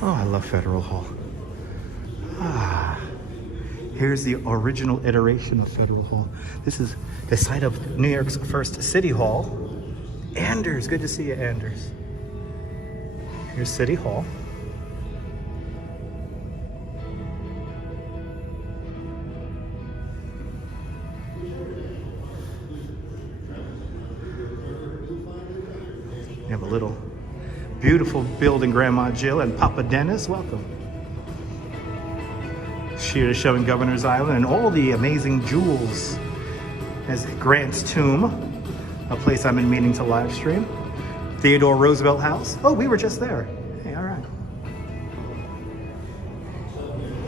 Oh, I love Federal Hall. Here's the original iteration of Federal Hall. This is the site of New York's first City Hall. Anders, good to see you, Anders. Here's City Hall. You have a little beautiful building, Grandma Jill and Papa Dennis, welcome. Here is showing Governor's Island and all the amazing jewels. As Grant's Tomb, a place I've been meaning to live stream. Theodore Roosevelt House. Oh, we were just there. Hey, all right.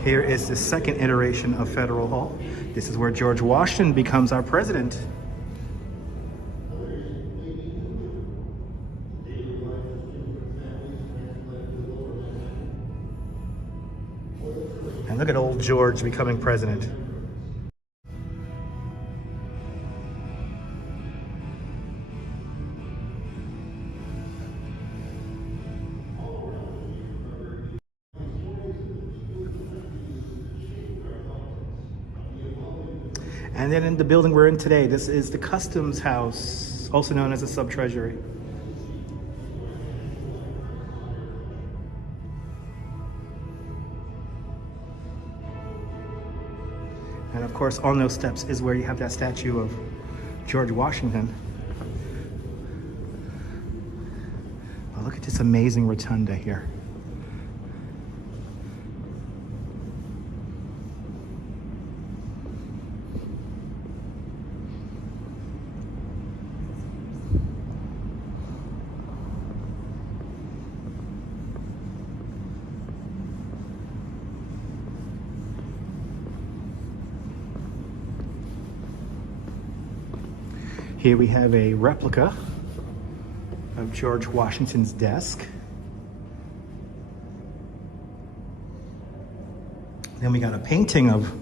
Here is the second iteration of Federal Hall. This is where George Washington becomes our president. And look at old George becoming president. And then in the building we're in today, this is the Customs House, also known as the Sub-Treasury. And of course, on those steps is where you have that statue of George Washington. Oh, look at this amazing rotunda here. Here we have a replica of George Washington's desk. Then we got a painting of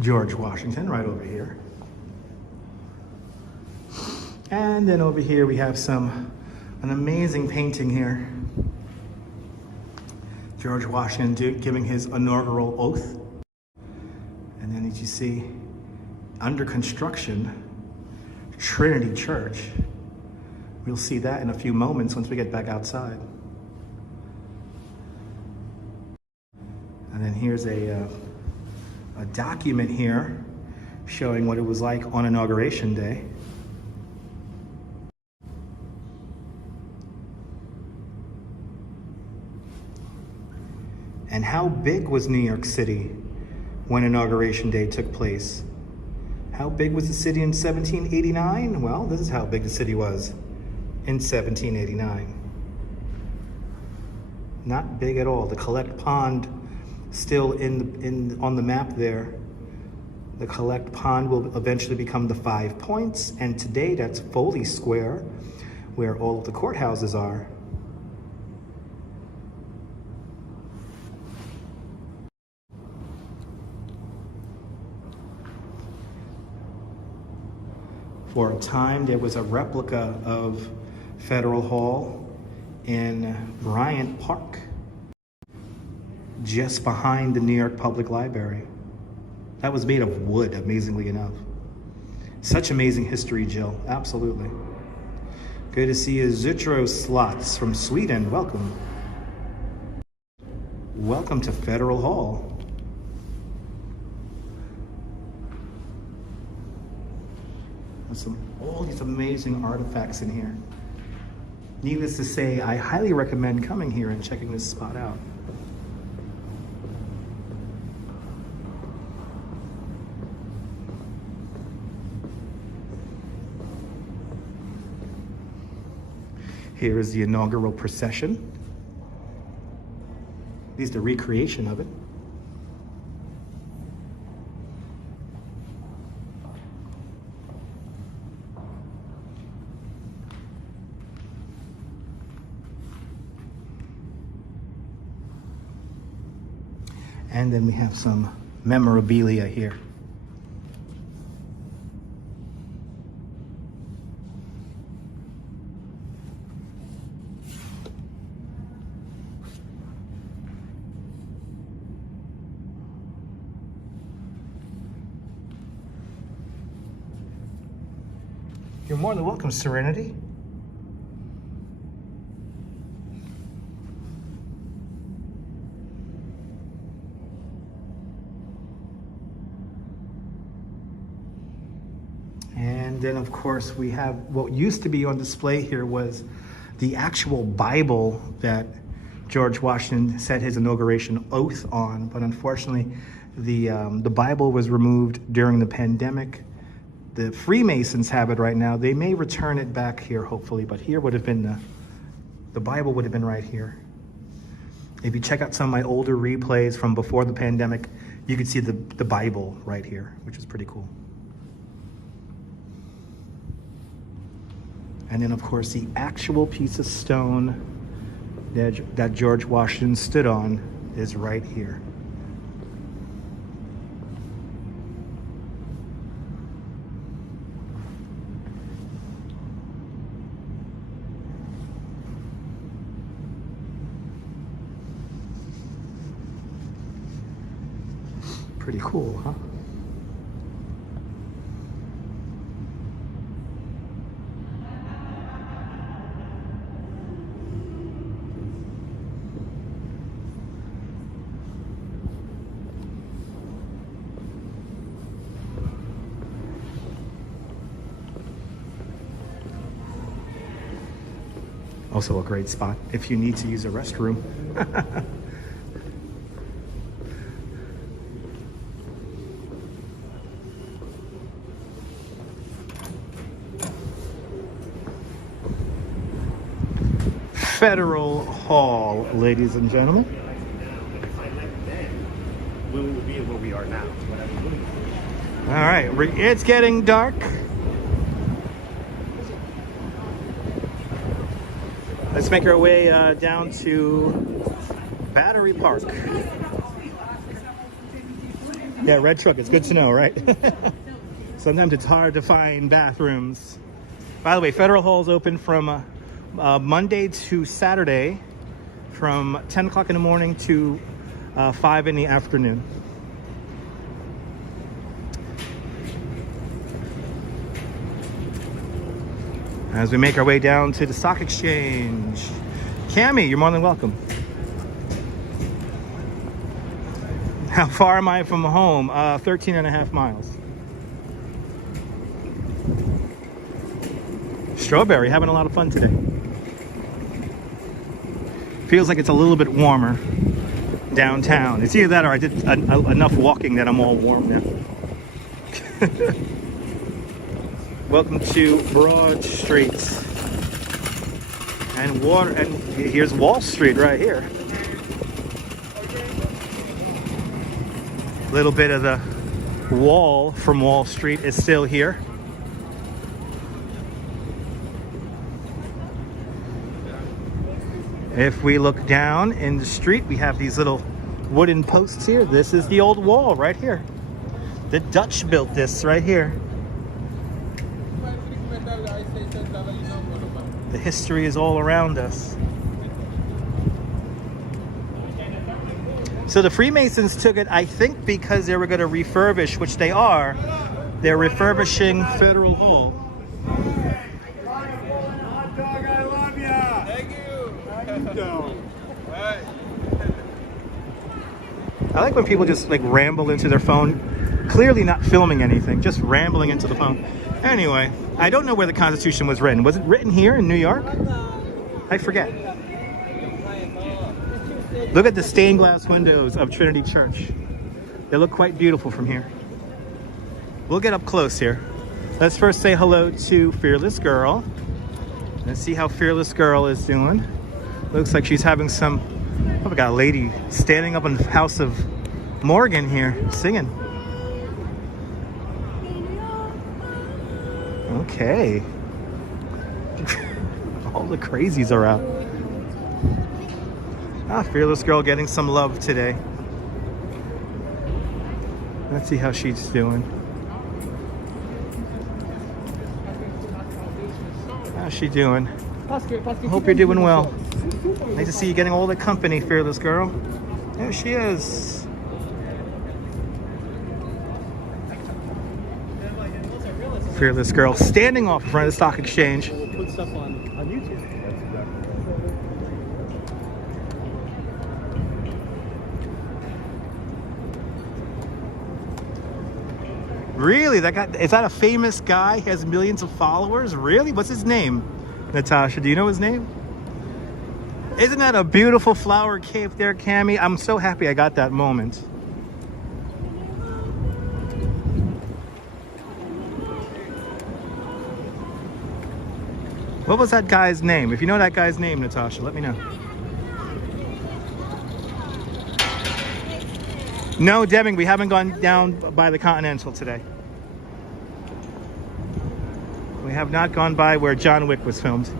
George Washington right over here. And then over here we have an amazing painting here. George Washington giving his inaugural oath. And then as you see, under construction, Trinity Church. We'll see that in a few moments once we get back outside. And then here's a document here showing what it was like on Inauguration Day. And how big was New York City when Inauguration Day took place? How big was the city in 1789? Well, this is how big the city was in 1789. Not big at all. The Collect Pond still on the map there. The Collect Pond will eventually become the 5 Points, and today that's Foley Square, where all of the courthouses are. For a time, there was a replica of Federal Hall in Bryant Park, just behind the New York Public Library. That was made of wood, amazingly enough. Such amazing history, Jill. Absolutely. Good to see you, Zutro Slots from Sweden. Welcome. Welcome to Federal Hall. There's all these amazing artifacts in here. Needless to say, I highly recommend coming here and checking this spot out. Here is the inaugural procession. This is the recreation of it. And then we have some memorabilia here. You're more than welcome, Serenity. And then, of course, we have what used to be on display here was the actual Bible that George Washington said his inauguration oath on. But unfortunately, the Bible was removed during the pandemic. The Freemasons have it right now. They may return it back here, hopefully, but here would have been the Bible would have been right here. If you check out some of my older replays from before the pandemic, you could see the Bible right here, which is pretty cool. And then, of course, the actual piece of stone that George Washington stood on is right here. Pretty cool, huh? Also a great spot if you need to use a restroom. Federal Hall, ladies and gentlemen. We will be where we are now. All right, it's getting dark. Let's make our way down to Battery Park. Yeah, red truck. It's good to know, right? Sometimes it's hard to find bathrooms. By the way, Federal Hall is open from Monday to Saturday from 10 o'clock in the morning to 5 in the afternoon. As we make our way down to the stock exchange. Cammie, you're more than welcome. How far am I from home? 13 and a half miles. Strawberry, having a lot of fun today. Feels like it's a little bit warmer. downtown. It's either that or I did enough walking that I'm all warm now. Welcome to Broad Street. And here's Wall Street right here. A little bit of the wall from Wall Street is still here. If we look down in the street, we have these little wooden posts here. This is the old wall right here. The Dutch built this right here. The history is all around us. So the Freemasons took it, I think, because they were going to refurbish, which they are. They're refurbishing Federal Hall. I like when people just like ramble into their phone, clearly not filming anything, just rambling into the phone. Anyway, I don't know where the Constitution was written. Was it written here in New York? I forget. Look at the stained glass windows of Trinity Church. They look quite beautiful from here. We'll get up close here. Let's first say hello to Fearless Girl. Let's see how Fearless Girl is doing. Looks like she's having some... Oh, we got a lady standing up in the House of Morgan here, singing. Okay. All the crazies are out. Ah, Fearless Girl getting some love today. Let's see how she's doing. How's she doing? Hope you're doing well. Nice to see you getting all the company, Fearless Girl. There she is. Fearless Girl standing off in front of the stock exchange. We'll put stuff on YouTube. Really? That guy, is that a famous guy? He has millions of followers? Really? What's his name? Natasha, do you know his name? Isn't that a beautiful flower cape there, Cammie? I'm so happy I got that moment. What was that guy's name? If you know that guy's name, Natasha, let me know. No, Deming, we haven't gone down by the Continental today. We have not gone by where John Wick was filmed.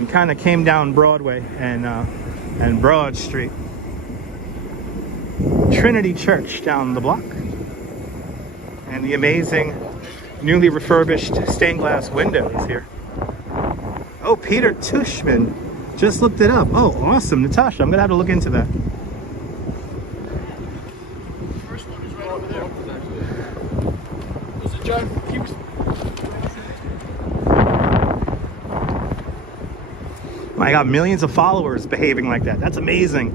We kind of came down Broadway and Broad Street. Trinity Church down the block. And the amazing newly refurbished stained glass windows here. Oh, Peter Tushman. Just looked it up. Oh, awesome. Natasha, I'm going to have to look into that. First one is right over there. Was it John? He was... I got millions of followers behaving like that. That's amazing.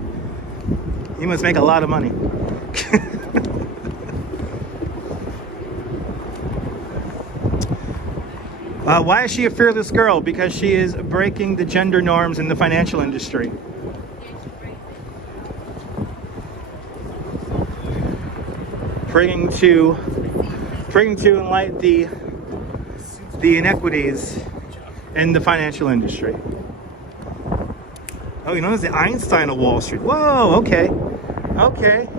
He must make a lot of money. Why is she a fearless girl? Because she is breaking the gender norms in the financial industry. Bringing to light the inequities in the financial industry. Oh, you know, there's the Einstein of Wall Street. Whoa, okay. Okay.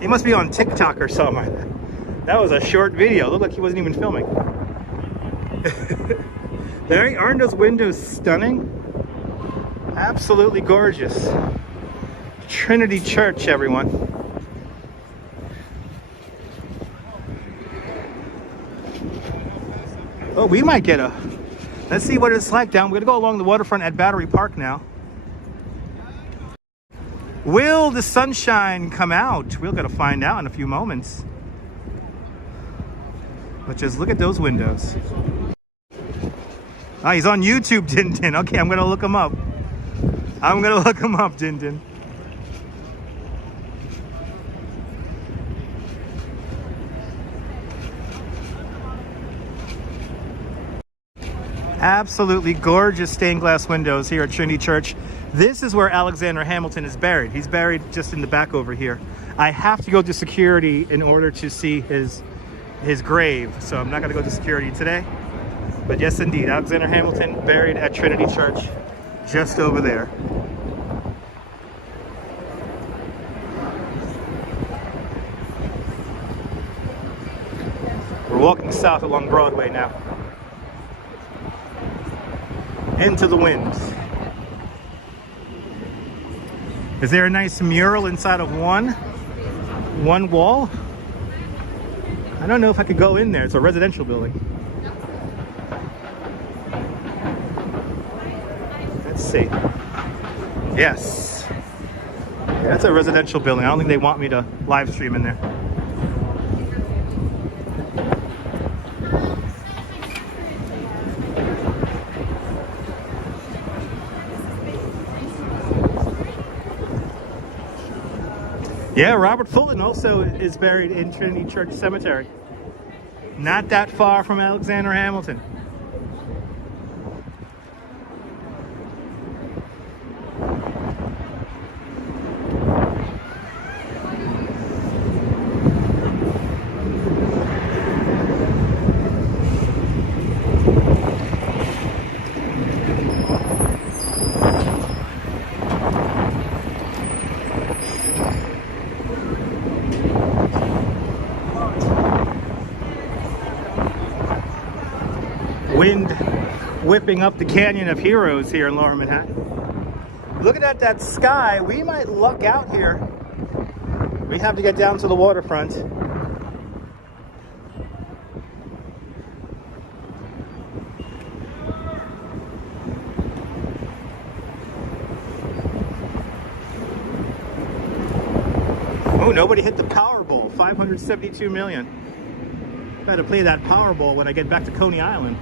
He must be on TikTok or something. That was a short video. Looked like he wasn't even filming. Aren't those windows stunning? Absolutely gorgeous. Trinity Church, everyone. Oh, we might get a... Let's see what it's like down. We're gonna go along the waterfront at Battery Park now. Will the sunshine come out? We're gonna find out in a few moments. But just look at those windows. Ah, he's on YouTube, Din Din. Okay, I'm gonna look him up. I'm gonna look him up, Din Din. Absolutely gorgeous stained glass windows here at Trinity Church. This is where Alexander Hamilton is buried. He's buried just in the back over here. I have to go to security in order to see his grave, so I'm not going to go to security today. But yes, indeed, Alexander Hamilton buried at Trinity Church, just over there. We're walking south along Broadway now, into the winds. Is there a nice mural inside of one wall? I don't know if I could go in there. It's a residential building. Let's see. Yes. Yeah, that's a residential building. I don't think they want me to live stream in there. Yeah, Robert Fulton also is buried in Trinity Church Cemetery. Not that far from Alexander Hamilton. Wind whipping up the Canyon of Heroes here in Lower Manhattan. Looking at that sky, we might luck out here. We have to get down to the waterfront. Oh, nobody hit the Powerball, 572 million. Better play that Powerball when I get back to Coney Island.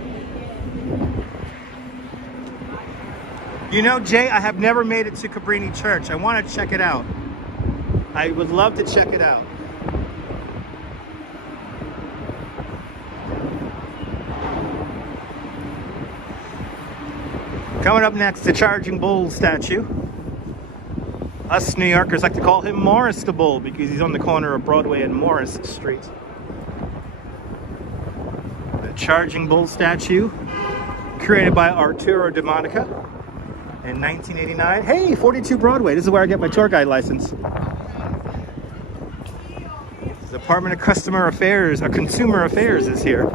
You know, Jay, I have never made it to Cabrini Church. I want to check it out. I would love to check it out. Coming up next, the Charging Bull statue. Us New Yorkers like to call him Morris the Bull because he's on the corner of Broadway and Morris Street. The Charging Bull statue, created by Arturo DeMonica in 1989. Hey, 42 Broadway. This is where I get my tour guide license. The Department of Customer Affairs, or Consumer Affairs, is here.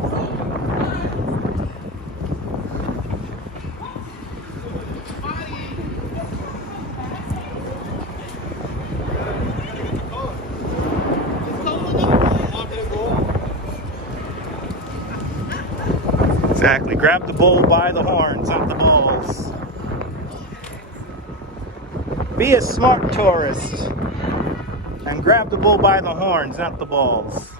Exactly. Grab the bull by the horns, not the balls. Be a smart tourist and grab the bull by the horns, not the balls.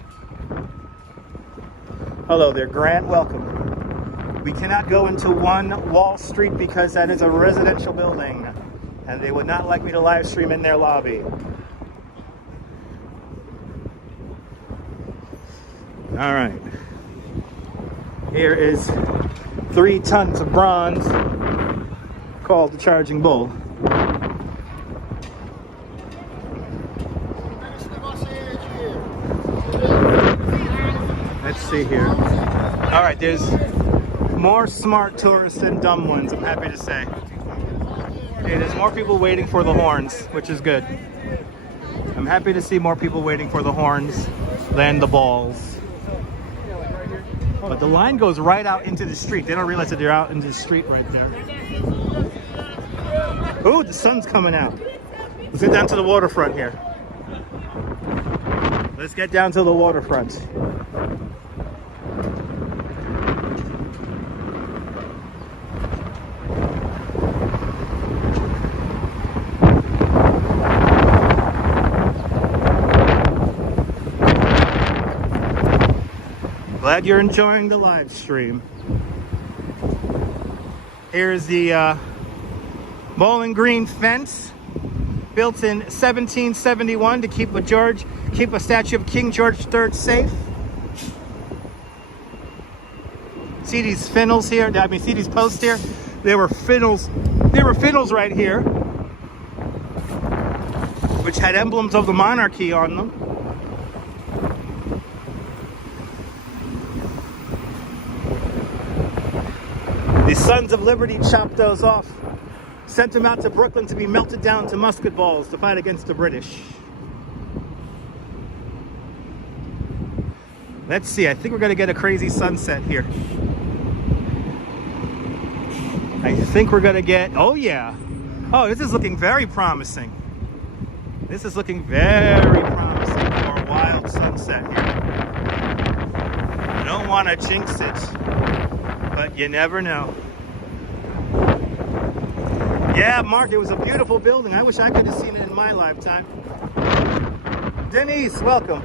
Hello there, Grant. Welcome. We cannot go into 1 Wall Street because that is a residential building, and they would not like me to live stream in their lobby. All right. Here is 3 tons of bronze called the Charging Bull. Let's see here. All right, there's more smart tourists than dumb ones, I'm happy to say. Okay, there's more people waiting for the horns, which is good. I'm happy to see more people waiting for the horns than the balls. But the line goes right out into the street. They don't realize that they're out into the street right there. Ooh, the sun's coming out. Let's get down to the waterfront here. Let's get down to the waterfront. Glad you're enjoying the live stream. Here's the Bowling Green fence, built in 1771 to keep a statue of King George III safe. See these funnels here? I mean, see these posts here? There were funnels. There were funnels right here, which had emblems of the monarchy on them. The Sons of Liberty chopped those off, sent them out to Brooklyn to be melted down to musket balls to fight against the British. Let's see, I think we're gonna get a crazy sunset here. I think we're gonna get, oh yeah. Oh, this is looking very promising. This is looking very promising for a wild sunset here. I don't wanna jinx it, but you never know. Yeah, Mark, it was a beautiful building. I wish I could have seen it in my lifetime. Denise, welcome.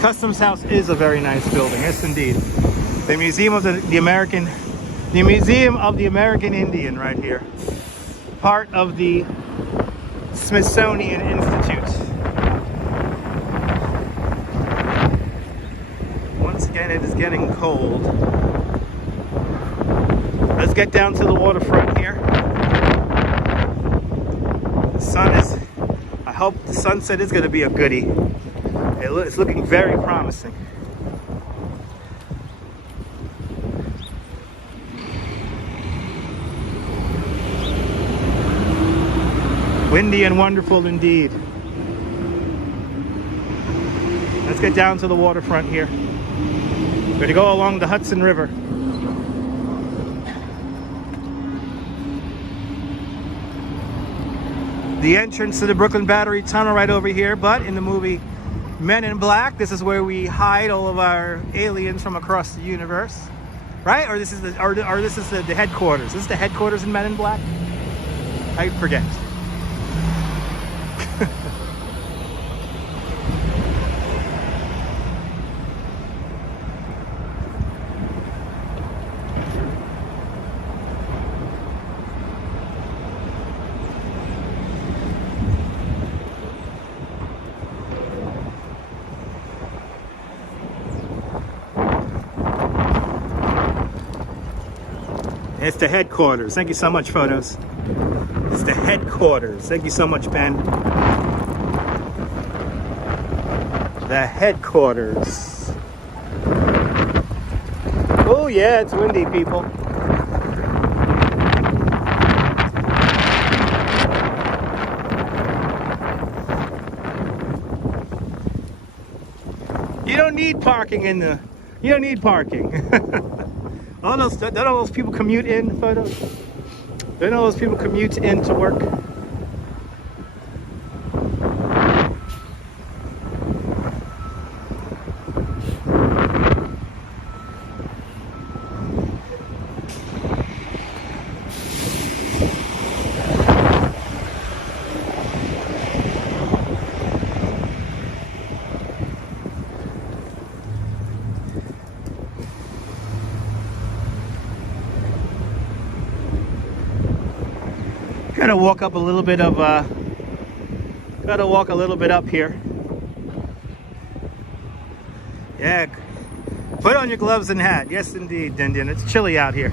Customs House is a very nice building, yes indeed. The Museum of the American Indian right here. Part of the Smithsonian Institute. Once again, it is getting cold. Let's get down to the waterfront here. The sun is, I hope the sunset is going to be a goodie. It's looking very promising. Windy and wonderful indeed. Let's get down to the waterfront here. We're going to go along the Hudson River. The entrance to the Brooklyn Battery Tunnel right over here, but in the movie Men in Black, this is where we hide all of our aliens from across the universe, right? Or this is the headquarters. This is the headquarters in Men in Black. I forget. It's the headquarters. Thank you so much, photos. It's the headquarters. Thank you so much, Ben. The headquarters. Oh yeah, it's windy, people. You don't need parking in the... You don't need parking. Don't all those people commute in, photos? Don't all those people commute in to work? Gotta walk up a little bit of, gotta walk a little bit up here. Yeah, put on your gloves and hat. Yes, indeed, Dindin. It's chilly out here.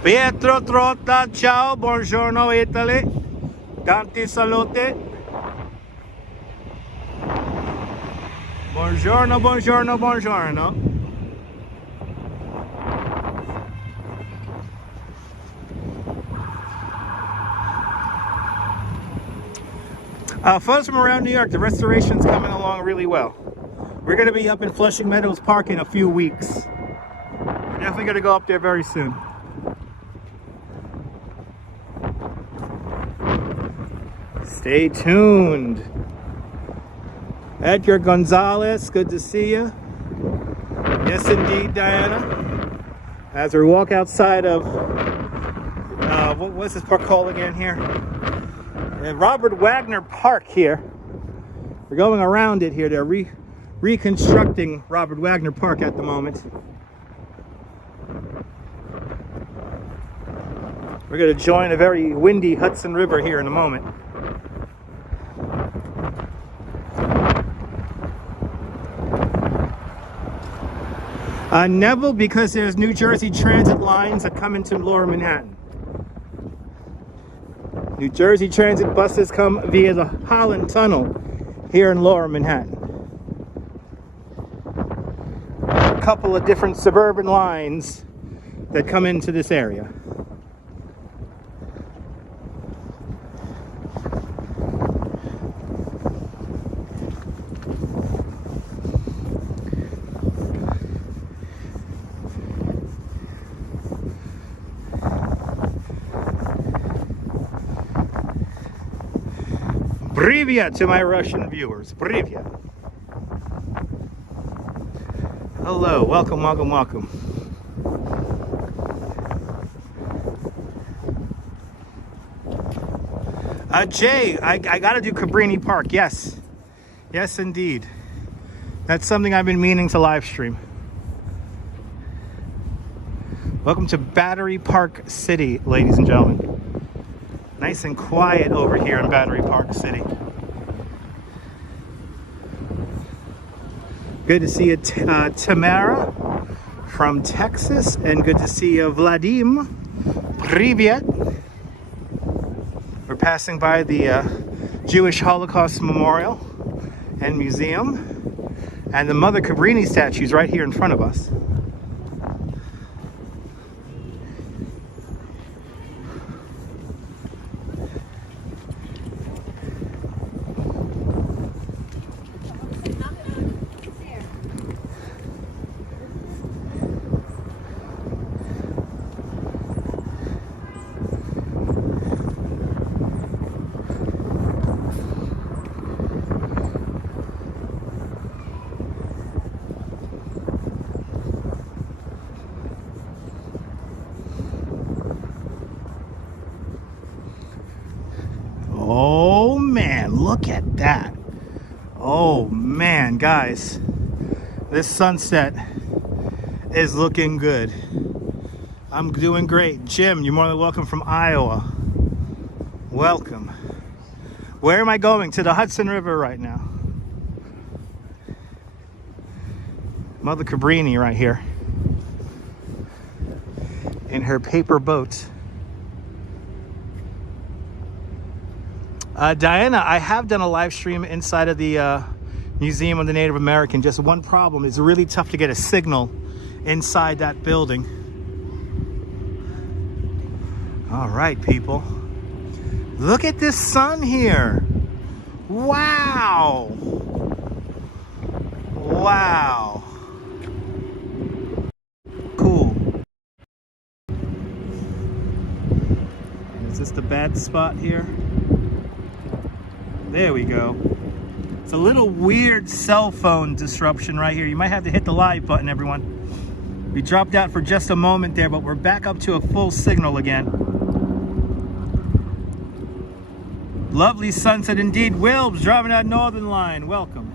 Pietro Trotta, ciao, buongiorno Italy, tanti salute. Buongiorno, buongiorno, buongiorno. Photos from around New York, the restoration's coming along really well. We're going to be up in Flushing Meadows Park in a few weeks. We're definitely going to go up there very soon. Stay tuned. Edgar Gonzalez, good to see you. Yes, indeed, Diana. As we walk outside of, what's this park called again here? Robert Wagner Park here. We're going around it here. They're reconstructing Robert Wagner Park at the moment. We're going to join a very windy Hudson River here in a moment. Neville, because there's New Jersey Transit lines that come into Lower Manhattan. New Jersey Transit buses come via the Holland Tunnel here in Lower Manhattan. A couple of different suburban lines that come into this area. Привет to my Russian viewers. Привет. Hello, welcome, welcome, welcome. Jay, I gotta do Cabrini Park. Yes. Yes, indeed. That's something I've been meaning to live stream. Welcome to Battery Park City, ladies and gentlemen. Nice and quiet over here in Battery Park City. Good to see you, Tamara from Texas, and good to see you, Vladim. Привет. We're passing by the Jewish Holocaust Memorial and Museum, and the Mother Cabrini statues right here in front of us. Oh man, look at that. Oh man, guys, this sunset is looking good. I'm doing great. Jim, you're more than welcome from Iowa. Welcome. Where am I going? To the Hudson River right now. Mother Cabrini right here in her paper boat. Diana, I have done a live stream inside of the Museum of the Native American. Just one problem, it's really tough to get a signal inside that building. All right, people. Look at this sun here. Wow. Wow. Cool. Is this the bad spot here? There we go. It's a little weird cell phone disruption right here. You might have to hit the live button, everyone. We dropped out for just a moment there, but we're back up to a full signal again. Lovely sunset indeed. Wilbs driving that Northern Line. Welcome.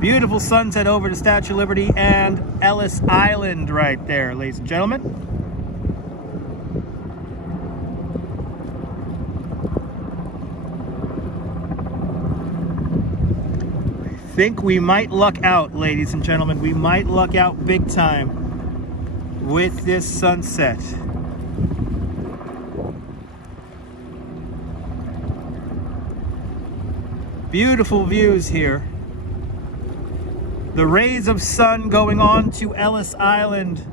Beautiful sunset over the Statue of Liberty and Ellis Island right there, ladies and gentlemen. I think we might luck out, ladies and gentlemen. We might luck out big time with this sunset. Beautiful views here. The rays of sun going on to Ellis Island.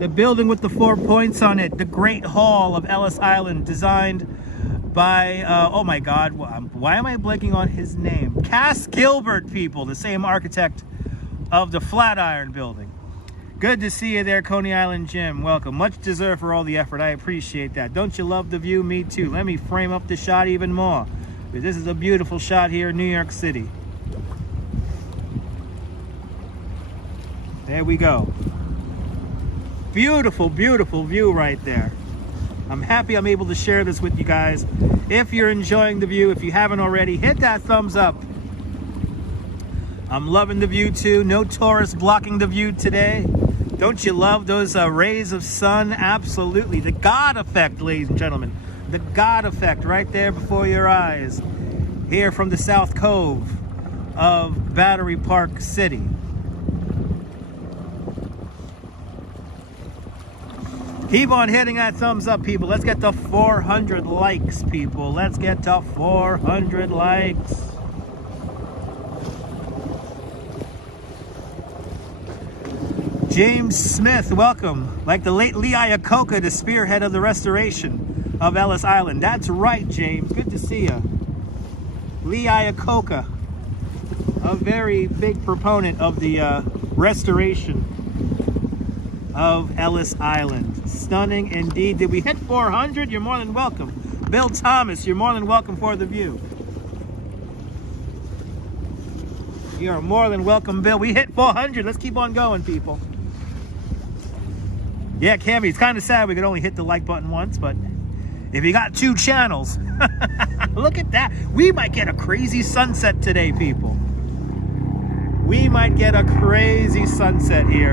The building with the 4 points on it. The Great Hall of Ellis Island, designed by, oh my God, why am I blanking on his name? Cass Gilbert, people, the same architect of the Flatiron Building. Good to see you there, Coney Island Jim. Welcome. Much deserved for all the effort. I appreciate that. Don't you love the view? Me too. Let me frame up the shot even more, because this is a beautiful shot here in New York City. There we go. Beautiful, beautiful view right there. I'm happy I'm able to share this with you guys. If you're enjoying the view, if you haven't already, hit that thumbs up. I'm loving the view too. No tourists blocking the view today. Don't you love those rays of sun? Absolutely. The God effect, ladies and gentlemen. The God effect right there before your eyes. Here from the South Cove of Battery Park City. Keep on hitting that thumbs up, people. Let's get to 400 likes, people. Let's get to 400 likes. James Smith, welcome. Like the late Lee Iacocca, the spearhead of the restoration of Ellis Island. That's right, James. Good to see you. Lee Iacocca, a very big proponent of the restoration of Ellis Island. Stunning indeed. Did we hit 400? You're more than welcome. Bill Thomas, you're more than welcome for the view. You're more than welcome, Bill. We hit 400. Let's keep on going, people. Yeah, Cammy, it's kind of sad we could only hit the like button once, but if you got 2 channels, look at that. We might get a crazy sunset today, people. We might get a crazy sunset here.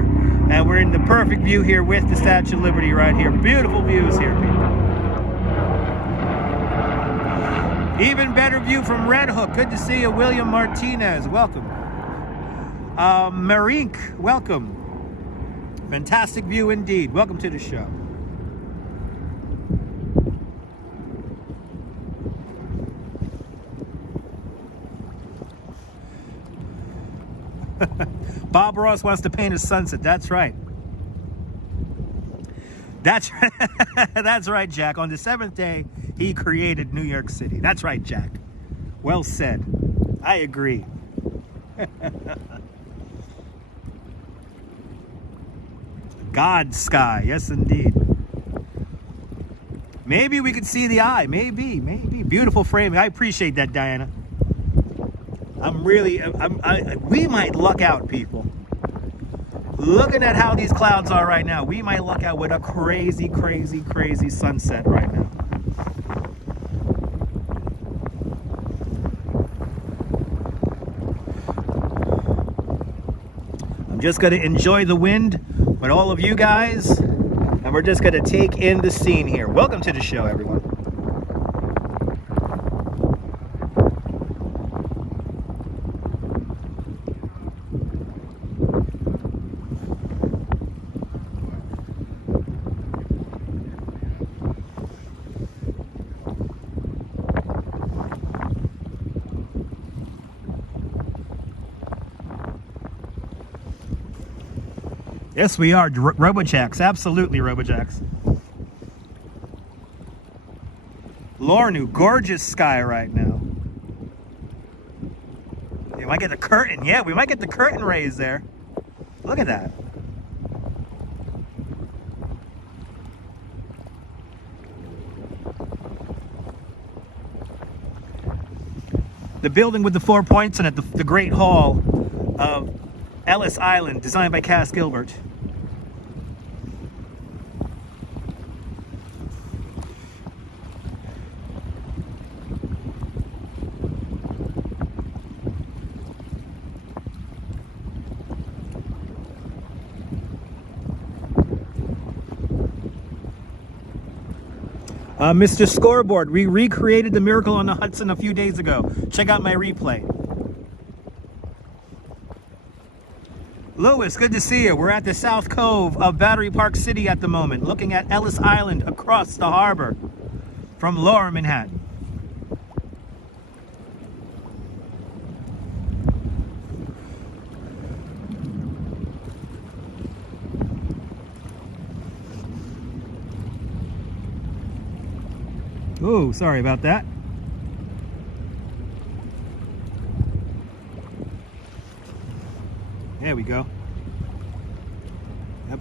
And we're in the perfect view here with the Statue of Liberty right here. Beautiful views here, people. Even better view from Red Hook. Good to see you, William Martinez. Welcome. Marink, welcome. Fantastic view indeed. Welcome to the show. Bob Ross wants to paint a sunset. That's right. That's right. That's right, Jack. On the 7th day, he created New York City. That's right, Jack. Well said. I agree. God sky. Yes, indeed. Maybe we could see the eye. Maybe. Beautiful framing. I appreciate that, Diana. We might luck out, people. Looking at how these clouds are right now, we might luck out with a crazy, crazy, crazy sunset right now. I'm just going to enjoy the wind with all of you guys, and we're just going to take in the scene here. Welcome to the show, everyone. Yes, we are. Robojacks. Absolutely, Robojacks. Lornu, gorgeous sky right now. We might get the curtain. Yeah, we might get the curtain raised there. Look at that. The building with the 4 points in it, the Great Hall of Ellis Island, designed by Cass Gilbert. Mr. Scoreboard, we recreated the Miracle on the Hudson a few days ago. Check out my replay. Lewis, good to see you. We're at the South Cove of Battery Park City at the moment, looking at Ellis Island across the harbor from Lower Manhattan. Oh, sorry about that. There we go.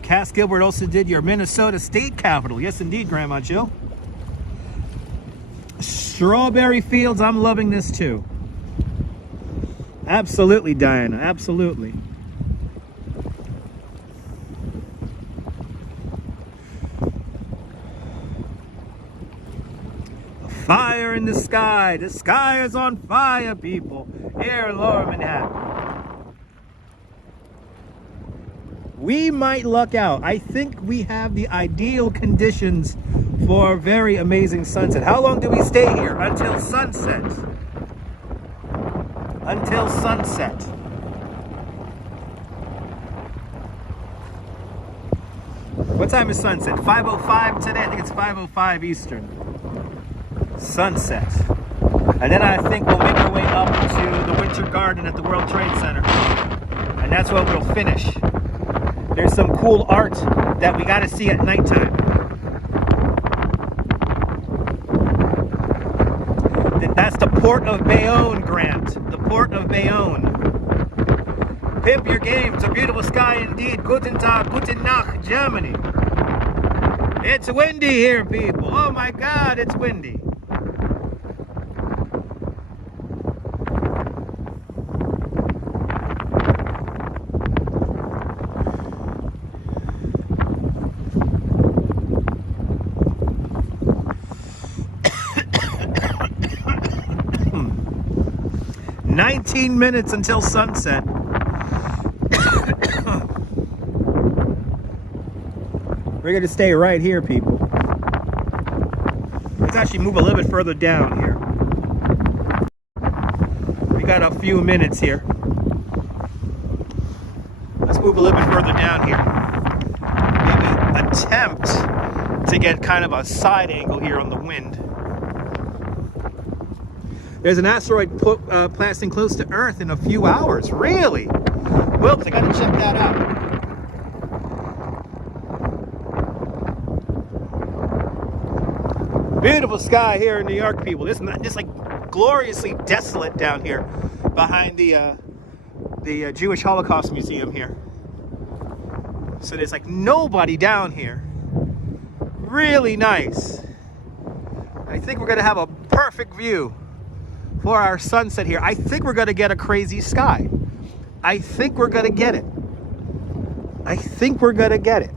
Cass Gilbert also did your Minnesota State Capitol. Yes, indeed, Grandma Jill. Strawberry Fields, I'm loving this too. Absolutely, Diana, absolutely. Fire in the sky. The sky is on fire, people. Here in Lower Manhattan. We might luck out. I think we have the ideal conditions for a very amazing sunset. How long do we stay here? Until sunset. Until sunset. What time is sunset? 5:05 today? I think it's 5:05 Eastern. Sunset. And then I think we'll make our way up to the Winter Garden at the World Trade Center. And that's where we'll finish. There's some cool art that we got to see at nighttime. That's the Port of Bayonne, Grant. The Port of Bayonne. Pimp your game. It's a beautiful sky indeed. Guten Tag, guten Nacht, Germany. It's windy here, people. Oh my God, it's windy. Minutes until sunset. We're gonna stay right here, people. Let's actually move a little bit further down here. We got a few minutes here. Let's move a little bit further down here. Maybe attempt to get kind of a side angle here on the wind. There's an asteroid passing close to Earth in a few hours. Really? Well, I gotta check that out. Beautiful sky here in New York, people. This is just like gloriously desolate down here behind the Jewish Holocaust Museum here. So there's like nobody down here. Really nice. I think we're gonna have a perfect view for our sunset here. I think we're gonna get a crazy sky. I think we're gonna get it. I think we're gonna get it.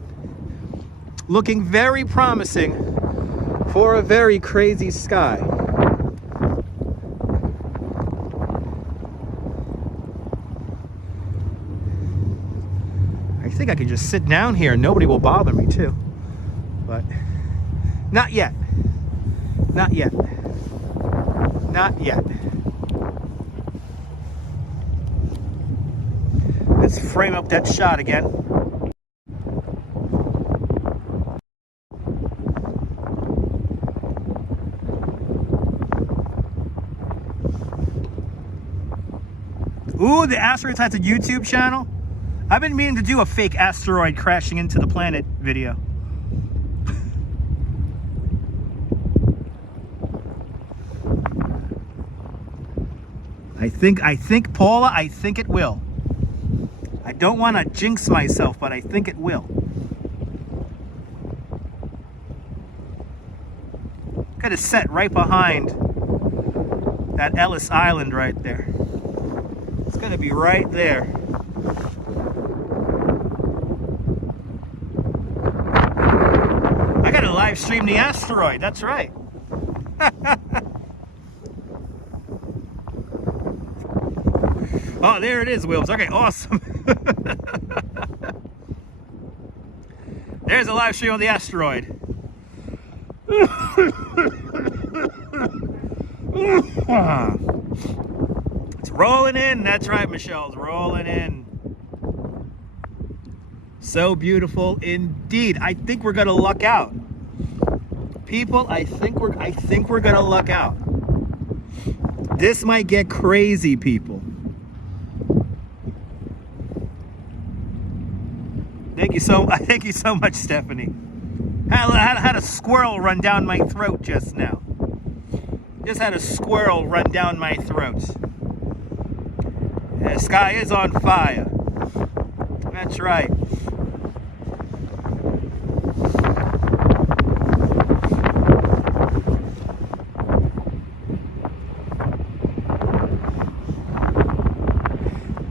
Looking very promising for a very crazy sky. I think I can just sit down here and nobody will bother me too. But not yet. Not yet. Not yet. Let's frame up that shot again. Ooh, the asteroid has a YouTube channel. I've been meaning to do a fake asteroid crashing into the planet video. I think, Paula, I think it will. I don't want to jinx myself, but I think it will. Could have set right behind that Ellis Island right there. It's gonna be right there. I gotta live stream the asteroid, that's right. Oh, there it is, Wills. Okay, awesome. There's a live stream on the asteroid. It's rolling in. That's right, Michelle. It's rolling in. So beautiful indeed. I think we're gonna luck out. People, I think we're gonna luck out. This might get crazy, people. Thank you so much, Stephanie. Had a squirrel run down my throat just now. Just had a squirrel run down my throat. The sky is on fire. That's right.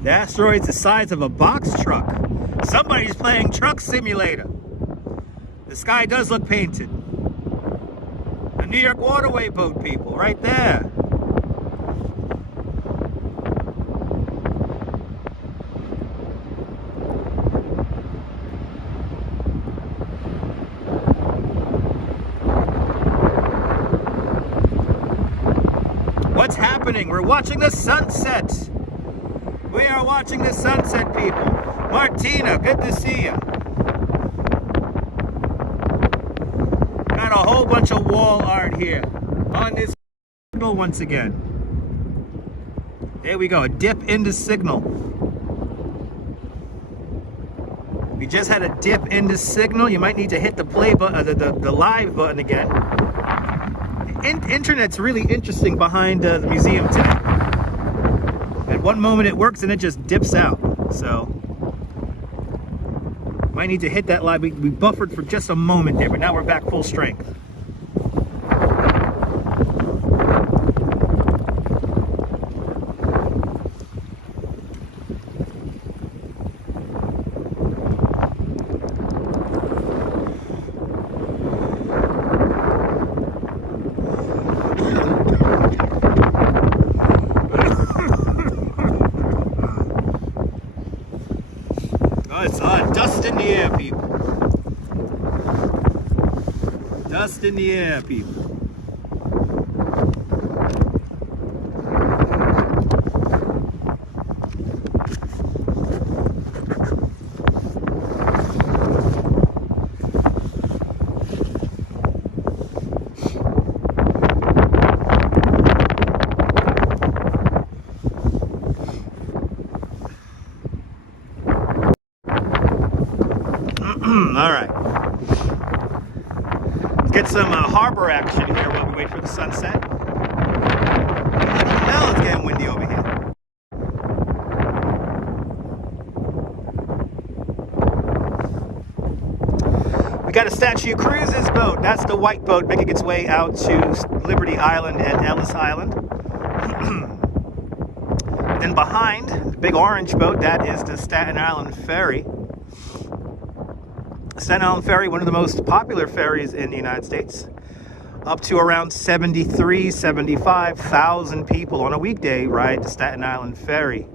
The asteroid's the size of a box truck. Somebody's playing Truck Simulator. The sky does look painted. The New York Waterway boat, people, right there. What's happening? We're watching the sunset. We are watching the sunset, people. Martina, good to see you. Got a whole bunch of wall art here on this signal once again. There we go, a dip into signal. We just had a dip into signal. You might need to hit the play button, the live button again. Internet's really interesting behind the museum today. At one moment it works and it just dips out. So might need to hit that live. We buffered for just a moment there, but now we're back full strength. It's dust in the air, people. Dust in the air, people. All right. Let's get some harbor action here while we wait for the sunset. What the hell, it's getting windy over here. We got a Statue Cruises boat. That's the white boat making its way out to Liberty Island and Ellis Island. Then behind, the big orange boat, that is the Staten Island Ferry. Staten Island Ferry, one of the most popular ferries in the United States. Up to around 75,000 people on a weekday ride the Staten Island Ferry.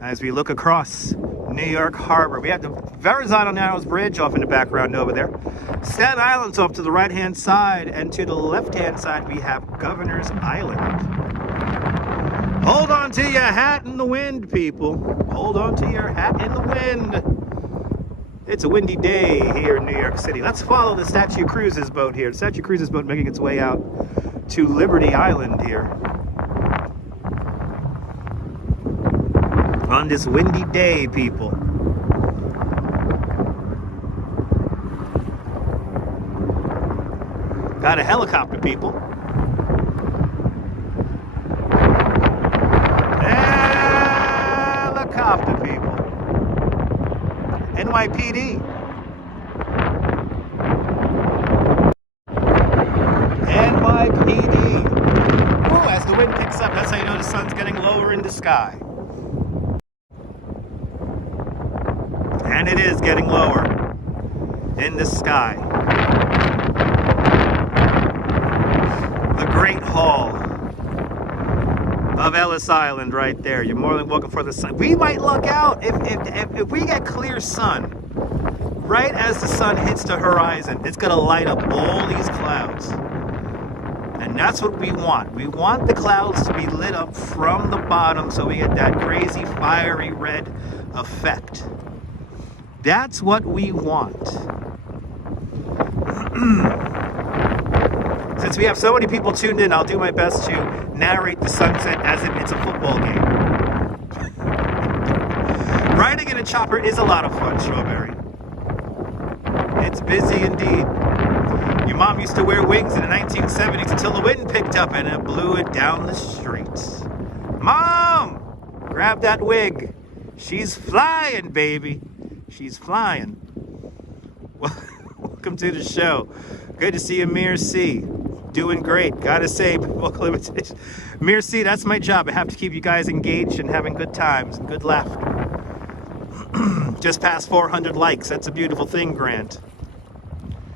As we look across New York Harbor, we have the Verizon on Narrows Bridge off in the background over there. Staten Island's off to the right-hand side, and to the left-hand side we have Governor's Island. Hold on to your hat in the wind, people. Hold on to your hat in the wind. It's a windy day here in New York City. Let's follow the Statue Cruises boat here. The Statue Cruises boat making its way out to Liberty Island here. On this windy day, people. Got a helicopter, people. Helicopter, people. NYPD. NYPD. Ooh, as the wind picks up, that's how you know the sun's getting lower in the sky. And it is getting lower in the sky. The Great Hall of Ellis Island right there. You're more than welcome for the sun. We might luck out if we get clear sun. Right as the sun hits the horizon, it's gonna light up all these clouds. And that's what we want. We want the clouds to be lit up from the bottom so we get that crazy fiery red effect. That's what we want. Since we have so many people tuned in, I'll do my best to narrate the sunset as if it's a football game. Riding in a chopper is a lot of fun, Strawberry. It's busy indeed. Your mom used to wear wings in the 1970s until the wind picked up and it blew it down the streets. Mom! Grab that wig. She's flying, baby. She's flying. Welcome to the show. Good to see you, Amir C. Doing great. Gotta say, vocal imitation. Merci, that's my job. I have to keep you guys engaged and having good times and good laughter. Just past 400 likes. That's a beautiful thing, Grant.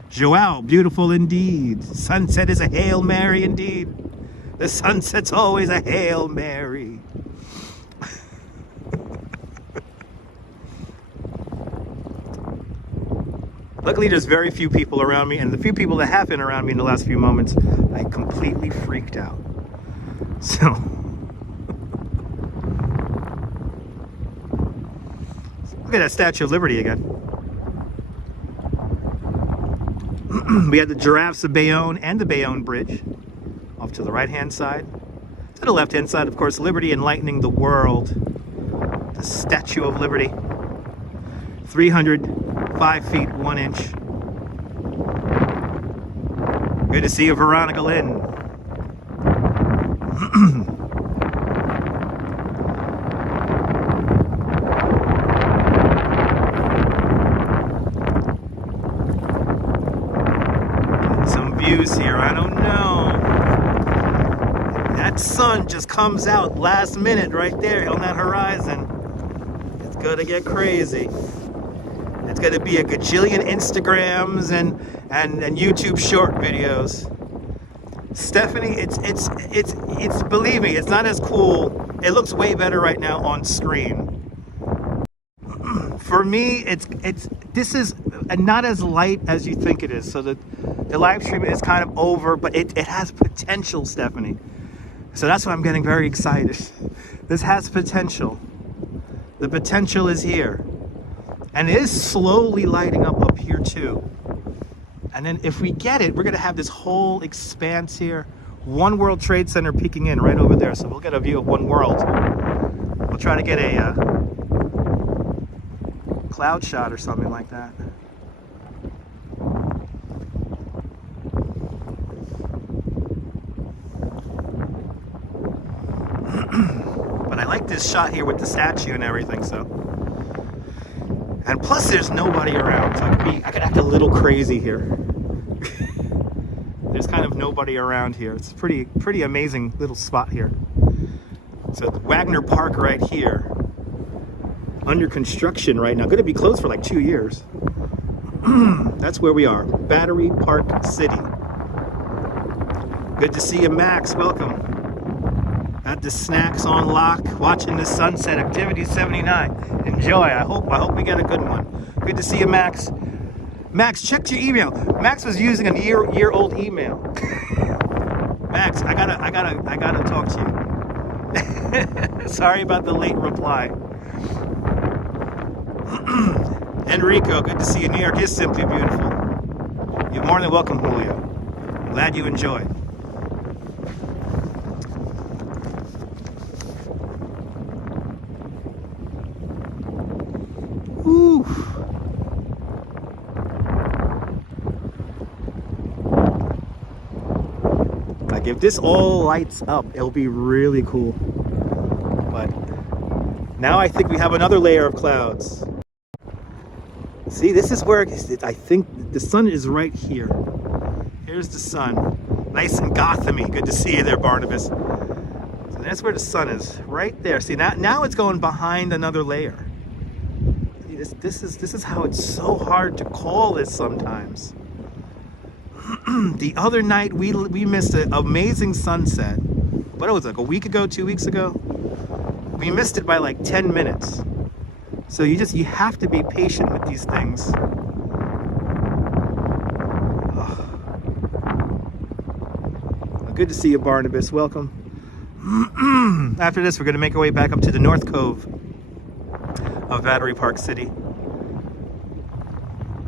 Joao, beautiful indeed. Sunset is a Hail Mary indeed. The sunset's always a Hail Mary. Luckily, there's very few people around me, and the few people that have been around me in the last few moments, I completely freaked out. So, look at that Statue of Liberty again. We had the Giraffes of Bayonne and the Bayonne Bridge off to the right-hand side. To the left-hand side, of course, Liberty enlightening the world. The Statue of Liberty. 305 feet 1 inch. Good to see you, Veronica Lynn. Some views here, I don't know. That sun just comes out last minute right there on that horizon. It's gonna get crazy. It's going to be a gajillion Instagrams and YouTube short videos. Stephanie, it's believe me, it's not as cool. It looks way better right now on screen. For me, this is not as light as you think it is. So the live stream is kind of over, but it has potential, Stephanie. So that's why I'm getting very excited. This has potential. The potential is here. And it is slowly lighting up here too. And then if we get it, we're gonna have this whole expanse here. One World Trade Center peeking in right over there. So we'll get a view of One World. We'll try to get a cloud shot or something like that. But I like this shot here with the statue and everything, so. And plus there's nobody around, so I could act a little crazy here. There's kind of nobody around here. It's a pretty amazing little spot here. So Wagner Park right here, under construction right now. Gonna be closed for like 2 years. That's where we are, Battery Park City. Good to see you, Max, welcome. Got the snacks on lock, watching the sunset, activity 79. Enjoy, I hope we get a good one. Good to see you, Max. Max, check your email. Max was using a year-old email. Max, I gotta talk to you. Sorry about the late reply. Enrico, good to see you. New York is simply beautiful. You're more than welcome, Julio. Glad you enjoyed. Whew. Like if this all lights up, it'll be really cool. But now I think we have another layer of clouds. See, this is where I think the sun is right here. Here's the sun. Nice and Gotham-y. Good to see you there, Barnabas. So that's where the sun is, right there. See, now it's going behind another layer. This is how it's so hard to call this sometimes. The other night we missed an amazing sunset. What was it, like a week ago, 2 weeks ago? We missed it by like 10 minutes. So you have to be patient with these things. Oh. Good to see you, Barnabas. Welcome. After this, we're going to make our way back up to the North Cove of Battery Park City.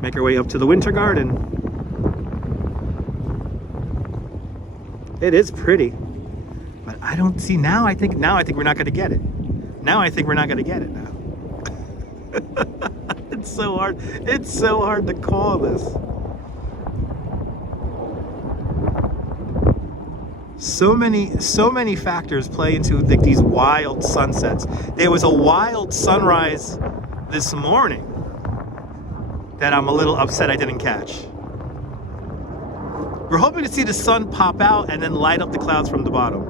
Make our way up to the Winter Garden. It is pretty, but I don't see now. I think we're not going to get it. Now I think we're not going to get it now. It's so hard. It's so hard to call this. So many factors play into like these wild sunsets. There was a wild sunrise this morning that I'm a little upset I didn't catch. We're hoping to see the sun pop out and then light up the clouds from the bottom.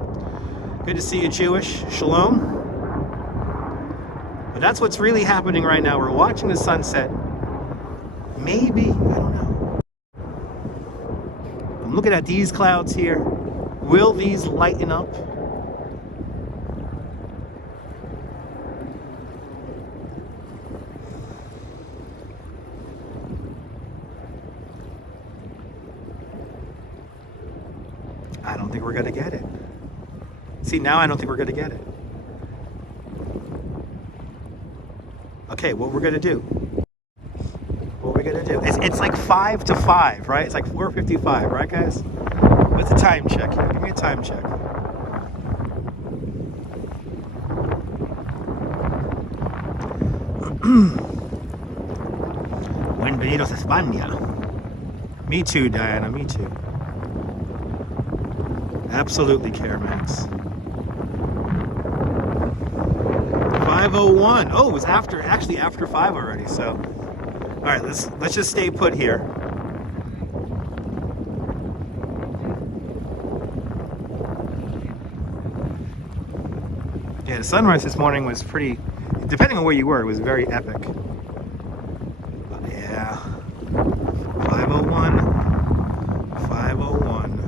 Good to see you, Jewish. Shalom. But that's what's really happening right now. We're watching the sunset. Maybe, I don't know. I'm looking at these clouds here. Will these lighten up? I don't think we're gonna get it. See, now I don't think we're gonna get it. Okay, what we're gonna do? What we're gonna do? It's like 5 to 5, right? It's like 4:55, right, guys? What's the time check here? Give me a time check. Bienvenidos a España. Me too, Diana. Me too. Absolutely, Caramax. 5:01. Oh, it was actually after 5 already. So, all right, let's just stay put here. Yeah, the sunrise this morning was pretty. Depending on where you were, it was very epic. But yeah, 5:01. 5:01.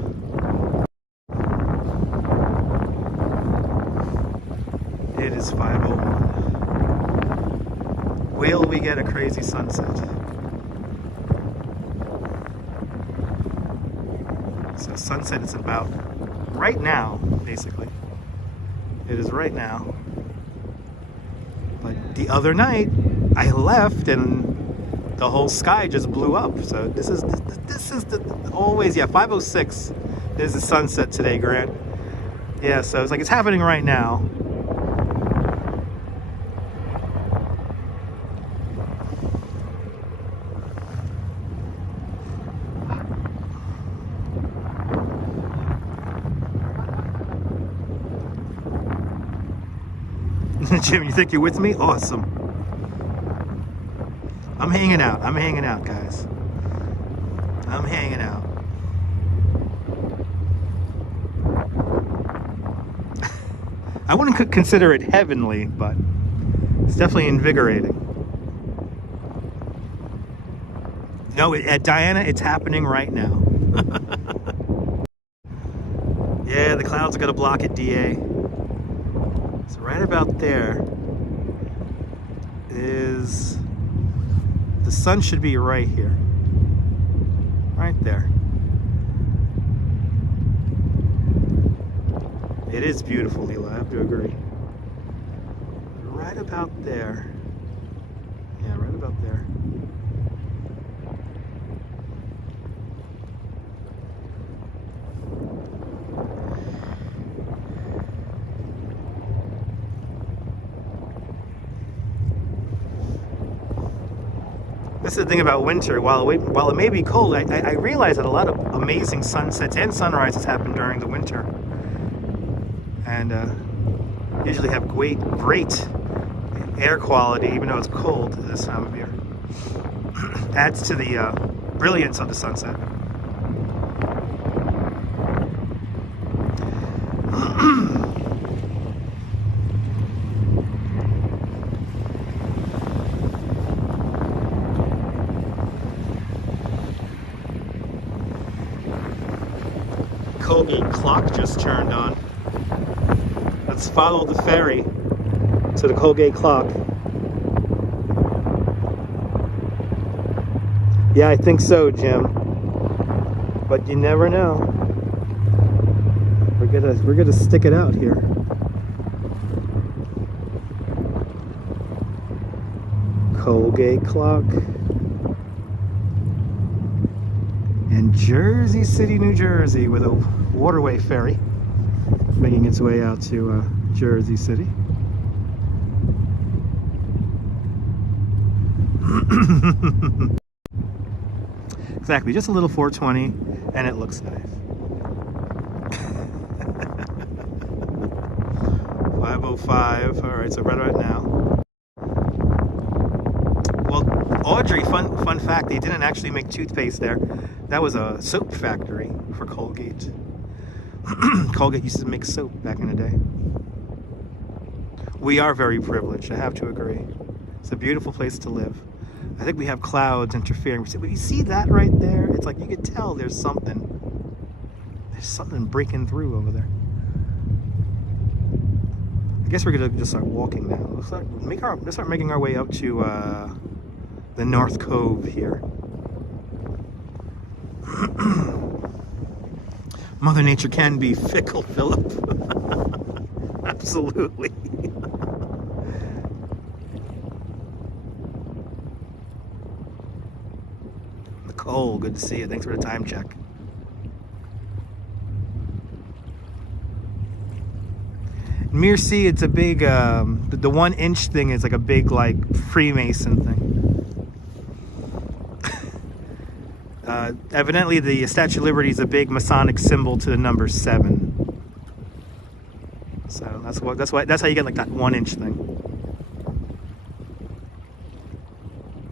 It is 5:01. Will we get a crazy sunset? So sunset is about right now, basically. It is right now. But the other night, I left and the whole sky just blew up. So this is always, yeah, 5:06 is the sunset today, Grant. Yeah, so it's like it's happening right now. Jim, you think you're with me? Awesome. I'm hanging out. I'm hanging out, guys. I'm hanging out. I wouldn't consider it heavenly, but it's definitely invigorating. No, at Diana, it's happening right now. Yeah, the clouds are going to block it, DA. So right about there is, the sun should be right here. Right there. It is beautiful, Leela, I have to agree. Right about there. Yeah, right about there. This is the thing about winter. While it may be cold, I realize that a lot of amazing sunsets and sunrises happen during the winter, and usually have great air quality, even though it's cold this time of year. Adds to the brilliance of the sunset. Colgate clock just turned on. Let's follow the ferry to the Colgate clock. Yeah, I think so, Jim. But you never know. We're gonna stick it out here. Colgate clock. In Jersey City, New Jersey, with a waterway ferry making its way out to Jersey City. Exactly, just a little 420, and it looks nice. 5:05. All right, so right now. Well, Audrey, fun fact, they didn't actually make toothpaste there. That was a soap factory for Colgate. Colgate used to make soap back in the day. We are very privileged, I have to agree. It's a beautiful place to live. I think we have clouds interfering. But you see that right there? It's like you could tell there's something. There's something breaking through over there. I guess we're gonna just start walking now. Let's start making our way up to the North Cove here. Mother Nature can be fickle, Philip. Absolutely. Nicole, good to see you. Thanks for the time check. Mircy, it's a big, the 1 inch thing is like a big, like, Freemason thing. Evidently, the Statue of Liberty is a big Masonic symbol to the number 7. So that's how you get like that 1 inch thing.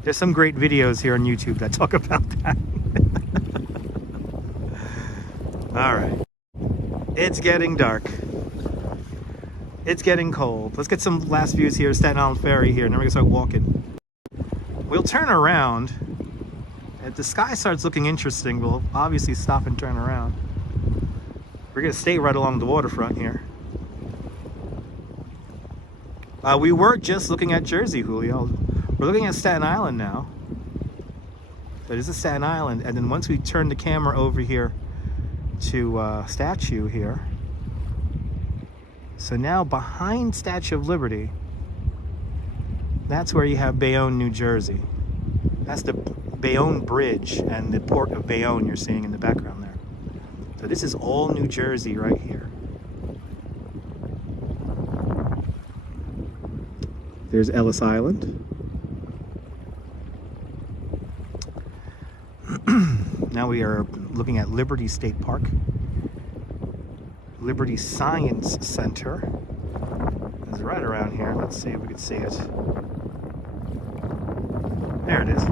There's some great videos here on YouTube that talk about that. All right, it's getting dark. It's getting cold. Let's get some last views here of Staten Island Ferry here, and then we're gonna start walking. We'll turn around. If the sky starts looking interesting, we'll obviously stop and turn around. We're gonna stay right along the waterfront here. We were just looking at Jersey, Julio. We're looking at Staten Island now. So this is Staten Island, and then once we turn the camera over here to Statue here. So now behind Statue of Liberty, that's where you have Bayonne, New Jersey. That's the Bayonne Bridge and the port of Bayonne you're seeing in the background there. So this is all New Jersey right here. There's Ellis Island. Now we are looking at Liberty State Park. Liberty Science Center is right around here. Let's see if we can see it. There it is.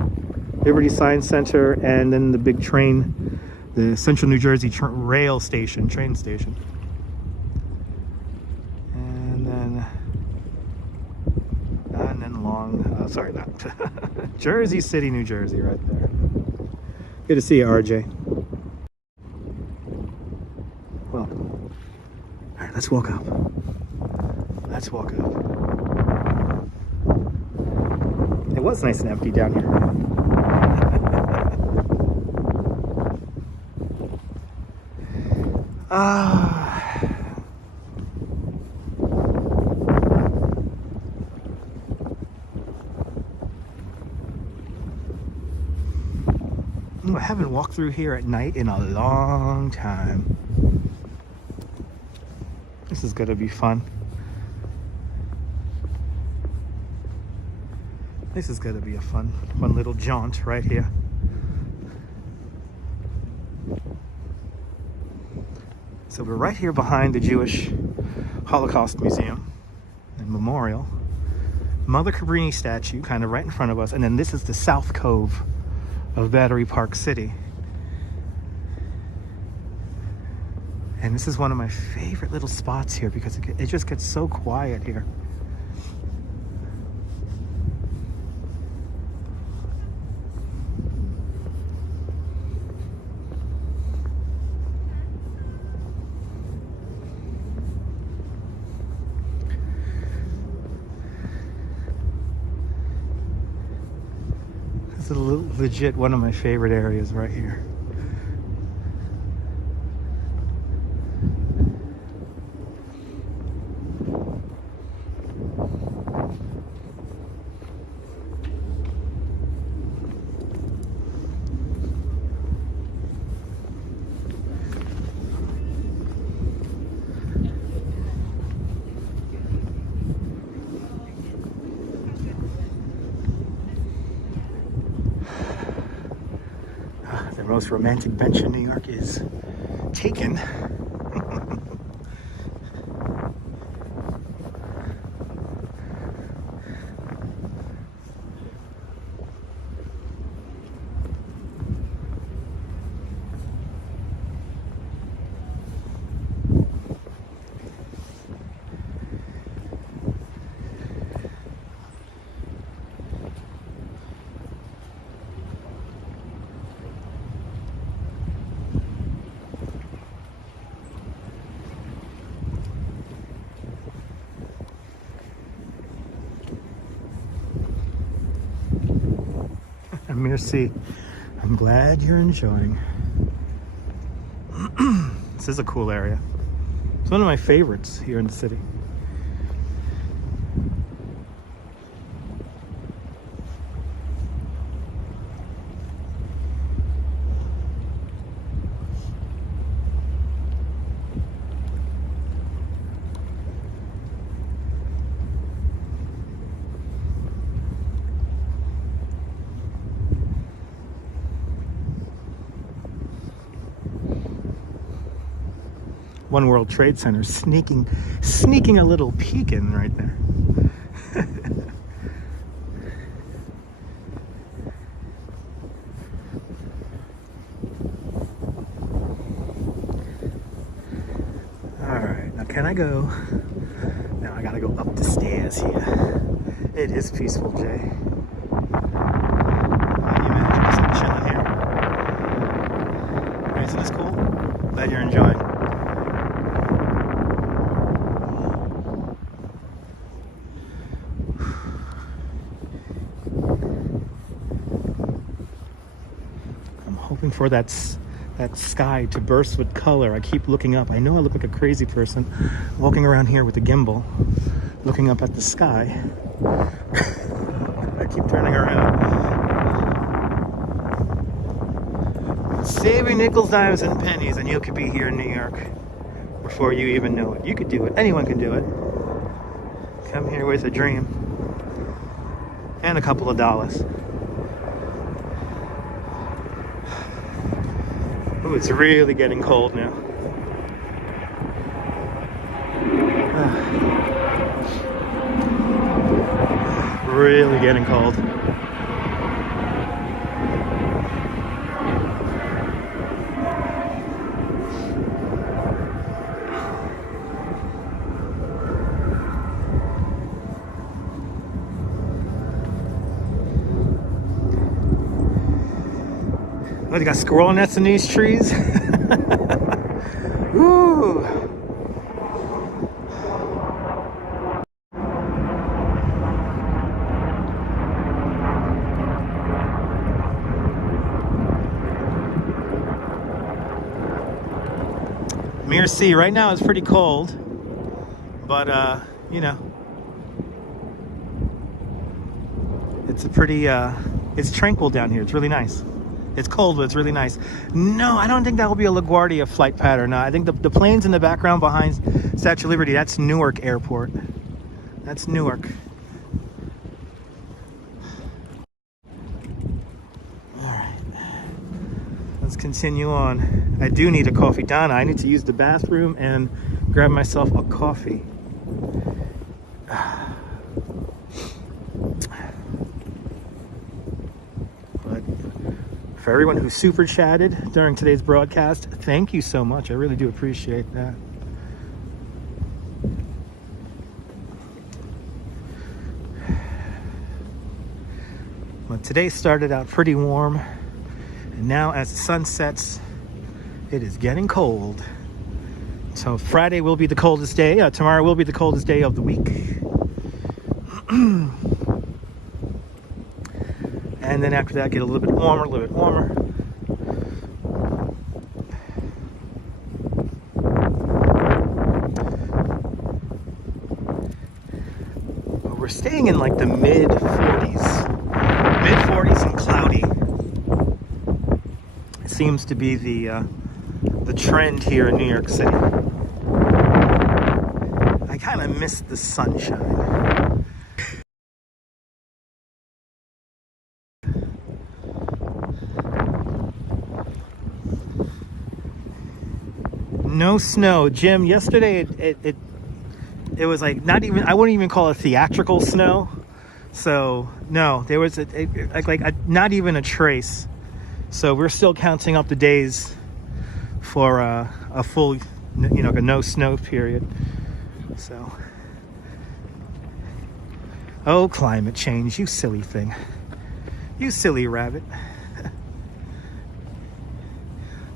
Liberty Science Center, and then the big train, the Central New Jersey rail station, train station. And then long, sorry, not Jersey City, New Jersey, right there. Good to see you, RJ. Well, all right, let's walk up. Let's walk up. It was nice and empty down here. I haven't walked through here at night in a long time. This is gonna be fun. This is gonna be a fun little jaunt right here. So we're right here behind the Jewish Holocaust Museum and Memorial. Mother Cabrini statue kind of right in front of us, and then this is the South Cove of Battery Park City. And this is one of my favorite little spots here because it just gets so quiet here. This is legit one of my favorite areas right here. The most romantic bench in New York is taken. Amir C. I'm glad you're enjoying. This is a cool area. It's one of my favorites here in the city. One World Trade Center sneaking a little peek in right there. All right, now can I go? Now I gotta go up the stairs here. It is peaceful, Jay. How do you imagine just chilling here? Right, isn't this cool? Glad you're enjoying. For that sky to burst with color. I keep looking up. I know I look like a crazy person walking around here with a gimbal looking up at the sky. I keep turning around. Saving nickels, dimes, and pennies, and you could be here in New York before you even know it. You could do it. Anyone can do it. Come here with a dream and a couple of dollars. Ooh, it's really getting cold now. Really getting cold. Oh, they got squirrel nests in these trees. Ooh. Amir C, right now it's pretty cold, but you know, it's a pretty it's tranquil down here. It's really nice. It's cold, but it's really nice. No, I don't think that will be a LaGuardia flight pattern. No, I think the planes in the background behind Statue of Liberty, that's Newark Airport. That's Newark. All right, let's continue on. I do need a coffee. Donna, I need to use the bathroom and grab myself a coffee. For everyone who super chatted during today's broadcast, thank you so much. I really do appreciate that. Well, today started out pretty warm, and now as the sun sets, it is getting cold. So Friday will be the coldest day. Tomorrow will be the coldest day of the week. And then after that, get a little bit warmer, a little bit warmer. But we're staying in like the mid 40s. Mid 40s and cloudy. It seems to be the trend here in New York City. I kind of miss the sunshine. No snow, Jim. Yesterday it was like not even, I wouldn't even call it theatrical snow. So no, there was not even a trace. So we're still counting up the days for a full, you know, a no snow period. So, oh, climate change, you silly thing, you silly rabbit.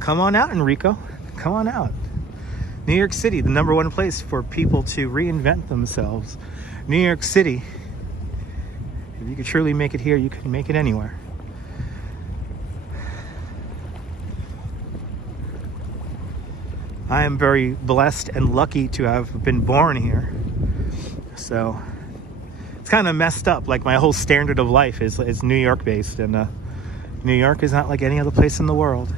Come on out, Enrico. Come on out. New York City, the #1 place for people to reinvent themselves. New York City. If you could truly make it here, you can make it anywhere. I am very blessed and lucky to have been born here. So it's kind of messed up. Like my whole standard of life is New York based, and New York is not like any other place in the world.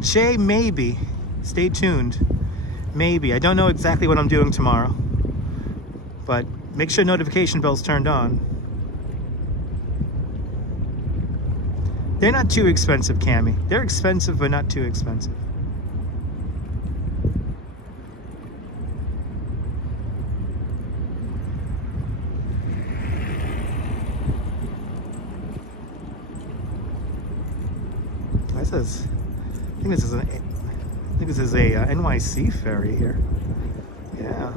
Jay, maybe. Stay tuned. Maybe. I don't know exactly what I'm doing tomorrow, but make sure notification bell's turned on. They're not too expensive, Cammy. They're expensive, but not too expensive. I think this is a NYC ferry here. Yeah,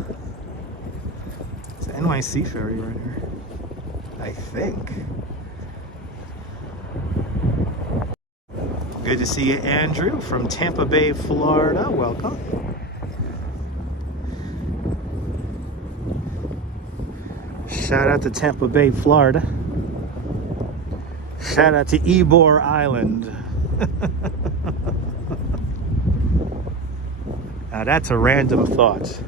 it's an NYC ferry right here, I think. Good to see you, Andrew, from Tampa Bay, Florida. Welcome. Shout out to Tampa Bay, Florida. Shout out to Ybor Island. Now that's a random thought.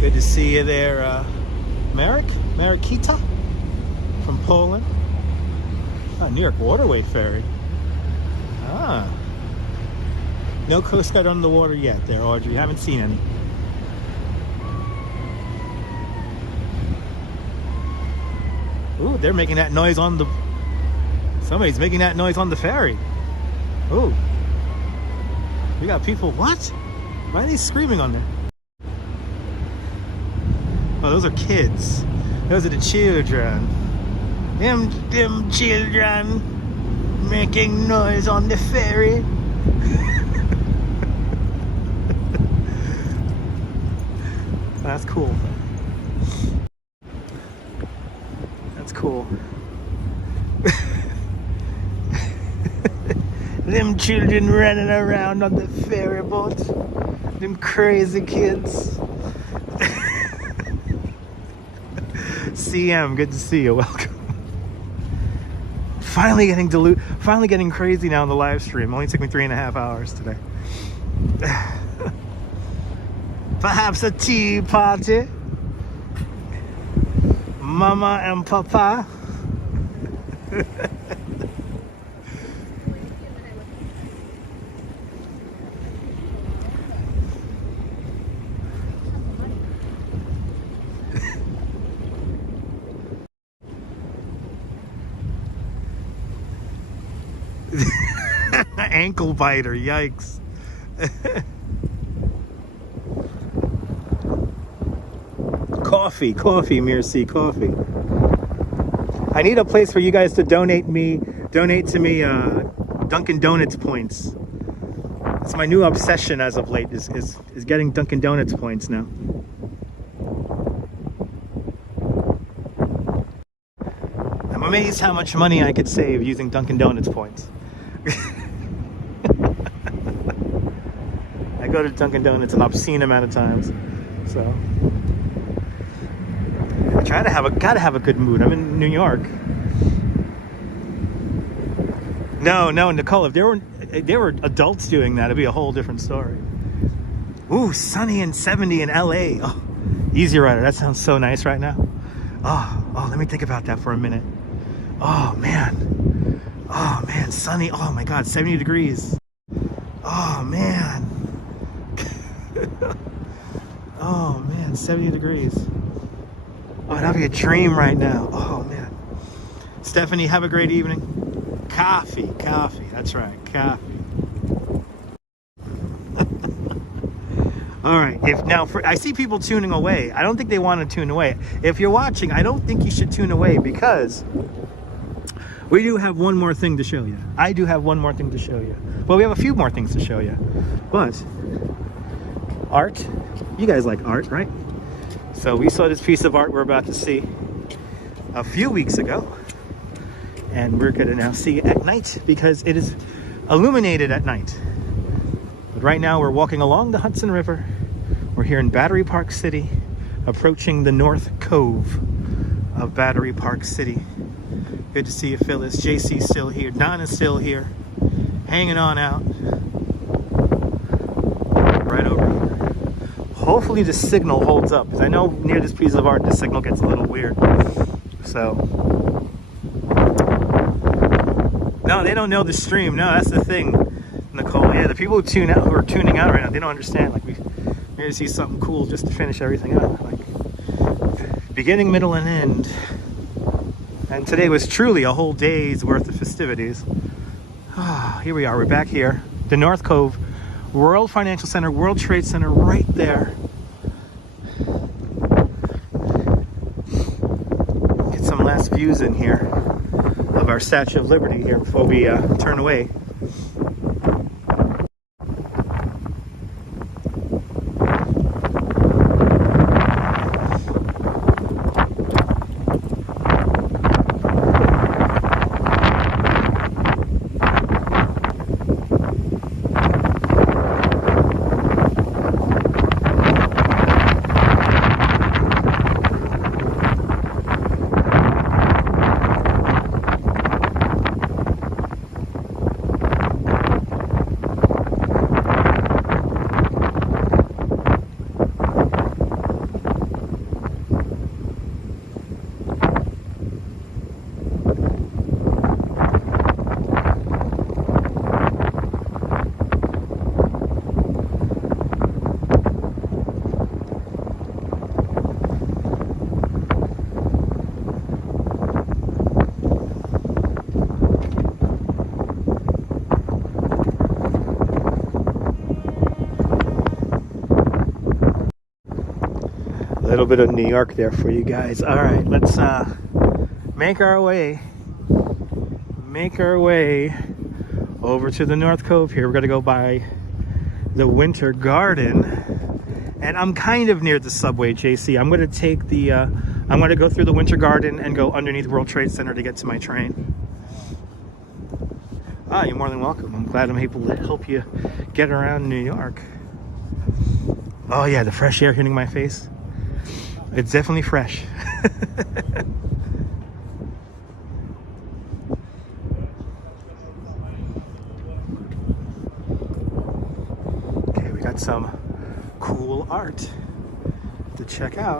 Good to see you there, Marikita from Poland. Oh, New York Waterway Ferry. Ah. No Coast Guard on the water yet there, Audrey. Haven't seen any. Ooh, they're making that noise on the... Somebody's making that noise on the ferry. Ooh. We got people... What? Why are they screaming on there? Oh, those are kids. Those are the children. Them children making noise on the ferry. That's cool. That's cool. Them children running around on the ferry boat. Them crazy kids. CM, good to see you. Welcome. Finally getting crazy now in the live stream. Only took me 3.5 hours today. Perhaps a tea party. Mama and Papa. Ankle biter, yikes. Coffee, Mircy, coffee. I need a place for you guys to donate to me Dunkin' Donuts points. It's my new obsession as of late, is getting Dunkin' Donuts points now. I'm amazed how much money I could save using Dunkin' Donuts points. I go to Dunkin' Donuts an obscene amount of times, so I gotta have a good mood. I'm in New York. No, Nicole, if there were adults doing that, it'd be a whole different story. Ooh, sunny and 70 in LA. Oh, Easy Rider, that sounds so nice right now. Oh, let me think about that for a minute. Oh man, sunny. Oh my God, 70 degrees. Oh man. Oh man, 70 degrees. Oh, that'd be a dream right now. Oh man. Stephanie, have a great evening. Coffee. That's right, coffee. All right. I see people tuning away. I don't think they want to tune away. If you're watching, I don't think you should tune away, because we do have one more thing to show you. I do have one more thing to show you. Well, we have a few more things to show you. But art, you guys like art, right? So we saw this piece of art we're about to see a few weeks ago, and we're gonna now see it at night because it is illuminated at night. But right now we're walking along the Hudson River. We're here in Battery Park City, approaching the North Cove of Battery Park City. Good to see you, Phyllis. JC's still here. Donna's still here, hanging on out. Right over here. Hopefully the signal holds up, because I know near this piece of art the signal gets a little weird. So, no, they don't know the stream. No, that's the thing, Nicole. Yeah, the people who are tuning out right now, they don't understand. Like, we're gonna see something cool just to finish everything up. Like, beginning, middle, and end. And today was truly a whole day's worth of festivities. Here we are, we're back here. The North Cove, World Financial Center, World Trade Center, right there. Get some last views in here of our Statue of Liberty here before we turn away. A little bit of New York there for you guys. All right, let's make our way over to the North Cove here. We're gonna go by the Winter Garden, and I'm kind of near the subway, JC. I'm gonna take the I'm gonna go through the Winter Garden and go underneath World Trade Center to get to my train. You're more than welcome. I'm glad I'm able to help you get around New York. Oh yeah, the fresh air hitting my face. It's definitely fresh. Okay, we got some cool art to check out.